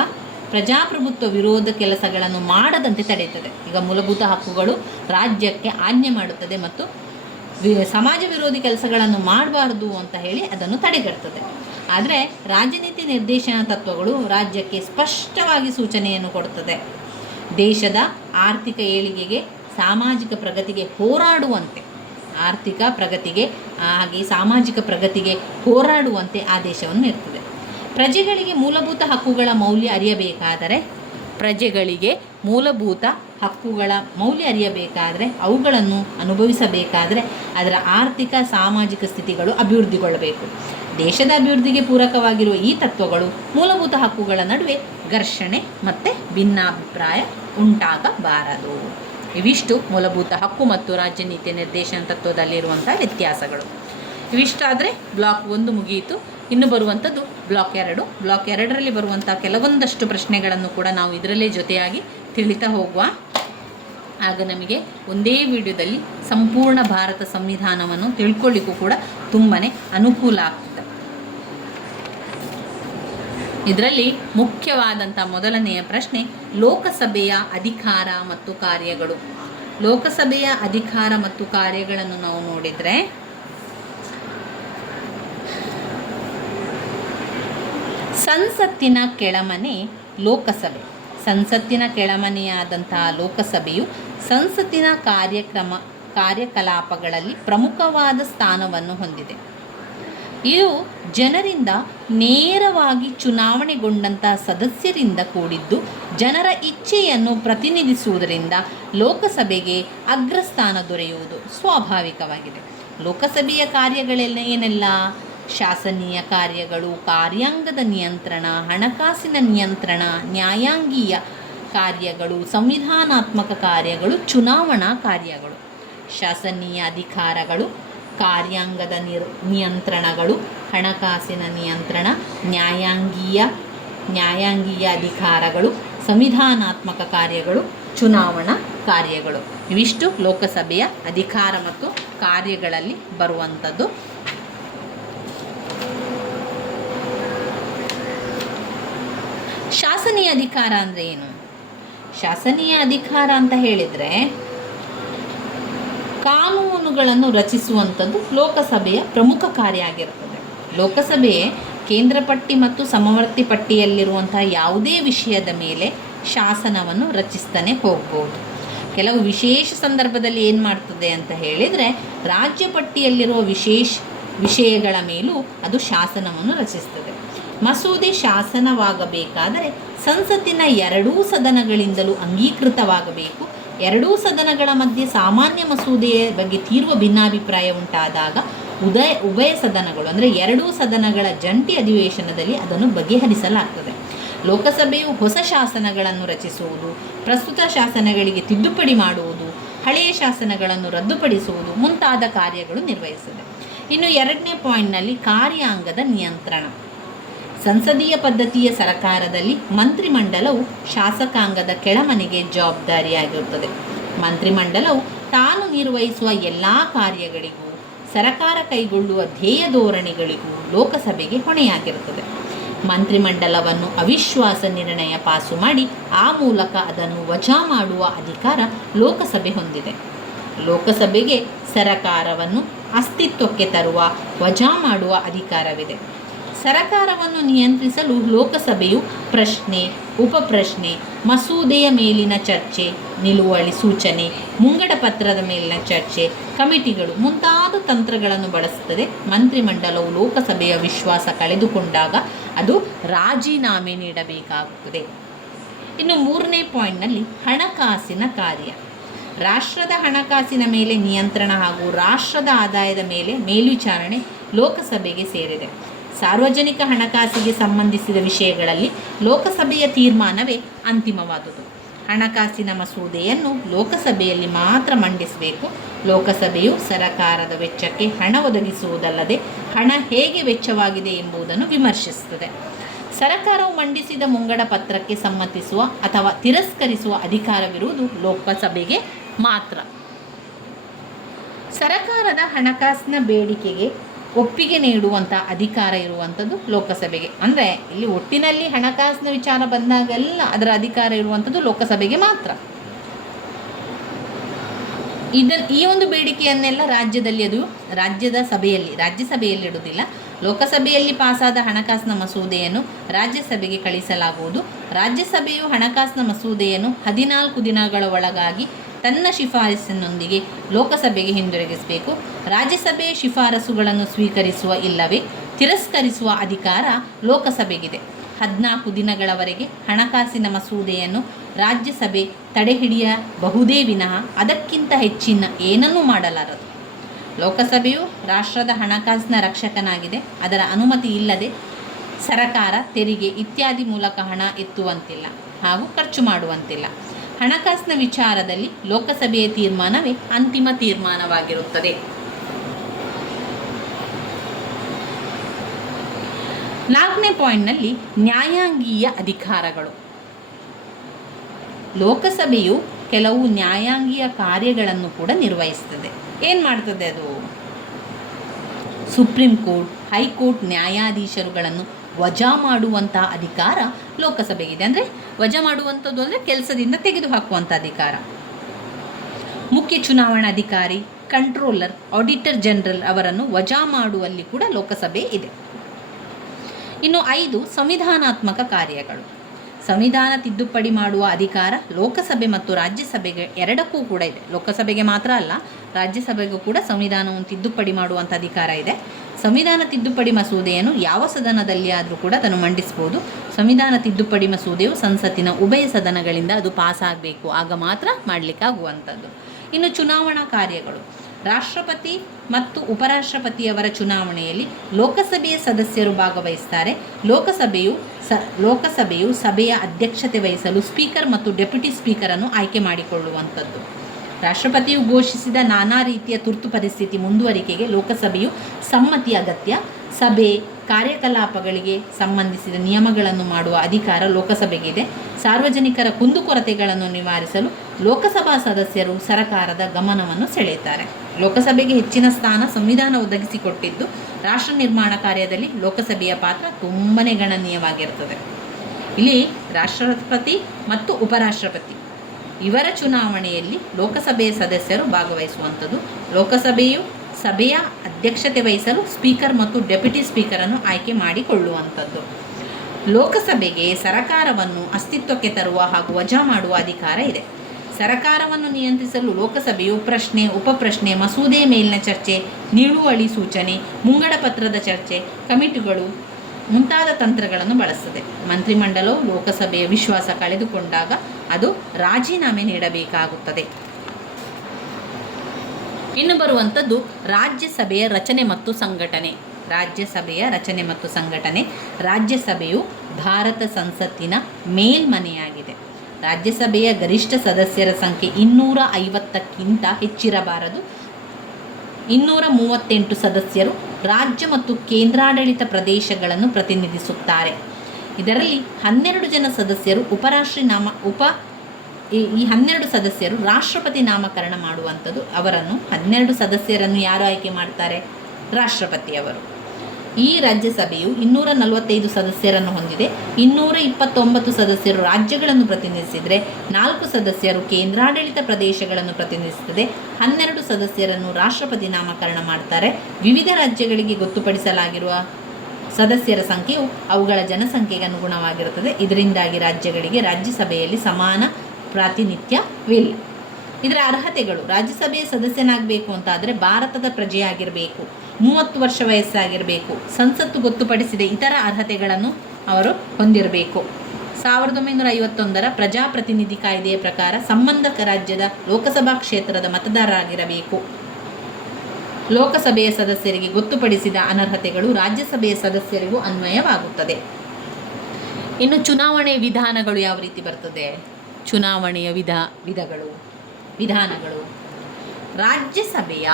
ಪ್ರಜಾಪ್ರಭುತ್ವ ವಿರೋಧ ಕೆಲಸಗಳನ್ನು ಮಾಡದಂತೆ ತಡೆಯುತ್ತದೆ. ಈಗ ಮೂಲಭೂತ ಹಕ್ಕುಗಳು ರಾಜ್ಯಕ್ಕೆ ಆಜ್ಞೆ ಮಾಡುತ್ತದೆ ಮತ್ತು ಸಮಾಜ ವಿರೋಧಿ ಕೆಲಸಗಳನ್ನು ಮಾಡಬಾರ್ದು ಅಂತ ಹೇಳಿ ಅದನ್ನು ತಡೆಗಟ್ಟುತ್ತದೆ. ಆದರೆ ರಾಜನೀತಿ ನಿರ್ದೇಶನ ತತ್ವಗಳು ರಾಜ್ಯಕ್ಕೆ ಸ್ಪಷ್ಟವಾಗಿ ಸೂಚನೆಯನ್ನು ಕೊಡುತ್ತದೆ. ದೇಶದ ಆರ್ಥಿಕ ಏಳಿಗೆಗೆ, ಸಾಮಾಜಿಕ ಪ್ರಗತಿಗೆ ಹೋರಾಡುವಂತೆ, ಆರ್ಥಿಕ ಪ್ರಗತಿಗೆ ಹಾಗೆ ಸಾಮಾಜಿಕ ಪ್ರಗತಿಗೆ ಹೋರಾಡುವಂತೆ ಆದೇಶವನ್ನು ನೀಡುತ್ತದೆ. ಪ್ರಜೆಗಳಿಗೆ ಮೂಲಭೂತ ಹಕ್ಕುಗಳ ಮೌಲ್ಯ ಅರಿಯಬೇಕಾದರೆ ಅವುಗಳನ್ನು ಅನುಭವಿಸಬೇಕಾದರೆ ಅದರ ಆರ್ಥಿಕ ಸಾಮಾಜಿಕ ಸ್ಥಿತಿಗಳು ಅಭಿವೃದ್ಧಿಗೊಳ್ಳಬೇಕು. ದೇಶದ ಅಭಿವೃದ್ಧಿಗೆ ಪೂರಕವಾಗಿರುವ ಈ ತತ್ವಗಳು ಮೂಲಭೂತ ಹಕ್ಕುಗಳ ನಡುವೆ ಘರ್ಷಣೆ ಮತ್ತು ಭಿನ್ನಾಭಿಪ್ರಾಯ ಉಂಟಾಗಬಾರದು. ಇವಿಷ್ಟು ಮೂಲಭೂತ ಹಕ್ಕು ಮತ್ತು ರಾಜ್ಯನೀತಿ ನಿರ್ದೇಶನ ತತ್ವದಲ್ಲಿರುವಂಥ ವ್ಯತ್ಯಾಸಗಳು. ಇವಿಷ್ಟಾದರೆ ಬ್ಲಾಕ್ 1 ಮುಗಿಯಿತು. ಇನ್ನು ಬರುವಂಥದ್ದು ಬ್ಲಾಕ್ 2. ಬ್ಲಾಕ್ 2ರಲ್ಲಿ ಬರುವಂಥ ಕೆಲವೊಂದಷ್ಟು ಪ್ರಶ್ನೆಗಳನ್ನು ಕೂಡ ನಾವು ಇದರಲ್ಲೇ ಜೊತೆಯಾಗಿ ತಿಳಿತಾ ಹೋಗುವ. ಆಗ ನಮಗೆ ಒಂದೇ ವಿಡಿಯೋದಲ್ಲಿ ಸಂಪೂರ್ಣ ಭಾರತ ಸಂವಿಧಾನವನ್ನು ತಿಳ್ಕೊಳ್ಳಿಕ್ಕೂ ಕೂಡ ತುಂಬಾ ಅನುಕೂಲ ಆಗ್ತದೆ. ಇದರಲ್ಲಿ ಮುಖ್ಯವಾದಂಥ ಮೊದಲನೆಯ ಪ್ರಶ್ನೆ ಲೋಕಸಭೆಯ ಅಧಿಕಾರ ಮತ್ತು ಕಾರ್ಯಗಳು. ಲೋಕಸಭೆಯ ಅಧಿಕಾರ ಮತ್ತು ಕಾರ್ಯಗಳನ್ನು ನಾವು ನೋಡಿದರೆ ಸಂಸತ್ತಿನ ಕೆಳಮನೆ ಲೋಕಸಭೆ. ಸಂಸತ್ತಿನ ಕೆಳಮನೆಯಾದಂತಹ ಲೋಕಸಭೆಯು ಸಂಸತ್ತಿನ ಕಾರ್ಯಕಲಾಪಗಳಲ್ಲಿ ಪ್ರಮುಖವಾದ ಸ್ಥಾನವನ್ನು ಹೊಂದಿದೆ. ಇದು ಜನರಿಂದ ನೇರವಾಗಿ ಚುನಾವಣೆಗೊಂಡಂತಹ ಸದಸ್ಯರಿಂದ ಕೂಡಿದ್ದು ಜನರ ಇಚ್ಛೆಯನ್ನು ಪ್ರತಿನಿಧಿಸುವುದರಿಂದ ಲೋಕಸಭೆಗೆ ಅಗ್ರಸ್ಥಾನ ದೊರೆಯುವುದು ಸ್ವಾಭಾವಿಕವಾಗಿದೆ. ಲೋಕಸಭೆಯ ಕಾರ್ಯಗಳೆಲ್ಲ ಏನೆಲ್ಲ? ಶಾಸನೀಯ ಕಾರ್ಯಗಳು, ಕಾರ್ಯಾಂಗದ ನಿಯಂತ್ರಣ, ಹಣಕಾಸಿನ ನಿಯಂತ್ರಣ, ನ್ಯಾಯಾಂಗೀಯ ಕಾರ್ಯಗಳು, ಸಂವಿಧಾನಾತ್ಮಕ ಕಾರ್ಯಗಳು, ಚುನಾವಣಾ ಕಾರ್ಯಗಳು. ಶಾಸನೀಯ ಅಧಿಕಾರಗಳು, ಕಾರ್ಯಾಂಗದ ನಿಯಂತ್ರಣಗಳು, ಹಣಕಾಸಿನ ನಿಯಂತ್ರಣ, ನ್ಯಾಯಾಂಗೀಯ ಅಧಿಕಾರಗಳು, ಸಂವಿಧಾನಾತ್ಮಕ ಕಾರ್ಯಗಳು, ಚುನಾವಣಾ ಕಾರ್ಯಗಳು. ಇವಿಷ್ಟು ಲೋಕಸಭೆಯ ಅಧಿಕಾರ ಮತ್ತು ಕಾರ್ಯಗಳಲ್ಲಿ ಬರುವಂಥದ್ದು. ಶಾಸನೀಯ ಅಧಿಕಾರ ಅಂದರೆ ಏನು? ಶಾಸನೀಯ ಅಧಿಕಾರ ಅಂತ ಹೇಳಿದರೆ ಕಾನೂನುಗಳನ್ನು ರಚಿಸುವಂಥದ್ದು ಲೋಕಸಭೆಯ ಪ್ರಮುಖ ಕಾರ್ಯ ಆಗಿರುತ್ತದೆ. ಲೋಕಸಭೆ ಕೇಂದ್ರ ಪಟ್ಟಿ ಮತ್ತು ಸಮವರ್ತಿ ಪಟ್ಟಿಯಲ್ಲಿರುವಂಥ ಯಾವುದೇ ವಿಷಯದ ಮೇಲೆ ಶಾಸನವನ್ನು ರಚಿಸ್ತಾನೆ ಹೋಗ್ಬೋದು. ಕೆಲವು ವಿಶೇಷ ಸಂದರ್ಭದಲ್ಲಿ ಏನು ಮಾಡ್ತದೆ ಅಂತ ಹೇಳಿದರೆ ರಾಜ್ಯ ಪಟ್ಟಿಯಲ್ಲಿರುವ ವಿಷಯಗಳ ಮೇಲೂ ಅದು ಶಾಸನವನ್ನು ರಚಿಸ್ತದೆ. ಮಸೂದೆ ಶಾಸನವಾಗಬೇಕಾದರೆ ಸಂಸತ್ತಿನ ಎರಡೂ ಸದನಗಳಿಂದಲೂ ಅಂಗೀಕೃತವಾಗಬೇಕು. ಎರಡೂ ಸದನಗಳ ಮಧ್ಯೆ ಸಾಮಾನ್ಯ ಮಸೂದೆಯ ಬಗ್ಗೆ ತೀವ್ರ ಭಿನ್ನಾಭಿಪ್ರಾಯ ಉಂಟಾದಾಗ ಉಭಯ ಸದನಗಳು ಅಂದರೆ ಎರಡೂ ಸದನಗಳ ಜಂಟಿ ಅಧಿವೇಶನದಲ್ಲಿ ಅದನ್ನು ಬಗೆಹರಿಸಲಾಗ್ತದೆ. ಲೋಕಸಭೆಯು ಹೊಸ ಶಾಸನಗಳನ್ನು ರಚಿಸುವುದು, ಪ್ರಸ್ತುತ ಶಾಸನಗಳಿಗೆ ತಿದ್ದುಪಡಿ ಮಾಡುವುದು, ಹಳೆಯ ಶಾಸನಗಳನ್ನು ರದ್ದುಪಡಿಸುವುದು ಮುಂತಾದ ಕಾರ್ಯಗಳು ನಿರ್ವಹಿಸುತ್ತದೆ. ಇನ್ನು 2ನೇ ಪಾಯಿಂಟ್ನಲ್ಲಿ ಕಾರ್ಯಾಂಗದ ನಿಯಂತ್ರಣ. ಸಂಸದೀಯ ಪದ್ಧತಿಯ ಸರಕಾರದಲ್ಲಿ ಮಂತ್ರಿಮಂಡಲವು ಶಾಸಕಾಂಗದ ಕೆಳಮನೆಗೆ ಜವಾಬ್ದಾರಿಯಾಗಿರುತ್ತದೆ. ಮಂತ್ರಿಮಂಡಲವು ತಾನು ನಿರ್ವಹಿಸುವ ಎಲ್ಲ ಕಾರ್ಯಗಳಿಗೂ ಸರಕಾರ ಕೈಗೊಳ್ಳುವ ಧ್ಯೇಯ ಧೋರಣೆಗಳಿಗೂ ಲೋಕಸಭೆಗೆ ಹೊಣೆಯಾಗಿರುತ್ತದೆ. ಮಂತ್ರಿಮಂಡಲವನ್ನು ಅವಿಶ್ವಾಸ ನಿರ್ಣಯ ಪಾಸು ಮಾಡಿ ಆ ಮೂಲಕ ಅದನ್ನು ವಜಾ ಮಾಡುವ ಅಧಿಕಾರ ಲೋಕಸಭೆ ಹೊಂದಿದೆ. ಲೋಕಸಭೆಗೆ ಸರಕಾರವನ್ನು ಅಸ್ತಿತ್ವಕ್ಕೆ ತರುವ, ವಜಾ ಮಾಡುವ ಅಧಿಕಾರವಿದೆ. ಸರಕಾರವನ್ನು ನಿಯಂತ್ರಿಸಲು ಲೋಕಸಭೆಯು ಪ್ರಶ್ನೆ, ಉಪಪ್ರಶ್ನೆ, ಮಸೂದೆಯ ಮೇಲಿನ ಚರ್ಚೆ, ನಿಲುವಳಿ ಸೂಚನೆ, ಮುಂಗಡ ಪತ್ರದ ಮೇಲಿನ ಚರ್ಚೆ, ಕಮಿಟಿಗಳು ಮುಂತಾದ ತಂತ್ರಗಳನ್ನು ಬಳಸುತ್ತದೆ. ಮಂತ್ರಿಮಂಡಲವು ಲೋಕಸಭೆಯ ವಿಶ್ವಾಸ ಕಳೆದುಕೊಂಡಾಗ ಅದು ರಾಜೀನಾಮೆ ನೀಡಬೇಕಾಗುತ್ತದೆ. ಇನ್ನು 3ನೇ ಪಾಯಿಂಟ್ನಲ್ಲಿ ಹಣಕಾಸಿನ ಕಾರ್ಯ. ರಾಷ್ಟ್ರದ ಹಣಕಾಸಿನ ಮೇಲೆ ನಿಯಂತ್ರಣ ಹಾಗೂ ರಾಷ್ಟ್ರದ ಆದಾಯದ ಮೇಲೆ ಮೇಲ್ವಿಚಾರಣೆ ಲೋಕಸಭೆಗೆ ಸೇರಿದೆ. ಸಾರ್ವಜನಿಕ ಹಣಕಾಸಿಗೆ ಸಂಬಂಧಿಸಿದ ವಿಷಯಗಳಲ್ಲಿ ಲೋಕಸಭೆಯ ತೀರ್ಮಾನವೇ ಅಂತಿಮವಾದುದು. ಹಣಕಾಸಿನ ಮಸೂದೆಯನ್ನು ಲೋಕಸಭೆಯಲ್ಲಿ ಮಾತ್ರ ಮಂಡಿಸಬೇಕು. ಲೋಕಸಭೆಯು ಸರಕಾರದ ವೆಚ್ಚಕ್ಕೆ ಹಣ ಒದಗಿಸುವುದಲ್ಲದೆ ಹಣ ಹೇಗೆ ವೆಚ್ಚವಾಗಿದೆ ಎಂಬುದನ್ನು ವಿಮರ್ಶಿಸುತ್ತದೆ. ಸರಕಾರವು ಮಂಡಿಸಿದ ಮುಂಗಡ ಪತ್ರಕ್ಕೆ ಸಮ್ಮತಿಸುವ ಅಥವಾ ತಿರಸ್ಕರಿಸುವ ಅಧಿಕಾರವಿರುವುದು ಲೋಕಸಭೆಗೆ ಮಾತ್ರ. ಸರಕಾರದ ಹಣಕಾಸಿನ ಬೇಡಿಕೆಗೆ ಒಪ್ಪಿಗೆ ನೀಡುವಂಥ ಅಧಿಕಾರ ಇರುವಂಥದ್ದು ಲೋಕಸಭೆಗೆ. ಅಂದರೆ ಇಲ್ಲಿ ಒಟ್ಟಿನಲ್ಲಿ ಹಣಕಾಸಿನ ವಿಚಾರ ಬಂದಾಗೆಲ್ಲ ಅದರ ಅಧಿಕಾರ ಇರುವಂಥದ್ದು ಲೋಕಸಭೆಗೆ ಮಾತ್ರ. ಈ ಒಂದು ಬೇಡಿಕೆಯನ್ನೆಲ್ಲ ರಾಜ್ಯದಲ್ಲಿ ಅದು ರಾಜ್ಯಸಭೆಯಲ್ಲಿ ಇಡುವುದಿಲ್ಲ. ಲೋಕಸಭೆಯಲ್ಲಿ ಪಾಸಾದ ಹಣಕಾಸಿನ ಮಸೂದೆಯನ್ನು ರಾಜ್ಯಸಭೆಗೆ ಕಳಿಸಲಾಗುವುದು. ರಾಜ್ಯಸಭೆಯು ಹಣಕಾಸಿನ ಮಸೂದೆಯನ್ನು 14 ದಿನಗಳ ಒಳಗಾಗಿ ತನ್ನ ಶಿಫಾರಸಿನೊಂದಿಗೆ ಲೋಕಸಭೆಗೆ ಹಿಂದಿರುಗಿಸಬೇಕು. ರಾಜ್ಯಸಭೆಯ ಶಿಫಾರಸುಗಳನ್ನು ಸ್ವೀಕರಿಸುವ ಇಲ್ಲವೇ ತಿರಸ್ಕರಿಸುವ ಅಧಿಕಾರ ಲೋಕಸಭೆಗಿದೆ. 14 ದಿನಗಳವರೆಗೆ ಹಣಕಾಸಿನ ಮಸೂದೆಯನ್ನು ರಾಜ್ಯಸಭೆ ತಡೆಹಿಡಿಯಬಹುದೇ ವಿನಃ ಅದಕ್ಕಿಂತ ಹೆಚ್ಚಿನ ಏನನ್ನೂ ಮಾಡಲಾರದು. ಲೋಕಸಭೆಯು ರಾಷ್ಟ್ರದ ಹಣಕಾಸಿನ ರಕ್ಷಕನಾಗಿದೆ. ಅದರ ಅನುಮತಿ ಇಲ್ಲದೆ ಸರಕಾರ ತೆರಿಗೆ ಇತ್ಯಾದಿ ಮೂಲಕ ಹಣ ಎತ್ತುವಂತಿಲ್ಲ ಹಾಗೂ ಖರ್ಚು ಮಾಡುವಂತಿಲ್ಲ. ಹಣಕಾಸಿನ ವಿಚಾರದಲ್ಲಿ ಲೋಕಸಭೆಯ ತೀರ್ಮಾನವೇ ಅಂತಿಮ ತೀರ್ಮಾನವಾಗಿರುತ್ತದೆ. 4ನೇ ಪಾಯಿಂಟ್ನಲ್ಲಿ ನ್ಯಾಯಾಂಗೀಯ ಅಧಿಕಾರಗಳು. ಲೋಕಸಭೆಯು ಕೆಲವು ನ್ಯಾಯಾಂಗೀಯ ಕಾರ್ಯಗಳನ್ನು ಕೂಡ ನಿರ್ವಹಿಸುತ್ತದೆ. ಏನು ಮಾಡ್ತದೆ ಅದು? ಸುಪ್ರೀಂ ಕೋರ್ಟ್, ಹೈಕೋರ್ಟ್ ನ್ಯಾಯಾಧೀಶರುಗಳನ್ನು ವಜಾ ಮಾಡುವಂಥ ಅಧಿಕಾರ ಲೋಕಸಭೆಗಿದೆ. ಅಂದರೆ ವಜಾ ಮಾಡುವಂಥದ್ದು ಅಂದರೆ ಕೆಲಸದಿಂದ ತೆಗೆದುಹಾಕುವಂಥ ಅಧಿಕಾರ. ಮುಖ್ಯ ಚುನಾವಣಾಧಿಕಾರಿ, ಕಂಟ್ರೋಲರ್, ಆಡಿಟರ್ ಜನರಲ್ ಅವರನ್ನು ವಜಾ ಮಾಡುವಲ್ಲಿ ಕೂಡ ಲೋಕಸಭೆ ಇದೆ. ಇನ್ನು 5 ಸಂವಿಧಾನಾತ್ಮಕ ಕಾರ್ಯಗಳು. ಸಂವಿಧಾನ ತಿದ್ದುಪಡಿ ಮಾಡುವ ಅಧಿಕಾರ ಲೋಕಸಭೆ ಮತ್ತು ರಾಜ್ಯಸಭೆಗೆ ಎರಡಕ್ಕೂ ಕೂಡ ಇದೆ. ಲೋಕಸಭೆಗೆ ಮಾತ್ರ ಅಲ್ಲ, ರಾಜ್ಯಸಭೆಗೂ ಕೂಡ ಸಂವಿಧಾನವನ್ನು ತಿದ್ದುಪಡಿ ಮಾಡುವಂಥ ಅಧಿಕಾರ ಇದೆ. ಸಂವಿಧಾನ ತಿದ್ದುಪಡಿ ಮಸೂದೆಯನ್ನು ಯಾವ ಸದನದಲ್ಲಿ ಆದರೂ ಕೂಡ ಅದನ್ನು ಮಂಡಿಸ್ಬೋದು. ಸಂವಿಧಾನ ತಿದ್ದುಪಡಿ ಮಸೂದೆಯು ಸಂಸತ್ತಿನ ಉಭಯ ಸದನಗಳಿಂದ ಅದು ಪಾಸಾಗಬೇಕು, ಆಗ ಮಾತ್ರ ಮಾಡಲಿಕ್ಕಾಗುವಂಥದ್ದು. ಇನ್ನು ಚುನಾವಣಾ ಕಾರ್ಯಗಳು. ರಾಷ್ಟ್ರಪತಿ ಮತ್ತು ಉಪರಾಷ್ಟ್ರಪತಿಯವರ ಚುನಾವಣೆಯಲ್ಲಿ ಲೋಕಸಭೆಯ ಸದಸ್ಯರು ಭಾಗವಹಿಸ್ತಾರೆ. ಲೋಕಸಭೆಯು ಸಭೆಯ ಅಧ್ಯಕ್ಷತೆ ವಹಿಸಲು ಸ್ಪೀಕರ್ ಮತ್ತು ಡೆಪ್ಯೂಟಿ ಸ್ಪೀಕರನ್ನು ಆಯ್ಕೆ ಮಾಡಿಕೊಳ್ಳುವಂಥದ್ದು. ರಾಷ್ಟ್ರಪತಿಯು ಘೋಷಿಸಿದ ನಾನಾ ರೀತಿಯ ತುರ್ತು ಪರಿಸ್ಥಿತಿ ಮುಂದುವರಿಕೆಗೆ ಲೋಕಸಭೆಯು ಸಮ್ಮತಿ ಅಗತ್ಯ. ಸಭೆ ಕಾರ್ಯಕಲಾಪಗಳಿಗೆ ಸಂಬಂಧಿಸಿದ ನಿಯಮಗಳನ್ನು ಮಾಡುವ ಅಧಿಕಾರ ಲೋಕಸಭೆಗಿದೆ. ಸಾರ್ವಜನಿಕರ ಕುಂದುಕೊರತೆಗಳನ್ನು ನಿವಾರಿಸಲು ಲೋಕಸಭಾ ಸದಸ್ಯರು ಸರಕಾರದ ಗಮನವನ್ನು ಸೆಳೆಯುತ್ತಾರೆ. ಲೋಕಸಭೆಗೆ ಹೆಚ್ಚಿನ ಸ್ಥಾನ ಸಂವಿಧಾನ ಒದಗಿಸಿಕೊಟ್ಟಿದ್ದು ರಾಷ್ಟ್ರ ನಿರ್ಮಾಣ ಕಾರ್ಯದಲ್ಲಿ ಲೋಕಸಭೆಯ ಪಾತ್ರ ತುಂಬನೇ ಗಣನೀಯವಾಗಿರುತ್ತದೆ. ಇಲ್ಲಿ ರಾಷ್ಟ್ರಪತಿ ಮತ್ತು ಉಪರಾಷ್ಟ್ರಪತಿ ಇವರ ಚುನಾವಣೆಯಲ್ಲಿ ಲೋಕಸಭೆಯ ಸದಸ್ಯರು ಭಾಗವಹಿಸುವಂಥದ್ದು. ಲೋಕಸಭೆಯು ಸಭೆಯ ಅಧ್ಯಕ್ಷತೆ ವಹಿಸಲು ಸ್ಪೀಕರ್ ಮತ್ತು ಡೆಪ್ಯೂಟಿ ಸ್ಪೀಕರನ್ನು ಆಯ್ಕೆ ಮಾಡಿಕೊಳ್ಳುವಂಥದ್ದು. ಲೋಕಸಭೆಗೆ ಸರಕಾರವನ್ನು ಅಸ್ತಿತ್ವಕ್ಕೆ ತರುವ ಹಾಗೂ ವಜಾ ಮಾಡುವ ಅಧಿಕಾರ ಇದೆ. ಸರಕಾರವನ್ನು ನಿಯಂತ್ರಿಸಲು ಲೋಕಸಭೆಯು ಪ್ರಶ್ನೆ, ಉಪಪ್ರಶ್ನೆ, ಮಸೂದೆಯ ಮೇಲಿನ ಚರ್ಚೆ, ನಿಲುವಳಿ ಸೂಚನೆ, ಮುಂಗಡ ಪತ್ರದ ಚರ್ಚೆ, ಕಮಿಟಿಗಳು ಮುಂತಾದ ತಂತ್ರಗಳನ್ನು ಬಳಸುತ್ತದೆ. ಮಂತ್ರಿಮಂಡಲವು ಲೋಕಸಭೆಯ ವಿಶ್ವಾಸ ಕಳೆದುಕೊಂಡಾಗ ಅದು ರಾಜೀನಾಮೆ ನೀಡಬೇಕಾಗುತ್ತದೆ. ಇನ್ನು ಬರುವಂಥದ್ದು ರಾಜ್ಯಸಭೆಯ ರಚನೆ ಮತ್ತು ಸಂಘಟನೆ. ರಾಜ್ಯಸಭೆಯು ಭಾರತ ಸಂಸತ್ತಿನ ಮೇಲ್ಮನೆಯಾಗಿದೆ. ರಾಜ್ಯಸಭೆಯ ಗರಿಷ್ಠ ಸದಸ್ಯರ ಸಂಖ್ಯೆ 250ಕ್ಕಿಂತ ಹೆಚ್ಚಿರಬಾರದು. 238 ಸದಸ್ಯರು ರಾಜ್ಯ ಮತ್ತು ಕೇಂದ್ರಾಡಳಿತ ಪ್ರದೇಶಗಳನ್ನು ಪ್ರತಿನಿಧಿಸುತ್ತಾರೆ. ಇದರಲ್ಲಿ 12 ಜನ ಸದಸ್ಯರು ಈ 12 ಸದಸ್ಯರು ರಾಷ್ಟ್ರಪತಿ ನಾಮಕರಣ ಮಾಡುವಂಥದ್ದು. 12 ಸದಸ್ಯರನ್ನು ಯಾರು ಆಯ್ಕೆ ಮಾಡ್ತಾರೆ? ರಾಷ್ಟ್ರಪತಿಯವರು. ಈ ರಾಜ್ಯಸಭೆಯು 245 ಸದಸ್ಯರನ್ನು ಹೊಂದಿದೆ. 229 ಸದಸ್ಯರು ರಾಜ್ಯಗಳನ್ನು ಪ್ರತಿನಿಧಿಸಿದರೆ 4 ಸದಸ್ಯರು ಕೇಂದ್ರಾಡಳಿತ ಪ್ರದೇಶಗಳನ್ನು ಪ್ರತಿನಿಧಿಸುತ್ತದೆ. 12 ಸದಸ್ಯರನ್ನು ರಾಷ್ಟ್ರಪತಿ ನಾಮಕರಣ ಮಾಡ್ತಾರೆ. ವಿವಿಧ ರಾಜ್ಯಗಳಿಗೆ ಗೊತ್ತುಪಡಿಸಲಾಗಿರುವ ಸದಸ್ಯರ ಸಂಖ್ಯೆಯು ಅವುಗಳ ಜನಸಂಖ್ಯೆಗೆ ಅನುಗುಣವಾಗಿರುತ್ತದೆ. ಇದರಿಂದಾಗಿ ರಾಜ್ಯಗಳಿಗೆ ರಾಜ್ಯಸಭೆಯಲ್ಲಿ ಸಮಾನ ಪ್ರಾತಿನಿಧ್ಯವಿಲ್ಲ. ಇದರ ಅರ್ಹತೆಗಳು: ರಾಜ್ಯಸಭೆಯ ಸದಸ್ಯನಾಗಬೇಕು ಅಂತಾದರೆ ಭಾರತದ ಪ್ರಜೆಯಾಗಿರಬೇಕು, 30 ವರ್ಷ ವಯಸ್ಸಾಗಿರಬೇಕು, ಸಂಸತ್ತು ಗೊತ್ತುಪಡಿಸಿದ ಇತರ ಅರ್ಹತೆಗಳನ್ನು ಅವರು ಹೊಂದಿರಬೇಕು. 1951ರ ಪ್ರಜಾಪ್ರತಿನಿಧಿ ಕಾಯ್ದೆಯ ಪ್ರಕಾರ ಸಂಬಂಧಕ ರಾಜ್ಯದ ಲೋಕಸಭಾ ಕ್ಷೇತ್ರದ ಮತದಾರರಾಗಿರಬೇಕು. ಲೋಕಸಭೆಯ ಸದಸ್ಯರಿಗೆ ಗೊತ್ತುಪಡಿಸಿದ ಅನರ್ಹತೆಗಳು ರಾಜ್ಯಸಭೆಯ ಸದಸ್ಯರಿಗೂ ಅನ್ವಯವಾಗುತ್ತದೆ. ಇನ್ನು ಚುನಾವಣೆಯ ವಿಧಾನಗಳು ಯಾವ ರೀತಿ ಬರ್ತದೆ? ಚುನಾವಣೆಯ ವಿಧಾನಗಳು: ರಾಜ್ಯಸಭೆಯ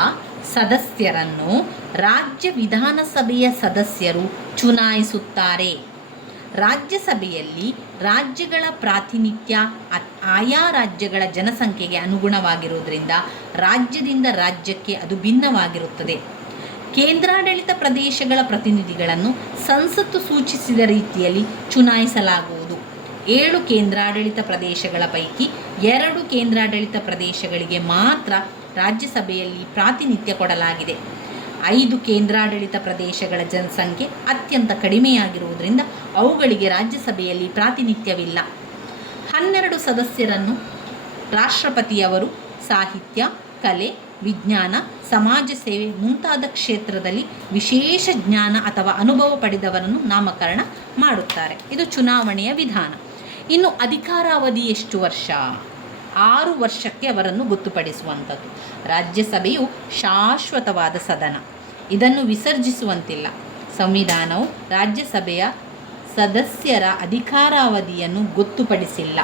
ಸದಸ್ಯರನ್ನು ರಾಜ್ಯ ವಿಧಾನಸಭೆಯ ಸದಸ್ಯರು ಚುನಾಯಿಸುತ್ತಾರೆ. ರಾಜ್ಯಸಭೆಯಲ್ಲಿ ರಾಜ್ಯಗಳ ಪ್ರಾತಿನಿಧ್ಯ ಆಯಾ ರಾಜ್ಯಗಳ ಜನಸಂಖ್ಯೆಗೆ ಅನುಗುಣವಾಗಿರುವುದರಿಂದ ರಾಜ್ಯದಿಂದ ರಾಜ್ಯಕ್ಕೆ ಅದು ಭಿನ್ನವಾಗಿರುತ್ತದೆ. ಕೇಂದ್ರಾಡಳಿತ ಪ್ರದೇಶಗಳ ಪ್ರತಿನಿಧಿಗಳನ್ನು ಸಂಸತ್ತು ಸೂಚಿಸಿದ ರೀತಿಯಲ್ಲಿ ಚುನಾಯಿಸಲಾಗುವುದು. 7 ಕೇಂದ್ರಾಡಳಿತ ಪ್ರದೇಶಗಳ ಪೈಕಿ 2 ಕೇಂದ್ರಾಡಳಿತ ಪ್ರದೇಶಗಳಿಗೆ ಮಾತ್ರ ರಾಜ್ಯಸಭೆಯಲ್ಲಿ ಪ್ರಾತಿನಿಧ್ಯ ಕೊಡಲಾಗಿದೆ. 5 ಕೇಂದ್ರಾಡಳಿತ ಪ್ರದೇಶಗಳ ಜನಸಂಖ್ಯೆ ಅತ್ಯಂತ ಕಡಿಮೆಯಾಗಿರುವುದರಿಂದ ಅವುಗಳಿಗೆ ರಾಜ್ಯಸಭೆಯಲ್ಲಿ ಪ್ರಾತಿನಿಧ್ಯವಿಲ್ಲ. 12 ಸದಸ್ಯರನ್ನು ರಾಷ್ಟ್ರಪತಿಯವರು ಸಾಹಿತ್ಯ, ಕಲೆ, ವಿಜ್ಞಾನ, ಸಮಾಜ ಸೇವೆ ಮುಂತಾದ ಕ್ಷೇತ್ರದಲ್ಲಿ ವಿಶೇಷ ಜ್ಞಾನ ಅಥವಾ ಅನುಭವ ಪಡೆದವರನ್ನು ನಾಮಕರಣ ಮಾಡುತ್ತಾರೆ. ಇದು ಚುನಾವಣೆಯ ವಿಧಾನ. ಇನ್ನು ಅಧಿಕಾರಾವಧಿ ಎಷ್ಟು ವರ್ಷ? 6 ವರ್ಷಕ್ಕೆ ಅವರನ್ನು ಗೊತ್ತುಪಡಿಸುವಂಥದ್ದು. ರಾಜ್ಯಸಭೆಯು ಶಾಶ್ವತವಾದ ಸದನ, ಇದನ್ನು ವಿಸರ್ಜಿಸುವಂತಿಲ್ಲ. ಸಂವಿಧಾನವು ರಾಜ್ಯಸಭೆಯ ಸದಸ್ಯರ ಅಧಿಕಾರಾವಧಿಯನ್ನು ಗೊತ್ತುಪಡಿಸಿಲ್ಲ.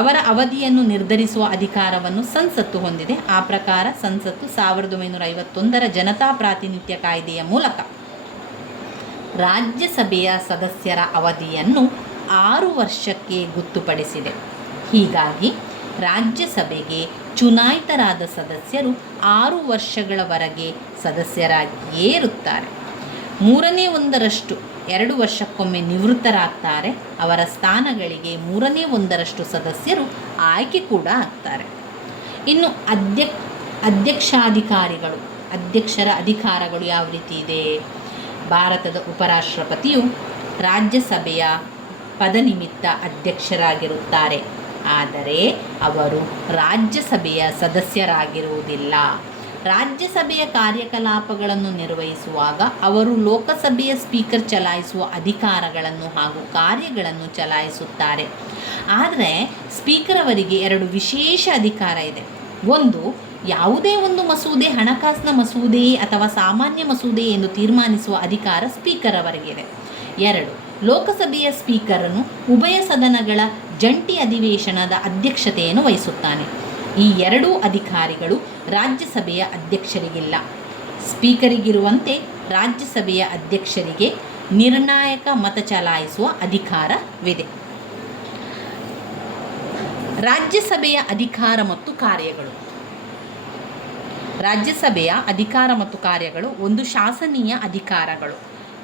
ಅವರ ಅವಧಿಯನ್ನು ನಿರ್ಧರಿಸುವ ಅಧಿಕಾರವನ್ನು ಸಂಸತ್ತು ಹೊಂದಿದೆ. ಆ ಪ್ರಕಾರ ಸಂಸತ್ತು 1951ರ ಜನತಾ ಪ್ರಾತಿನಿಧ್ಯ ಕಾಯ್ದೆಯ ಮೂಲಕ ರಾಜ್ಯಸಭೆಯ ಸದಸ್ಯರ ಅವಧಿಯನ್ನು 6 ವರ್ಷಕ್ಕೆ ಗೊತ್ತುಪಡಿಸಿದೆ. ಹೀಗಾಗಿ ರಾಜ್ಯಸಭೆಗೆ ಚುನಾಯಿತರಾದ ಸದಸ್ಯರು 6 ವರ್ಷಗಳವರೆಗೆ ಸದಸ್ಯರಾಗಿಯೇ ಇರುತ್ತಾರೆ. 1/3 2 ವರ್ಷಕ್ಕೊಮ್ಮೆ ನಿವೃತ್ತರಾಗ್ತಾರೆ. ಅವರ ಸ್ಥಾನಗಳಿಗೆ 1/3 ಸದಸ್ಯರು ಆಯ್ಕೆ ಕೂಡ ಆಗ್ತಾರೆ. ಇನ್ನು ಅಧ್ಯಕ್ಷರ ಅಧಿಕಾರಗಳು ಯಾವ ರೀತಿ ಇದೆ? ಭಾರತದ ಉಪರಾಷ್ಟ್ರಪತಿಯು ರಾಜ್ಯಸಭೆಯ ಪದನಿಮಿತ್ತ ಅಧ್ಯಕ್ಷರಾಗಿರುತ್ತಾರೆ. ಆದರೆ ಅವರು ರಾಜ್ಯಸಭೆಯ ಸದಸ್ಯರಾಗಿರುವುದಿಲ್ಲ. ರಾಜ್ಯಸಭೆಯ ಕಾರ್ಯಕಲಾಪಗಳನ್ನು ನಿರ್ವಹಿಸುವಾಗ ಅವರು ಲೋಕಸಭೆಯ ಸ್ಪೀಕರ್ ಚಲಾಯಿಸುವ ಅಧಿಕಾರಗಳನ್ನು ಹಾಗೂ ಕಾರ್ಯಗಳನ್ನು ಚಲಾಯಿಸುತ್ತಾರೆ. ಆದರೆ ಸ್ಪೀಕರ್ ಅವರಿಗೆ 2 ವಿಶೇಷ ಅಧಿಕಾರ ಇದೆ. ಒಂದು, ಯಾವುದೇ ಒಂದು ಮಸೂದೆ ಹಣಕಾಸಿನ ಮಸೂದೆಯೇ ಅಥವಾ ಸಾಮಾನ್ಯ ಮಸೂದೆ ಎಂದು ತೀರ್ಮಾನಿಸುವ ಅಧಿಕಾರ ಸ್ಪೀಕರ್ ಅವರಿಗಿದೆ. 2, ಲೋಕಸಭೆಯ ಸ್ಪೀಕರನು ಉಭಯ ಸದನಗಳ ಜಂಟಿ ಅಧಿವೇಶನದ ಅಧ್ಯಕ್ಷತೆಯನ್ನು ವಹಿಸುತ್ತಾನೆ. ಈ 2 ಅಧಿಕಾರಿಗಳು ರಾಜ್ಯಸಭೆಯ ಅಧ್ಯಕ್ಷರಿಗಿಲ್ಲ. ಸ್ಪೀಕರಿಗಿರುವಂತೆ ರಾಜ್ಯಸಭೆಯ ಅಧ್ಯಕ್ಷರಿಗೆ ನಿರ್ಣಾಯಕ ಮತ ಚಲಾಯಿಸುವ ಅಧಿಕಾರವಿದೆ. ರಾಜ್ಯಸಭೆಯ ಅಧಿಕಾರ ಮತ್ತು ಕಾರ್ಯಗಳು. ರಾಜ್ಯಸಭೆಯ ಅಧಿಕಾರ ಮತ್ತು ಕಾರ್ಯಗಳು: 1, ಶಾಸನೀಯ ಅಧಿಕಾರಗಳು;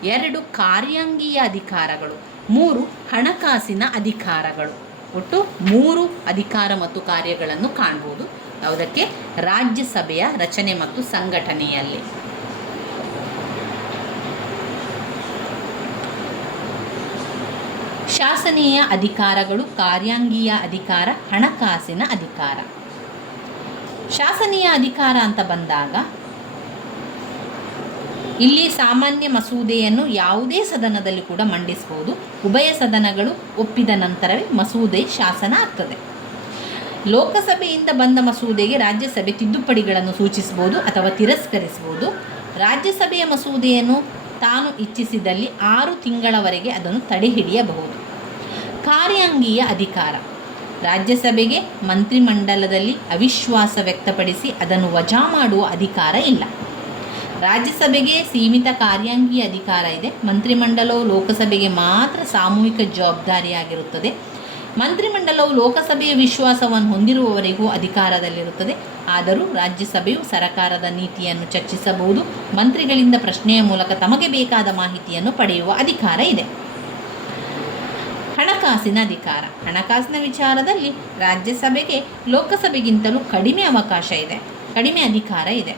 2, ಕಾರ್ಯಾಂಗೀಯ ಅಧಿಕಾರಗಳು; 3, ಹಣಕಾಸಿನ ಅಧಿಕಾರಗಳು. ಒಟ್ಟು 3 ಅಧಿಕಾರ ಮತ್ತು ಕಾರ್ಯಗಳನ್ನು ಕಾಣ್ಬೋದು. ಯಾವುದಕ್ಕೆ? ರಾಜ್ಯಸಭೆಯ ರಚನೆ ಮತ್ತು ಸಂಘಟನೆಯಲ್ಲಿ. ಶಾಸನೀಯ ಅಧಿಕಾರಗಳು, ಕಾರ್ಯಾಂಗೀಯ ಅಧಿಕಾರ, ಹಣಕಾಸಿನ ಅಧಿಕಾರ. ಶಾಸನೀಯ ಅಧಿಕಾರ ಅಂತ ಬಂದಾಗ ಇಲ್ಲಿ ಸಾಮಾನ್ಯ ಮಸೂದೆಯನ್ನು ಯಾವುದೇ ಸದನದಲ್ಲಿ ಕೂಡ ಮಂಡಿಸಬಹುದು. ಉಭಯ ಸದನಗಳು ಒಪ್ಪಿದ ನಂತರವೇ ಮಸೂದೆ ಶಾಸನ ಆಗ್ತದೆ. ಲೋಕಸಭೆಯಿಂದ ಬಂದ ಮಸೂದೆಗೆ ರಾಜ್ಯಸಭೆ ತಿದ್ದುಪಡಿಗಳನ್ನು ಸೂಚಿಸಬಹುದು ಅಥವಾ ತಿರಸ್ಕರಿಸಬಹುದು. ರಾಜ್ಯಸಭೆಯ ಮಸೂದೆಯನ್ನು ತಾನು ಇಚ್ಛಿಸಿದಲ್ಲಿ 6 ತಿಂಗಳವರೆಗೆ ಅದನ್ನು ತಡೆಹಿಡಿಯಬಹುದು. ಕಾರ್ಯಾಂಗೀಯ ಅಧಿಕಾರ: ರಾಜ್ಯಸಭೆಗೆ ಮಂತ್ರಿಮಂಡಲದಲ್ಲಿ ಅವಿಶ್ವಾಸ ವ್ಯಕ್ತಪಡಿಸಿ ಅದನ್ನು ವಜಾ ಮಾಡುವ ಅಧಿಕಾರ ಇಲ್ಲ. ರಾಜ್ಯಸಭೆಗೆ ಸೀಮಿತ ಕಾರ್ಯಾಂಗೀಯ ಅಧಿಕಾರ ಇದೆ. ಮಂತ್ರಿಮಂಡಲವು ಲೋಕಸಭೆಗೆ ಮಾತ್ರ ಸಾಮೂಹಿಕ ಜವಾಬ್ದಾರಿಯಾಗಿರುತ್ತದೆ. ಮಂತ್ರಿಮಂಡಲವು ಲೋಕಸಭೆಯ ವಿಶ್ವಾಸವನ್ನು ಹೊಂದಿರುವವರೆಗೂ ಅಧಿಕಾರದಲ್ಲಿರುತ್ತದೆ. ಆದರೂ ರಾಜ್ಯಸಭೆಯು ಸರ್ಕಾರದ ನೀತಿಯನ್ನು ಚರ್ಚಿಸಬಹುದು. ಮಂತ್ರಿಗಳಿಂದ ಪ್ರಶ್ನೆಯ ಮೂಲಕ ತಮಗೆ ಬೇಕಾದ ಮಾಹಿತಿಯನ್ನು ಪಡೆಯುವ ಅಧಿಕಾರ ಇದೆ. ಹಣಕಾಸಿನ ಅಧಿಕಾರ: ಹಣಕಾಸಿನ ವಿಚಾರದಲ್ಲಿ ರಾಜ್ಯಸಭೆಗೆ ಲೋಕಸಭೆಗಿಂತಲೂ ಕಡಿಮೆ ಅಧಿಕಾರ ಇದೆ.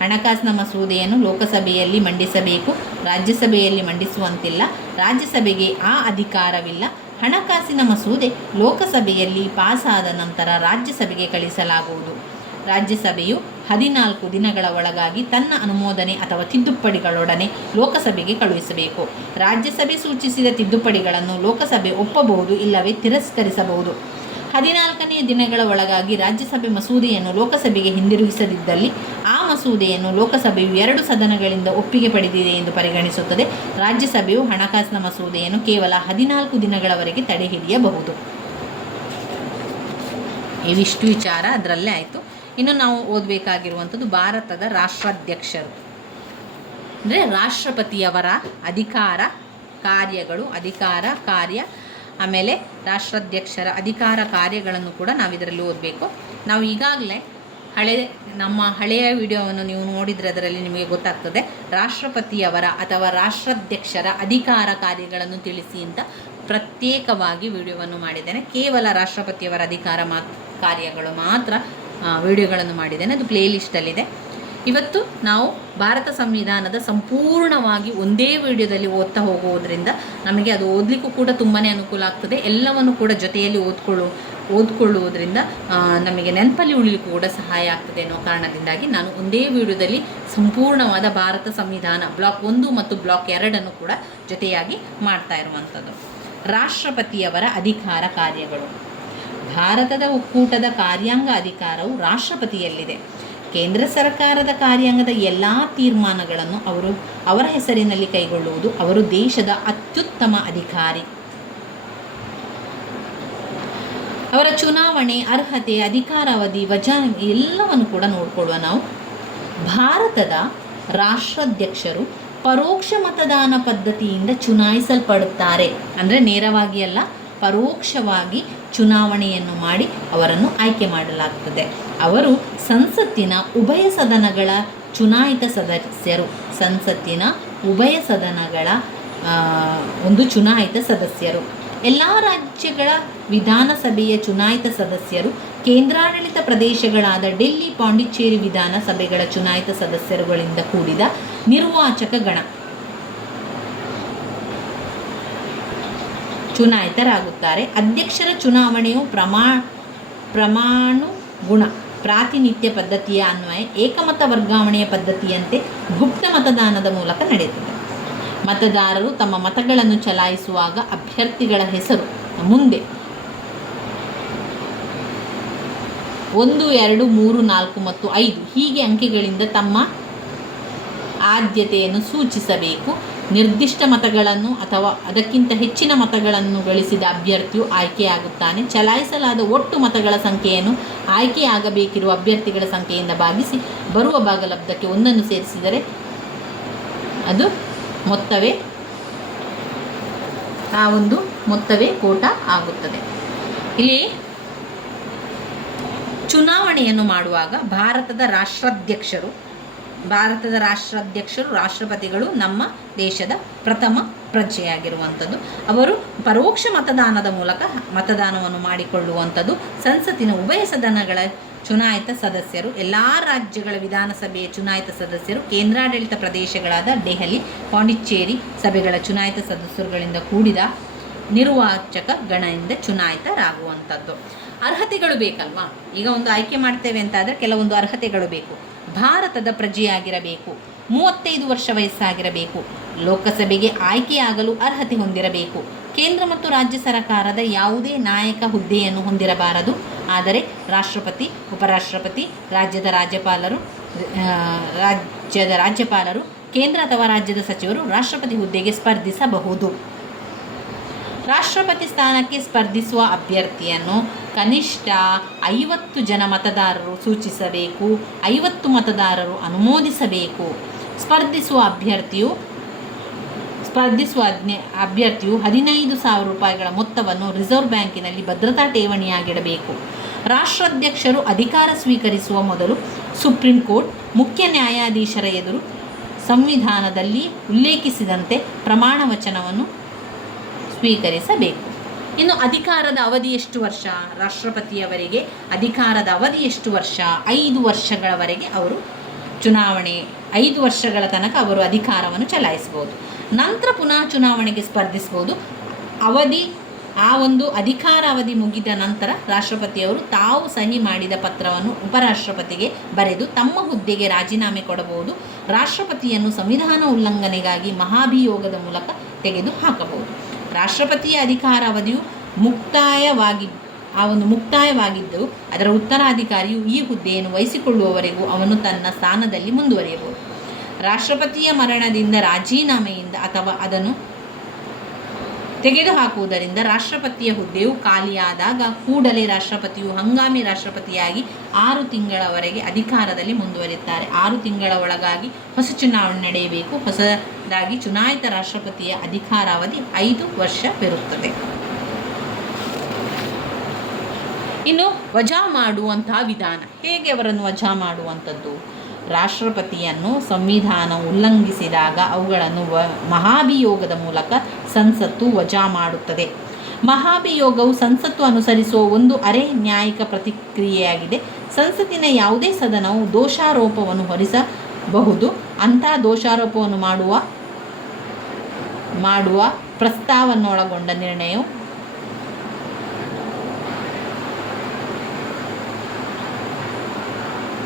ಹಣಕಾಸಿನ ಮಸೂದೆಯನ್ನು ಲೋಕಸಭೆಯಲ್ಲಿ ಮಂಡಿಸಬೇಕು, ರಾಜ್ಯಸಭೆಯಲ್ಲಿ ಮಂಡಿಸುವಂತಿಲ್ಲ. ರಾಜ್ಯಸಭೆಗೆ ಆ ಅಧಿಕಾರವಿಲ್ಲ. ಹಣಕಾಸಿನ ಮಸೂದೆ ಲೋಕಸಭೆಯಲ್ಲಿ ಪಾಸಾದ ನಂತರ ರಾಜ್ಯಸಭೆಗೆ ಕಳಿಸಲಾಗುವುದು. ರಾಜ್ಯಸಭೆಯು 14 ದಿನಗಳ ಒಳಗಾಗಿ ತನ್ನ ಅನುಮೋದನೆ ಅಥವಾ ತಿದ್ದುಪಡಿಗಳೊಡನೆ ಲೋಕಸಭೆಗೆ ಕಳುಹಿಸಬೇಕು. ರಾಜ್ಯಸಭೆ ಸೂಚಿಸಿದ ತಿದ್ದುಪಡಿಗಳನ್ನು ಲೋಕಸಭೆ ಒಪ್ಪಬಹುದು, ಇಲ್ಲವೇ ತಿರಸ್ಕರಿಸಬಹುದು. 14ನೇ ದಿನಗಳ ಒಳಗಾಗಿ ರಾಜ್ಯಸಭೆ ಮಸೂದೆಯನ್ನು ಲೋಕಸಭೆಗೆ ಹಿಂದಿರುಗಿಸದಿದ್ದಲ್ಲಿ ಆ ಮಸೂದೆಯನ್ನು ಲೋಕಸಭೆಯು 2 ಸದನಗಳಿಂದ ಒಪ್ಪಿಗೆ ಪಡೆದಿದೆ ಎಂದು ಪರಿಗಣಿಸುತ್ತದೆ. ರಾಜ್ಯಸಭೆಯು ಹಣಕಾಸಿನ ಮಸೂದೆಯನ್ನು ಕೇವಲ 14 ದಿನಗಳವರೆಗೆ ತಡೆಹಿಡಿಯಬಹುದು. ಇವಿಷ್ಟು ವಿಚಾರ ಅದರಲ್ಲೇ ಆಯಿತು. ಇನ್ನು ನಾವು ಓದಬೇಕಾಗಿರುವಂಥದ್ದು ಭಾರತದ ರಾಷ್ಟ್ರಾಧ್ಯಕ್ಷರು ಅಂದರೆ ರಾಷ್ಟ್ರಪತಿಯವರ ಅಧಿಕಾರ ಕಾರ್ಯಗಳು, ಅಧಿಕಾರ ಕಾರ್ಯ, ಆಮೇಲೆ ರಾಷ್ಟ್ರಾಧ್ಯಕ್ಷರ ಅಧಿಕಾರ ಕಾರ್ಯಗಳನ್ನು ಕೂಡ ನಾವು ಇದರಲ್ಲಿ ಓದಬೇಕು. ನಾವು ಈಗಾಗಲೇ ನಮ್ಮ ಹಳೆಯ ವಿಡಿಯೋವನ್ನು ನೀವು ನೋಡಿದರೆ ಅದರಲ್ಲಿ ನಿಮಗೆ ಗೊತ್ತಾಗ್ತದೆ. ರಾಷ್ಟ್ರಪತಿಯವರ ಅಥವಾ ರಾಷ್ಟ್ರಾಧ್ಯಕ್ಷರ ಅಧಿಕಾರ ಕಾರ್ಯಗಳನ್ನು ತಿಳಿಸಿ ಅಂತ ಪ್ರತ್ಯೇಕವಾಗಿ ವಿಡಿಯೋವನ್ನು ಮಾಡಿದ್ದೇನೆ. ಕೇವಲ ರಾಷ್ಟ್ರಪತಿಯವರ ಅಧಿಕಾರ ಕಾರ್ಯಗಳು ಮಾತ್ರ ವಿಡಿಯೋಗಳನ್ನು ಮಾಡಿದ್ದೇನೆ. ಅದು ಪ್ಲೇ ಲಿಸ್ಟಲ್ಲಿದೆ. ಇವತ್ತು ನಾವು ಭಾರತ ಸಂವಿಧಾನದ ಸಂಪೂರ್ಣವಾಗಿ ಒಂದೇ ವಿಡಿಯೋದಲ್ಲಿ ಓದ್ತಾ ಹೋಗುವುದರಿಂದ ನಮಗೆ ಅದು ಓದಲಿಕ್ಕೂ ಕೂಡ ತುಂಬಾ ಅನುಕೂಲ ಆಗ್ತದೆ. ಎಲ್ಲವನ್ನು ಕೂಡ ಜೊತೆಯಲ್ಲಿ ಓದ್ಕೊಳ್ಳುವುದರಿಂದ ನಮಗೆ ನೆನಪಲ್ಲಿ ಉಳಿಲಿಕ್ಕೂ ಕೂಡ ಸಹಾಯ ಆಗ್ತದೆ ಅನ್ನೋ ಕಾರಣದಿಂದಾಗಿ ನಾನು ಒಂದೇ ವಿಡಿಯೋದಲ್ಲಿ ಸಂಪೂರ್ಣವಾದ ಭಾರತ ಸಂವಿಧಾನ ಬ್ಲಾಕ್ 1 ಮತ್ತು ಬ್ಲಾಕ್ 2 ಕೂಡ ಜೊತೆಯಾಗಿ ಮಾಡ್ತಾ ಇರುವಂಥದ್ದು. ರಾಷ್ಟ್ರಪತಿಯವರ ಅಧಿಕಾರ ಕಾರ್ಯಗಳು. ಭಾರತದ ಒಕ್ಕೂಟದ ಕಾರ್ಯಾಂಗ ಅಧಿಕಾರವು ರಾಷ್ಟ್ರಪತಿಯಲ್ಲಿದೆ. ಕೇಂದ್ರ ಸರ್ಕಾರದ ಕಾರ್ಯಾಂಗದ ಎಲ್ಲ ತೀರ್ಮಾನಗಳನ್ನು ಅವರ ಹೆಸರಿನಲ್ಲಿ ಕೈಗೊಳ್ಳುವುದು. ಅವರು ದೇಶದ ಅತ್ಯುತ್ತಮ ಅಧಿಕಾರಿ. ಅವರ ಚುನಾವಣೆ, ಅರ್ಹತೆ, ಅಧಿಕಾರಾವಧಿ, ವಜಾ ಎಲ್ಲವನ್ನು ಕೂಡ ನೋಡಿಕೊಳ್ಳುವ ನಾವು. ಭಾರತದ ರಾಷ್ಟ್ರಾಧ್ಯಕ್ಷರು ಪರೋಕ್ಷ ಮತದಾನ ಪದ್ಧತಿಯಿಂದ ಚುನಾಯಿಸಲ್ಪಡುತ್ತಾರೆ. ಅಂದರೆ ನೇರವಾಗಿ ಅಲ್ಲ, ಪರೋಕ್ಷವಾಗಿ ಚುನಾವಣೆಯನ್ನು ಮಾಡಿ ಅವರನ್ನು ಆಯ್ಕೆ ಮಾಡಲಾಗುತ್ತದೆ. ಅವರು ಸಂಸತ್ತಿನ ಉಭಯ ಸದನಗಳ ಚುನಾಯಿತ ಸದಸ್ಯರು. ಸಂಸತ್ತಿನ ಉಭಯ ಸದನಗಳ ಚುನಾಯಿತ ಸದಸ್ಯರು. ಎಲ್ಲ ರಾಜ್ಯಗಳ ವಿಧಾನಸಭೆಯ ಚುನಾಯಿತ ಸದಸ್ಯರು. ಕೇಂದ್ರಾಡಳಿತ ಪ್ರದೇಶಗಳಾದ ಡೆಲ್ಲಿ, ಪಾಂಡಿಚೇರಿ ವಿಧಾನಸಭೆಗಳ ಚುನಾಯಿತ ಸದಸ್ಯರುಗಳಿಂದ ಕೂಡಿದ ನಿರ್ವಾಚಕ ಗಣ ಚುನಾಯಿತರಾಗುತ್ತಾರೆ. ಅಧ್ಯಕ್ಷರ ಚುನಾವಣೆಯು ಪ್ರಮಾಣುಗುಣ ಪ್ರಾತಿನಿಧ್ಯ ಪದ್ಧತಿಯ ಅನ್ವಯ ಏಕಮತ ವರ್ಗಾವಣೆಯ ಪದ್ಧತಿಯಂತೆ ಗುಪ್ತ ಮತದಾನದ ಮೂಲಕ ನಡೆಯುತ್ತದೆ. ಮತದಾರರು ತಮ್ಮ ಮತಗಳನ್ನು ಚಲಾಯಿಸುವಾಗ ಅಭ್ಯರ್ಥಿಗಳ ಹೆಸರು ಮುಂದೆ 1, 2, 3, 4 ಮತ್ತು 5 ಹೀಗೆ ಅಂಕೆಗಳಿಂದ ತಮ್ಮ ಆದ್ಯತೆಯನ್ನು ಸೂಚಿಸಬೇಕು. ನಿರ್ದಿಷ್ಟ ಮತಗಳನ್ನು ಅಥವಾ ಅದಕ್ಕಿಂತ ಹೆಚ್ಚಿನ ಮತಗಳನ್ನು ಗಳಿಸಿದ ಅಭ್ಯರ್ಥಿಯು ಆಯ್ಕೆಯಾಗುತ್ತಾನೆ. ಚಲಾಯಿಸಲಾದ ಒಟ್ಟು ಮತಗಳ ಸಂಖ್ಯೆಯನ್ನು ಆಯ್ಕೆಯಾಗಬೇಕಿರುವ ಅಭ್ಯರ್ಥಿಗಳ ಸಂಖ್ಯೆಯಿಂದ ಭಾಗಿಸಿ ಬರುವ ಭಾಗಲಬ್ಧಕ್ಕೆ 1 ಸೇರಿಸಿದರೆ ಅದು ಮೊತ್ತವೇ ಕೋಟ ಆಗುತ್ತದೆ. ಇಲ್ಲಿ ಚುನಾವಣೆಯನ್ನು ಮಾಡುವಾಗ ಭಾರತದ ರಾಷ್ಟ್ರಾಧ್ಯಕ್ಷರು ರಾಷ್ಟ್ರಪತಿಗಳು ನಮ್ಮ ದೇಶದ ಪ್ರಥಮ ಪ್ರಜೆಯಾಗಿರುವಂಥದ್ದು. ಅವರು ಪರೋಕ್ಷ ಮತದಾನದ ಮೂಲಕ ಮತದಾನವನ್ನು ಮಾಡಿಕೊಳ್ಳುವಂಥದ್ದು. ಸಂಸತ್ತಿನ ಉಭಯ ಸದನಗಳ ಚುನಾಯಿತ ಸದಸ್ಯರು, ಎಲ್ಲ ರಾಜ್ಯಗಳ ವಿಧಾನಸಭೆಯ ಚುನಾಯಿತ ಸದಸ್ಯರು, ಕೇಂದ್ರಾಡಳಿತ ಪ್ರದೇಶಗಳಾದ ದೆಹಲಿ, ಪಾಂಡಿಚೇರಿ ಸಭೆಗಳ ಚುನಾಯಿತ ಸದಸ್ಯರುಗಳಿಂದ ಕೂಡಿದ ನಿರ್ವಾಚಕ ಗಣದಿಂದ ಚುನಾಯಿತರಾಗುವಂಥದ್ದು. ಅರ್ಹತೆಗಳು ಬೇಕಲ್ವಾ? ಈಗ ಒಂದು ಆಯ್ಕೆ ಮಾಡ್ತೇವೆ ಅಂತಾದರೆ ಕೆಲವೊಂದು ಅರ್ಹತೆಗಳು ಬೇಕು. ಭಾರತದ ಪ್ರಜೆಯಾಗಿರಬೇಕು, 35 ವರ್ಷ ವಯಸ್ಸಾಗಿರಬೇಕು, ಲೋಕಸಭೆಗೆ ಆಯ್ಕೆಯಾಗಲು ಅರ್ಹತೆ ಹೊಂದಿರಬೇಕು, ಕೇಂದ್ರ ಮತ್ತು ರಾಜ್ಯ ಸರ್ಕಾರದ ಯಾವುದೇ ನಾಯಕ ಹುದ್ದೆಯನ್ನು ಹೊಂದಿರಬಾರದು. ಆದರೆ ರಾಷ್ಟ್ರಪತಿ, ಉಪರಾಷ್ಟ್ರಪತಿ, ರಾಜ್ಯದ ರಾಜ್ಯಪಾಲರು, ಕೇಂದ್ರ ಅಥವಾ ರಾಜ್ಯದ ಸಚಿವರು ರಾಷ್ಟ್ರಪತಿ ಹುದ್ದೆಗೆ ಸ್ಪರ್ಧಿಸಬಹುದು. ರಾಷ್ಟ್ರಪತಿ ಸ್ಥಾನಕ್ಕೆ ಸ್ಪರ್ಧಿಸುವ ಅಭ್ಯರ್ಥಿಯನ್ನು ಕನಿಷ್ಠ 50 ಜನ ಮತದಾರರು ಸೂಚಿಸಬೇಕು. 50 ಮತದಾರರು ಅನುಮೋದಿಸಬೇಕು. ಸ್ಪರ್ಧಿಸುವ ಅಭ್ಯರ್ಥಿಯು 15,000 ರೂಪಾಯಿಗಳ ಮೊತ್ತವನ್ನು ರಿಸರ್ವ್ ಬ್ಯಾಂಕಿನಲ್ಲಿ ಭದ್ರತಾ ಠೇವಣಿಯಾಗಿಡಬೇಕು. ರಾಷ್ಟ್ರಾಧ್ಯಕ್ಷರು ಅಧಿಕಾರ ಸ್ವೀಕರಿಸುವ ಮೊದಲು ಸುಪ್ರೀಂ ಕೋರ್ಟ್ ಮುಖ್ಯ ನ್ಯಾಯಾಧೀಶರ ಎದುರು ಸಂವಿಧಾನದಲ್ಲಿ ಉಲ್ಲೇಖಿಸಿದಂತೆ ಪ್ರಮಾಣ ವಚನವನ್ನು ಸ್ವೀಕರಿಸಬೇಕು. ಇನ್ನು ಅಧಿಕಾರದ ಅವಧಿ ಎಷ್ಟು ವರ್ಷ? ರಾಷ್ಟ್ರಪತಿಯವರಿಗೆ ಅಧಿಕಾರದ ಅವಧಿ ಎಷ್ಟು ವರ್ಷ? 5 ವರ್ಷಗಳವರೆಗೆ ಅವರು ಚುನಾವಣೆ 5 ವರ್ಷಗಳ ತನಕ ಅವರು ಅಧಿಕಾರವನ್ನು ಚಲಾಯಿಸ್ಬೋದು. ನಂತರ ಪುನಃ ಚುನಾವಣೆಗೆ ಸ್ಪರ್ಧಿಸ್ಬೋದು. ಆ ಒಂದು ಅಧಿಕಾರಾವಧಿ ಮುಗಿದ ನಂತರ ರಾಷ್ಟ್ರಪತಿಯವರು ತಾವು ಸಹಿ ಮಾಡಿದ ಪತ್ರವನ್ನು ಉಪರಾಷ್ಟ್ರಪತಿಗೆ ಬರೆದು ತಮ್ಮ ಹುದ್ದೆಗೆ ರಾಜೀನಾಮೆ ಕೊಡಬಹುದು. ರಾಷ್ಟ್ರಪತಿಯನ್ನು ಸಂವಿಧಾನ ಉಲ್ಲಂಘನೆಗಾಗಿ ಮಹಾಭಿಯೋಗದ ಮೂಲಕ ತೆಗೆದು ಹಾಕಬಹುದು. ರಾಷ್ಟ್ರಪತಿಯ ಅಧಿಕಾರಾವಧಿಯು ಮುಕ್ತಾಯವಾಗಿದ್ದು ಅದರ ಉತ್ತರಾಧಿಕಾರಿಯು ಈ ಹುದ್ದೆಯನ್ನು ವಹಿಸಿಕೊಳ್ಳುವವರೆಗೂ ಅವನು ತನ್ನ ಸ್ಥಾನದಲ್ಲಿ ಮುಂದುವರಿಯಬಹುದು. ರಾಷ್ಟ್ರಪತಿಯ ಮರಣದಿಂದ, ರಾಜೀನಾಮೆಯಿಂದ ಅಥವಾ ಅದನ್ನು ತೆಗೆದುಹಾಕುವುದರಿಂದ ರಾಷ್ಟ್ರಪತಿಯ ಹುದ್ದೆಯು ಖಾಲಿಯಾದಾಗ ಕೂಡಲೇ ರಾಷ್ಟ್ರಪತಿಯು ಹಂಗಾಮಿ ರಾಷ್ಟ್ರಪತಿಯಾಗಿ 6 ತಿಂಗಳವರೆಗೆ ಅಧಿಕಾರದಲ್ಲಿ ಮುಂದುವರಿಯುತ್ತಾರೆ. 6 ತಿಂಗಳ ಒಳಗಾಗಿ ಹೊಸ ಚುನಾವಣೆ ನಡೆಯಬೇಕು. ಹೊಸದಾಗಿ ಚುನಾಯಿತ ರಾಷ್ಟ್ರಪತಿಯ ಅಧಿಕಾರಾವಧಿ 5 ವರ್ಷವಿರುತ್ತದೆ. ಇನ್ನು ವಜಾ ಮಾಡುವಂತಹ ವಿಧಾನ, ಹೇಗೆ ಅವರನ್ನು ವಜಾ ಮಾಡುವಂಥದ್ದು? ರಾಷ್ಟ್ರಪತಿಯನ್ನು ಸಂವಿಧಾನ ಉಲ್ಲಂಘಿಸಿದಾಗ ಅವುಗಳನ್ನು ಮಹಾಭಿಯೋಗದ ಮೂಲಕ ಸಂಸತ್ತು ವಜಾ ಮಾಡುತ್ತದೆ. ಮಹಾಭಿಯೋಗವು ಸಂಸತ್ತು ಅನುಸರಿಸುವ ಒಂದು ಅರೆ ನ್ಯಾಯಿಕ ಪ್ರತಿಕ್ರಿಯೆಯಾಗಿದೆ. ಸಂಸತ್ತಿನ ಯಾವುದೇ ಸದನವು ದೋಷಾರೋಪವನ್ನು ಹೊರಿಸಬಹುದು. ಅಂಥ ದೋಷಾರೋಪವನ್ನು ಮಾಡುವ ಪ್ರಸ್ತಾವನ್ನೊಳಗೊಂಡ ನಿರ್ಣಯವು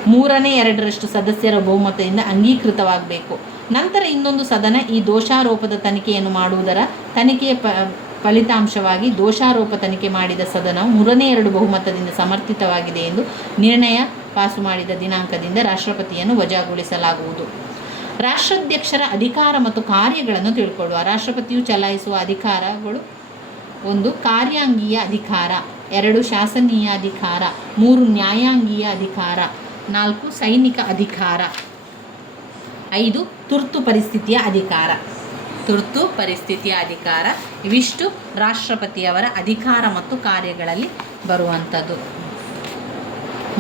3/2 ಸದಸ್ಯರ ಬಹುಮತದಿಂದ ಅಂಗೀಕೃತವಾಗಬೇಕು. ನಂತರ ಇನ್ನೊಂದು ಸದನ ಈ ದೋಷಾರೋಪದ ತನಿಖೆಯನ್ನು ಮಾಡುವುದರ ತನಿಖೆಯ ಫಲಿತಾಂಶವಾಗಿ ದೋಷಾರೋಪ ತನಿಖೆ ಮಾಡಿದ ಸದನವು 3/2 ಬಹುಮತದಿಂದ ಸಮರ್ಥಿತವಾಗಿದೆ ಎಂದು ನಿರ್ಣಯ ಪಾಸು ಮಾಡಿದ ದಿನಾಂಕದಿಂದ ರಾಷ್ಟ್ರಪತಿಯನ್ನು ವಜಾಗೊಳಿಸಲಾಗುವುದು. ರಾಷ್ಟ್ರಾಧ್ಯಕ್ಷರ ಅಧಿಕಾರ ಮತ್ತು ಕಾರ್ಯಗಳನ್ನು ತಿಳ್ಕೊಳ್ಳುವ. ರಾಷ್ಟ್ರಪತಿಯು ಚಲಾಯಿಸುವ ಅಧಿಕಾರಗಳು: 1. ಕಾರ್ಯಾಂಗೀಯ ಅಧಿಕಾರ, 2. ಶಾಸನೀಯ ಅಧಿಕಾರ, 3. ನ್ಯಾಯಾಂಗೀಯ ಅಧಿಕಾರ, 4. ಸೈನಿಕ ಅಧಿಕಾರ, 5. ತುರ್ತು ಪರಿಸ್ಥಿತಿಯ ಅಧಿಕಾರ. ಇವಿಷ್ಟು ರಾಷ್ಟ್ರಪತಿಯವರ ಅಧಿಕಾರ ಮತ್ತು ಕಾರ್ಯಗಳಲ್ಲಿ ಬರುವಂಥದ್ದು.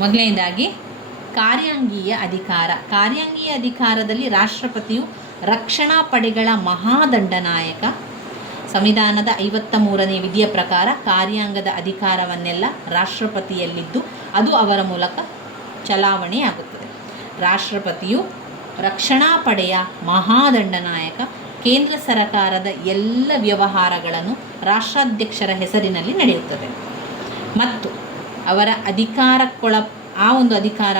ಮೊದಲನೇದಾಗಿ ಕಾರ್ಯಾಂಗೀಯ ಅಧಿಕಾರ. ಕಾರ್ಯಾಂಗೀಯ ಅಧಿಕಾರದಲ್ಲಿ ರಾಷ್ಟ್ರಪತಿಯು ರಕ್ಷಣಾ ಪಡೆಗಳ ಮಹಾದಂಡನಾಯಕ. ಸಂವಿಧಾನದ 53ನೇ ವಿಧಿಯ ಪ್ರಕಾರ ಕಾರ್ಯಾಂಗದ ಅಧಿಕಾರವನ್ನೆಲ್ಲ ರಾಷ್ಟ್ರಪತಿಯಲ್ಲಿದ್ದು ಅದು ಅವರ ಮೂಲಕ ಚಲಾವಣೆಯಾಗುತ್ತದೆ. ರಾಷ್ಟ್ರಪತಿಯು ರಕ್ಷಣಾ ಪಡೆಯ ಮಹಾದಂಡನಾಯಕ. ಕೇಂದ್ರ ಸರ್ಕಾರದ ಎಲ್ಲ ವ್ಯವಹಾರಗಳನ್ನು ರಾಷ್ಟ್ರಾಧ್ಯಕ್ಷರ ಹೆಸರಿನಲ್ಲಿ ನಡೆಯುತ್ತದೆ ಮತ್ತು ಅವರ ಆ ಒಂದು ಅಧಿಕಾರ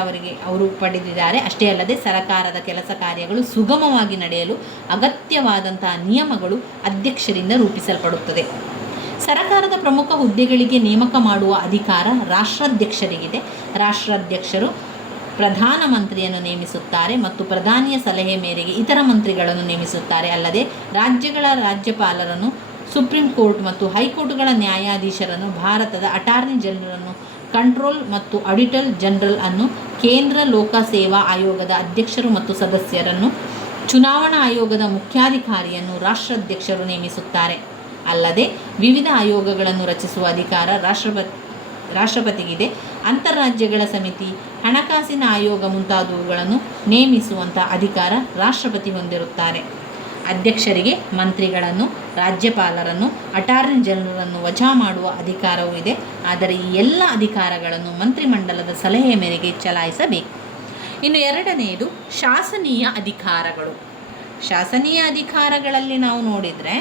ಅವರು ಪಡೆದಿದ್ದಾರೆ. ಅಷ್ಟೇ ಅಲ್ಲದೆ ಸರ್ಕಾರದ ಕೆಲಸ ಕಾರ್ಯಗಳು ಸುಗಮವಾಗಿ ನಡೆಯಲು ಅಗತ್ಯವಾದಂತಹ ನಿಯಮಗಳು ಅಧ್ಯಕ್ಷರಿಂದ ರೂಪಿಸಲ್ಪಡುತ್ತದೆ. ಸರ್ಕಾರದ ಪ್ರಮುಖ ಹುದ್ದೆಗಳಿಗೆ ನೇಮಕ ಮಾಡುವ ಅಧಿಕಾರ ರಾಷ್ಟ್ರಾಧ್ಯಕ್ಷರಿಗಿದೆ. ರಾಷ್ಟ್ರಾಧ್ಯಕ್ಷರು ಪ್ರಧಾನಮಂತ್ರಿಯನ್ನು ನೇಮಿಸುತ್ತಾರೆ ಮತ್ತು ಪ್ರಧಾನಿಯ ಸಲಹೆ ಮೇರೆಗೆ ಇತರ ಮಂತ್ರಿಗಳನ್ನು ನೇಮಿಸುತ್ತಾರೆ. ಅಲ್ಲದೆ ರಾಜ್ಯಗಳ ರಾಜ್ಯಪಾಲರನ್ನು, ಸುಪ್ರೀಂ ಕೋರ್ಟ್ ಮತ್ತು ಹೈಕೋರ್ಟ್ಗಳ ನ್ಯಾಯಾಧೀಶರನ್ನು, ಭಾರತದ ಅಟಾರ್ನಿ ಜನರನ್ನು, ಕಂಟ್ರೋಲ್ ಮತ್ತು ಆಡಿಟರ್ ಜನರಲ್ ಅನ್ನು, ಕೇಂದ್ರ ಲೋಕ ಸೇವಾ ಆಯೋಗದ ಅಧ್ಯಕ್ಷರು ಮತ್ತು ಸದಸ್ಯರನ್ನು, ಚುನಾವಣಾ ಆಯೋಗದ ಮುಖ್ಯಾಧಿಕಾರಿಯನ್ನು ರಾಷ್ಟ್ರಾಧ್ಯಕ್ಷರು ನೇಮಿಸುತ್ತಾರೆ. ಅಲ್ಲದೆ ವಿವಿಧ ಆಯೋಗಗಳನ್ನು ರಚಿಸುವ ಅಧಿಕಾರ ರಾಷ್ಟ್ರಪತಿಗಿದೆ. ಅಂತಾರಾಜ್ಯಗಳ ಸಮಿತಿ, ಹಣಕಾಸಿನ ಆಯೋಗ ಮುಂತಾದವುಗಳನ್ನು ನೇಮಿಸುವಂಥ ಅಧಿಕಾರ ರಾಷ್ಟ್ರಪತಿ ಹೊಂದಿರುತ್ತಾರೆ. ಅಧ್ಯಕ್ಷರಿಗೆ ಮಂತ್ರಿಗಳನ್ನು, ರಾಜ್ಯಪಾಲರನ್ನು, ಅಟಾರ್ನಿ ಜನರನ್ನು ವಜಾ ಮಾಡುವ ಅಧಿಕಾರವೂ ಇದೆ. ಆದರೆ ಈ ಎಲ್ಲ ಅಧಿಕಾರಗಳನ್ನು ಮಂತ್ರಿಮಂಡಲದ ಸಲಹೆಯ ಮೇರೆಗೆ ಚಲಾಯಿಸಬೇಕು. ಇನ್ನು ಎರಡನೆಯದು ಶಾಸನೀಯ ಅಧಿಕಾರಗಳು. ಶಾಸನೀಯ ಅಧಿಕಾರಗಳಲ್ಲಿ ನಾವು ನೋಡಿದರೆ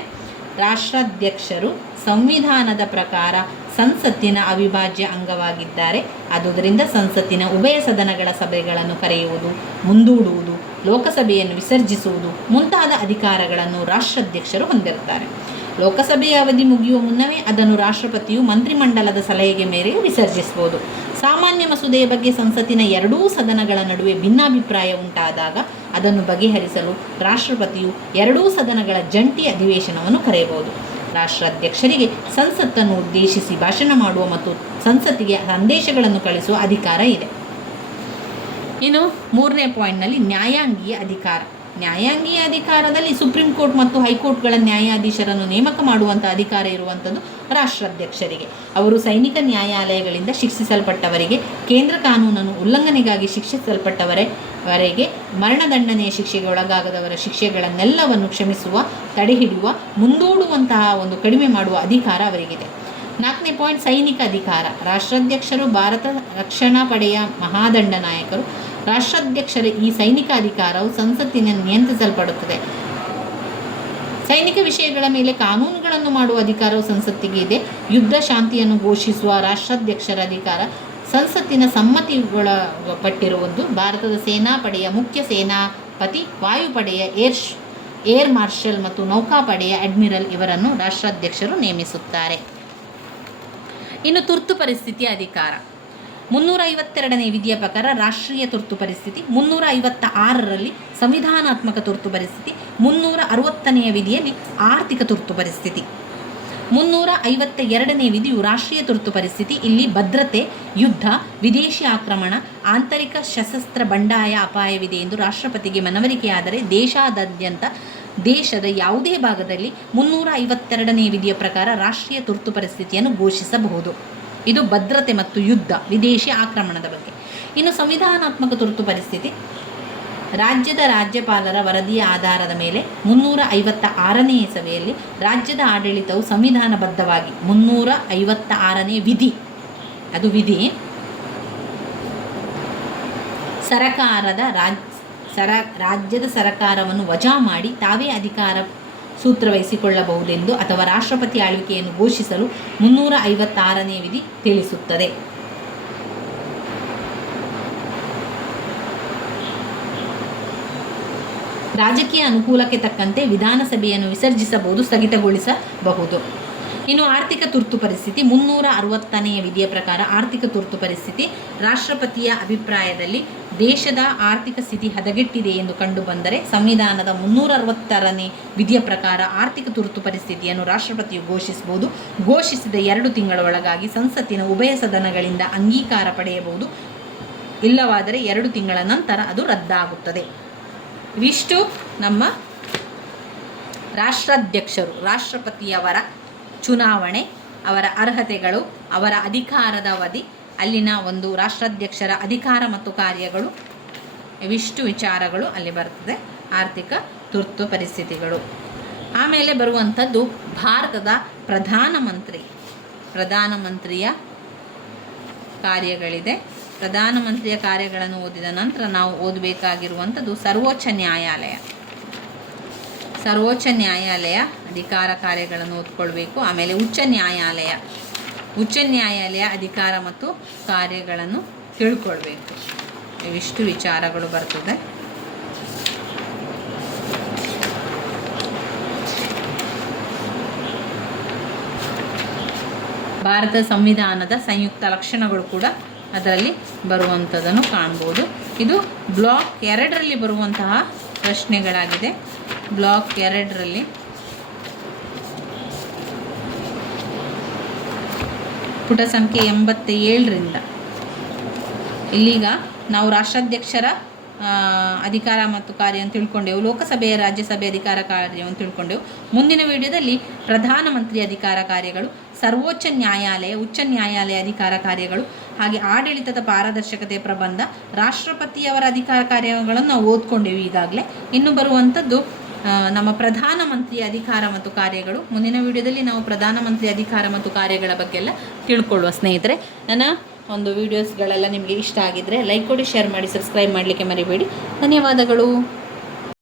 ರಾಷ್ಟ್ರಾಧ್ಯಕ್ಷರು ಸಂವಿಧಾನದ ಪ್ರಕಾರ ಸಂಸತ್ತಿನ ಅವಿಭಾಜ್ಯ ಅಂಗವಾಗಿದ್ದಾರೆ. ಆದುದರಿಂದ ಸಂಸತ್ತಿನ ಉಭಯ ಸದನಗಳ ಸಭೆಗಳನ್ನು ಕರೆಯುವುದು, ಮುಂದೂಡುವುದು, ಲೋಕಸಭೆಯನ್ನು ವಿಸರ್ಜಿಸುವುದು ಮುಂತಾದ ಅಧಿಕಾರಗಳನ್ನು ರಾಷ್ಟ್ರಾಧ್ಯಕ್ಷರು ಹೊಂದಿರುತ್ತಾರೆ. ಲೋಕಸಭೆಯ ಅವಧಿ ಮುಗಿಯುವ ಮುನ್ನವೇ ಅದನ್ನು ರಾಷ್ಟ್ರಪತಿಯು ಮಂತ್ರಿಮಂಡಲದ ಸಲಹೆಗೆ ಮೇರೆಗೆ ವಿಸರ್ಜಿಸಬಹುದು. ಸಾಮಾನ್ಯ ಮಸೂದೆಯ ಬಗ್ಗೆ ಸಂಸತ್ತಿನ ಎರಡೂ ಸದನಗಳ ನಡುವೆ ಭಿನ್ನಾಭಿಪ್ರಾಯ ಉಂಟಾದಾಗ ಅದನ್ನು ಬಗೆಹರಿಸಲು ರಾಷ್ಟ್ರಪತಿಯು ಎರಡೂ ಸದನಗಳ ಜಂಟಿ ಅಧಿವೇಶನವನ್ನು ಕರೆಯಬಹುದು. ರಾಷ್ಟ್ರಾಧ್ಯಕ್ಷರಿಗೆ ಸಂಸತ್ತನ್ನು ಉದ್ದೇಶಿಸಿ ಭಾಷಣ ಮಾಡುವ ಮತ್ತು ಸಂಸತ್ತಿಗೆ ಸಂದೇಶಗಳನ್ನು ಕಳಿಸುವ ಅಧಿಕಾರ ಇದೆ. ಇನ್ನು 3ನೇ ಪಾಯಿಂಟ್ನಲ್ಲಿ ನ್ಯಾಯಾಂಗೀಯ ಅಧಿಕಾರ. ನ್ಯಾಯಾಂಗೀಯ ಅಧಿಕಾರದಲ್ಲಿ ಸುಪ್ರೀಂ ಕೋರ್ಟ್ ಮತ್ತು ಹೈಕೋರ್ಟ್ಗಳ ನ್ಯಾಯಾಧೀಶರನ್ನು ನೇಮಕ ಮಾಡುವಂಥ ಅಧಿಕಾರ ಇರುವಂಥದ್ದು ರಾಷ್ಟ್ರಾಧ್ಯಕ್ಷರಿಗೆ. ಅವರು ಸೈನಿಕ ನ್ಯಾಯಾಲಯಗಳಿಂದ ಶಿಕ್ಷಿಸಲ್ಪಟ್ಟವರಿಗೆ, ಕೇಂದ್ರ ಕಾನೂನನ್ನು ಉಲ್ಲಂಘನೆಗಾಗಿ ಶಿಕ್ಷಿಸಲ್ಪಟ್ಟವರೆಗೆ, ಮರಣದಂಡನೆಯ ಶಿಕ್ಷೆಗೆ ಒಳಗಾಗದವರ ಶಿಕ್ಷೆಗಳನ್ನೆಲ್ಲವನ್ನು ಕ್ಷಮಿಸುವ, ತಡೆಹಿಡಿಯುವ, ಮುಂದೂಡುವಂತಹ ಕಡಿಮೆ ಮಾಡುವ ಅಧಿಕಾರ ಅವರಿಗಿದೆ. 4ನೇ ಪಾಯಿಂಟ್ ಸೈನಿಕ ಅಧಿಕಾರ. ರಾಷ್ಟ್ರಾಧ್ಯಕ್ಷರು ಭಾರತ ರಕ್ಷಣಾ ಪಡೆಯ ಮಹಾದಂಡನಾಯಕರು. ರಾಷ್ಟ್ರಾಧ್ಯಕ್ಷರ ಈ ಸೈನಿಕ ಅಧಿಕಾರವು ಸಂಸತ್ತಿನಿಂದ ನಿಯಂತ್ರಿಸಲ್ಪಡುತ್ತದೆ. ಸೈನಿಕ ವಿಷಯಗಳ ಮೇಲೆ ಕಾನೂನುಗಳನ್ನು ಮಾಡುವ ಅಧಿಕಾರವು ಸಂಸತ್ತಿಗೆ ಇದೆ. ಯುದ್ಧ ಶಾಂತಿಯನ್ನು ಘೋಷಿಸುವ ರಾಷ್ಟ್ರಾಧ್ಯಕ್ಷರ ಅಧಿಕಾರ ಸಂಸತ್ತಿನ ಸಮ್ಮತಿಗೊಳಪಟ್ಟಿರುವುದು. ಭಾರತದ ಸೇನಾಪಡೆಯ ಮುಖ್ಯ ಸೇನಾಪತಿ, ವಾಯುಪಡೆಯ ಏರ್ ಮಾರ್ಷಲ್ ಮತ್ತು ನೌಕಾಪಡೆಯ ಅಡ್ಮಿರಲ್ ಇವರನ್ನು ರಾಷ್ಟ್ರಾಧ್ಯಕ್ಷರು ನೇಮಿಸುತ್ತಾರೆ. ಇನ್ನು ತುರ್ತು ಪರಿಸ್ಥಿತಿಯ ಅಧಿಕಾರ 352ನೇ ವಿಧಿಯ ಪ್ರಕಾರ ರಾಷ್ಟ್ರೀಯ ತುರ್ತು ಪರಿಸ್ಥಿತಿ, 356ರಲ್ಲಿ ಸಂವಿಧಾನಾತ್ಮಕ ತುರ್ತು ಪರಿಸ್ಥಿತಿ, 360ನೇ ವಿಧಿಯಲ್ಲಿ ಆರ್ಥಿಕ ತುರ್ತು ಪರಿಸ್ಥಿತಿ. 352ನೇ ವಿಧಿಯು ರಾಷ್ಟ್ರೀಯ ತುರ್ತು ಪರಿಸ್ಥಿತಿ. ಇಲ್ಲಿ ಭದ್ರತೆ, ಯುದ್ಧ, ವಿದೇಶಿ ಆಕ್ರಮಣ, ಆಂತರಿಕ ಸಶಸ್ತ್ರ ಬಂಡಾಯ ಅಪಾಯವಿದೆ ಎಂದು ರಾಷ್ಟ್ರಪತಿಗೆ ಮನವರಿಕೆಯಾದರೆ ದೇಶಾದ್ಯಂತ ದೇಶದ ಯಾವುದೇ ಭಾಗದಲ್ಲಿ 352ನೇ ವಿಧಿಯ ಪ್ರಕಾರ ರಾಷ್ಟ್ರೀಯ ತುರ್ತು ಪರಿಸ್ಥಿತಿಯನ್ನು ಘೋಷಿಸಬಹುದು. ಇದು ಭದ್ರತೆ ಮತ್ತು ಯುದ್ಧ, ವಿದೇಶಿ ಆಕ್ರಮಣದ ಬಗ್ಗೆ. ಇನ್ನು ಸಂವಿಧಾನಾತ್ಮಕ ತುರ್ತು ಪರಿಸ್ಥಿತಿ ರಾಜ್ಯದ ರಾಜ್ಯಪಾಲರ ವರದಿಯ ಆಧಾರದ ಮೇಲೆ 356ನೇ ಸಭೆಯಲ್ಲಿ ರಾಜ್ಯದ ಆಡಳಿತವು ಸಂವಿಧಾನಬದ್ಧವಾಗಿ 356ನೇ ವಿಧಿ, ಅದು ವಿಧಿ, ರಾಜ್ಯದ ಸರಕಾರವನ್ನು ವಜಾ ಮಾಡಿ ತಾವೇ ಅಧಿಕಾರ ಸೂತ್ರವಹಿಸಿಕೊಳ್ಳಬಹುದೆಂದು ಅಥವಾ ರಾಷ್ಟ್ರಪತಿ ಆಳ್ವಿಕೆಯನ್ನು ಘೋಷಿಸಲು 356ನೇ ವಿಧಿ ತಿಳಿಸುತ್ತದೆ. ರಾಜಕೀಯ ಅನುಕೂಲಕ್ಕೆ ತಕ್ಕಂತೆ ವಿಧಾನಸಭೆಯನ್ನು ವಿಸರ್ಜಿಸಬಹುದು, ಸ್ಥಗಿತಗೊಳಿಸಬಹುದು. ಇನ್ನು ಆರ್ಥಿಕ ತುರ್ತು ಪರಿಸ್ಥಿತಿ 360ನೇ ವಿಧಿಯ ಪ್ರಕಾರ ಆರ್ಥಿಕ ತುರ್ತು ಪರಿಸ್ಥಿತಿ ರಾಷ್ಟ್ರಪತಿಯ ಅಭಿಪ್ರಾಯದಲ್ಲಿ ದೇಶದ ಆರ್ಥಿಕ ಸ್ಥಿತಿ ಹದಗೆಟ್ಟಿದೆ ಎಂದು ಕಂಡುಬಂದರೆ ಸಂವಿಧಾನದ 360ನೇ ವಿಧಿಯ ಪ್ರಕಾರ ಆರ್ಥಿಕ ತುರ್ತು ಪರಿಸ್ಥಿತಿಯನ್ನು ರಾಷ್ಟ್ರಪತಿಯು ಘೋಷಿಸಬಹುದು. ಘೋಷಿಸಿದ 2 ತಿಂಗಳ ಒಳಗಾಗಿ ಸಂಸತ್ತಿನ ಉಭಯ ಸದನಗಳಿಂದ ಅಂಗೀಕಾರ ಪಡೆಯಬಹುದು. ಇಲ್ಲವಾದರೆ 2 ತಿಂಗಳ ನಂತರ ಅದು ರದ್ದಾಗುತ್ತದೆ. ಇವಿಷ್ಟು ನಮ್ಮ ರಾಷ್ಟ್ರಾಧ್ಯಕ್ಷರು, ರಾಷ್ಟ್ರಪತಿಯವರ ಚುನಾವಣೆ, ಅವರ ಅರ್ಹತೆಗಳು, ಅವರ ಅಧಿಕಾರದ ಅವಧಿ, ಅಲ್ಲಿನ ಒಂದು ರಾಷ್ಟ್ರಾಧ್ಯಕ್ಷರ ಅಧಿಕಾರ ಮತ್ತು ಕಾರ್ಯಗಳು, ಇವಿಷ್ಟು ವಿಚಾರಗಳು ಅಲ್ಲಿ ಬರ್ತದೆ. ಆರ್ಥಿಕ ತುರ್ತು ಪರಿಸ್ಥಿತಿಗಳು. ಆಮೇಲೆ ಬರುವಂಥದ್ದು ಭಾರತದ ಪ್ರಧಾನಮಂತ್ರಿಯ ಕಾರ್ಯಗಳಿದೆ. ಪ್ರಧಾನಮಂತ್ರಿಯ ಕಾರ್ಯಗಳನ್ನು ಓದಿದ ನಂತರ ನಾವು ಓದಬೇಕಾಗಿರುವಂಥದ್ದು ಸರ್ವೋಚ್ಚ ನ್ಯಾಯಾಲಯ ಅಧಿಕಾರ ಕಾರ್ಯಗಳನ್ನು ಓದ್ಕೊಳ್ಬೇಕು. ಆಮೇಲೆ ಉಚ್ಚ ನ್ಯಾಯಾಲಯ ಅಧಿಕಾರ ಮತ್ತು ಕಾರ್ಯಗಳನ್ನು ತಿಳ್ಕೊಳ್ಬೇಕು. ಇವಿಷ್ಟು ವಿಚಾರಗಳು ಬರ್ತದೆ. ಭಾರತ ಸಂವಿಧಾನದ ಸಂಯುಕ್ತ ಲಕ್ಷಣಗಳು ಕೂಡ ಅದರಲ್ಲಿ ಬರುವಂಥದ್ದನ್ನು ಕಾಣ್ಬೋದು. ಇದು ಬ್ಲಾಕ್ 2ರಲ್ಲಿ ಬರುವಂತಹ ಪ್ರಶ್ನೆಗಳಾಗಿದೆ. ಬ್ಲಾಕ್ 2ರಲ್ಲಿ ಪುಟ ಸಂಖ್ಯೆ 87ರಿಂದ ಇಲ್ಲಿಗ ನಾವು ರಾಷ್ಟ್ರಾಧ್ಯಕ್ಷರ ಅಧಿಕಾರ ಮತ್ತು ಕಾರ್ಯವನ್ನು ತಿಳ್ಕೊಂಡೆವು. ಲೋಕಸಭೆಯ ರಾಜ್ಯಸಭೆ ಅಧಿಕಾರ ಕಾರ್ಯವನ್ನು ತಿಳ್ಕೊಂಡೆವು. ಮುಂದಿನ ವಿಡಿಯೋದಲ್ಲಿ ಪ್ರಧಾನಮಂತ್ರಿ ಅಧಿಕಾರ ಕಾರ್ಯಗಳು, ಸರ್ವೋಚ್ಚ ನ್ಯಾಯಾಲಯ, ಉಚ್ಚ ನ್ಯಾಯಾಲಯ ಅಧಿಕಾರ ಕಾರ್ಯಗಳು, ಹಾಗೆ ಆಡಳಿತದ ಪಾರದರ್ಶಕತೆ ಪ್ರಬಂಧ, ರಾಷ್ಟ್ರಪತಿಯವರ ಅಧಿಕಾರ ಕಾರ್ಯಗಳನ್ನು ನಾವು ಓದ್ಕೊಂಡೆವು ಈಗಾಗಲೇ. ಇನ್ನು ಬರುವಂಥದ್ದು ನಮ್ಮ ಪ್ರಧಾನಮಂತ್ರಿಯ ಅಧಿಕಾರ ಮತ್ತು ಕಾರ್ಯಗಳು. ಮುಂದಿನ ವಿಡಿಯೋದಲ್ಲಿ ನಾವು ಪ್ರಧಾನಮಂತ್ರಿ ಅಧಿಕಾರ ಮತ್ತು ಕಾರ್ಯಗಳ ಬಗ್ಗೆ ಎಲ್ಲ ತಿಳ್ಕೊಳ್ಳುವ. ಸ್ನೇಹಿತರೆ, ನನ್ನ ಒಂದು ವಿಡಿಯೋಸ್ಗಳೆಲ್ಲ ನಿಮಗೆ ಇಷ್ಟ ಆಗಿದ್ದರೆ ಲೈಕ್ ಕೊಡಿ, ಶೇರ್ ಮಾಡಿ, ಸಬ್ಸ್ಕ್ರೈಬ್ ಮಾಡಲಿಕ್ಕೆ ಮರಿಬೇಡಿ. ಧನ್ಯವಾದಗಳು.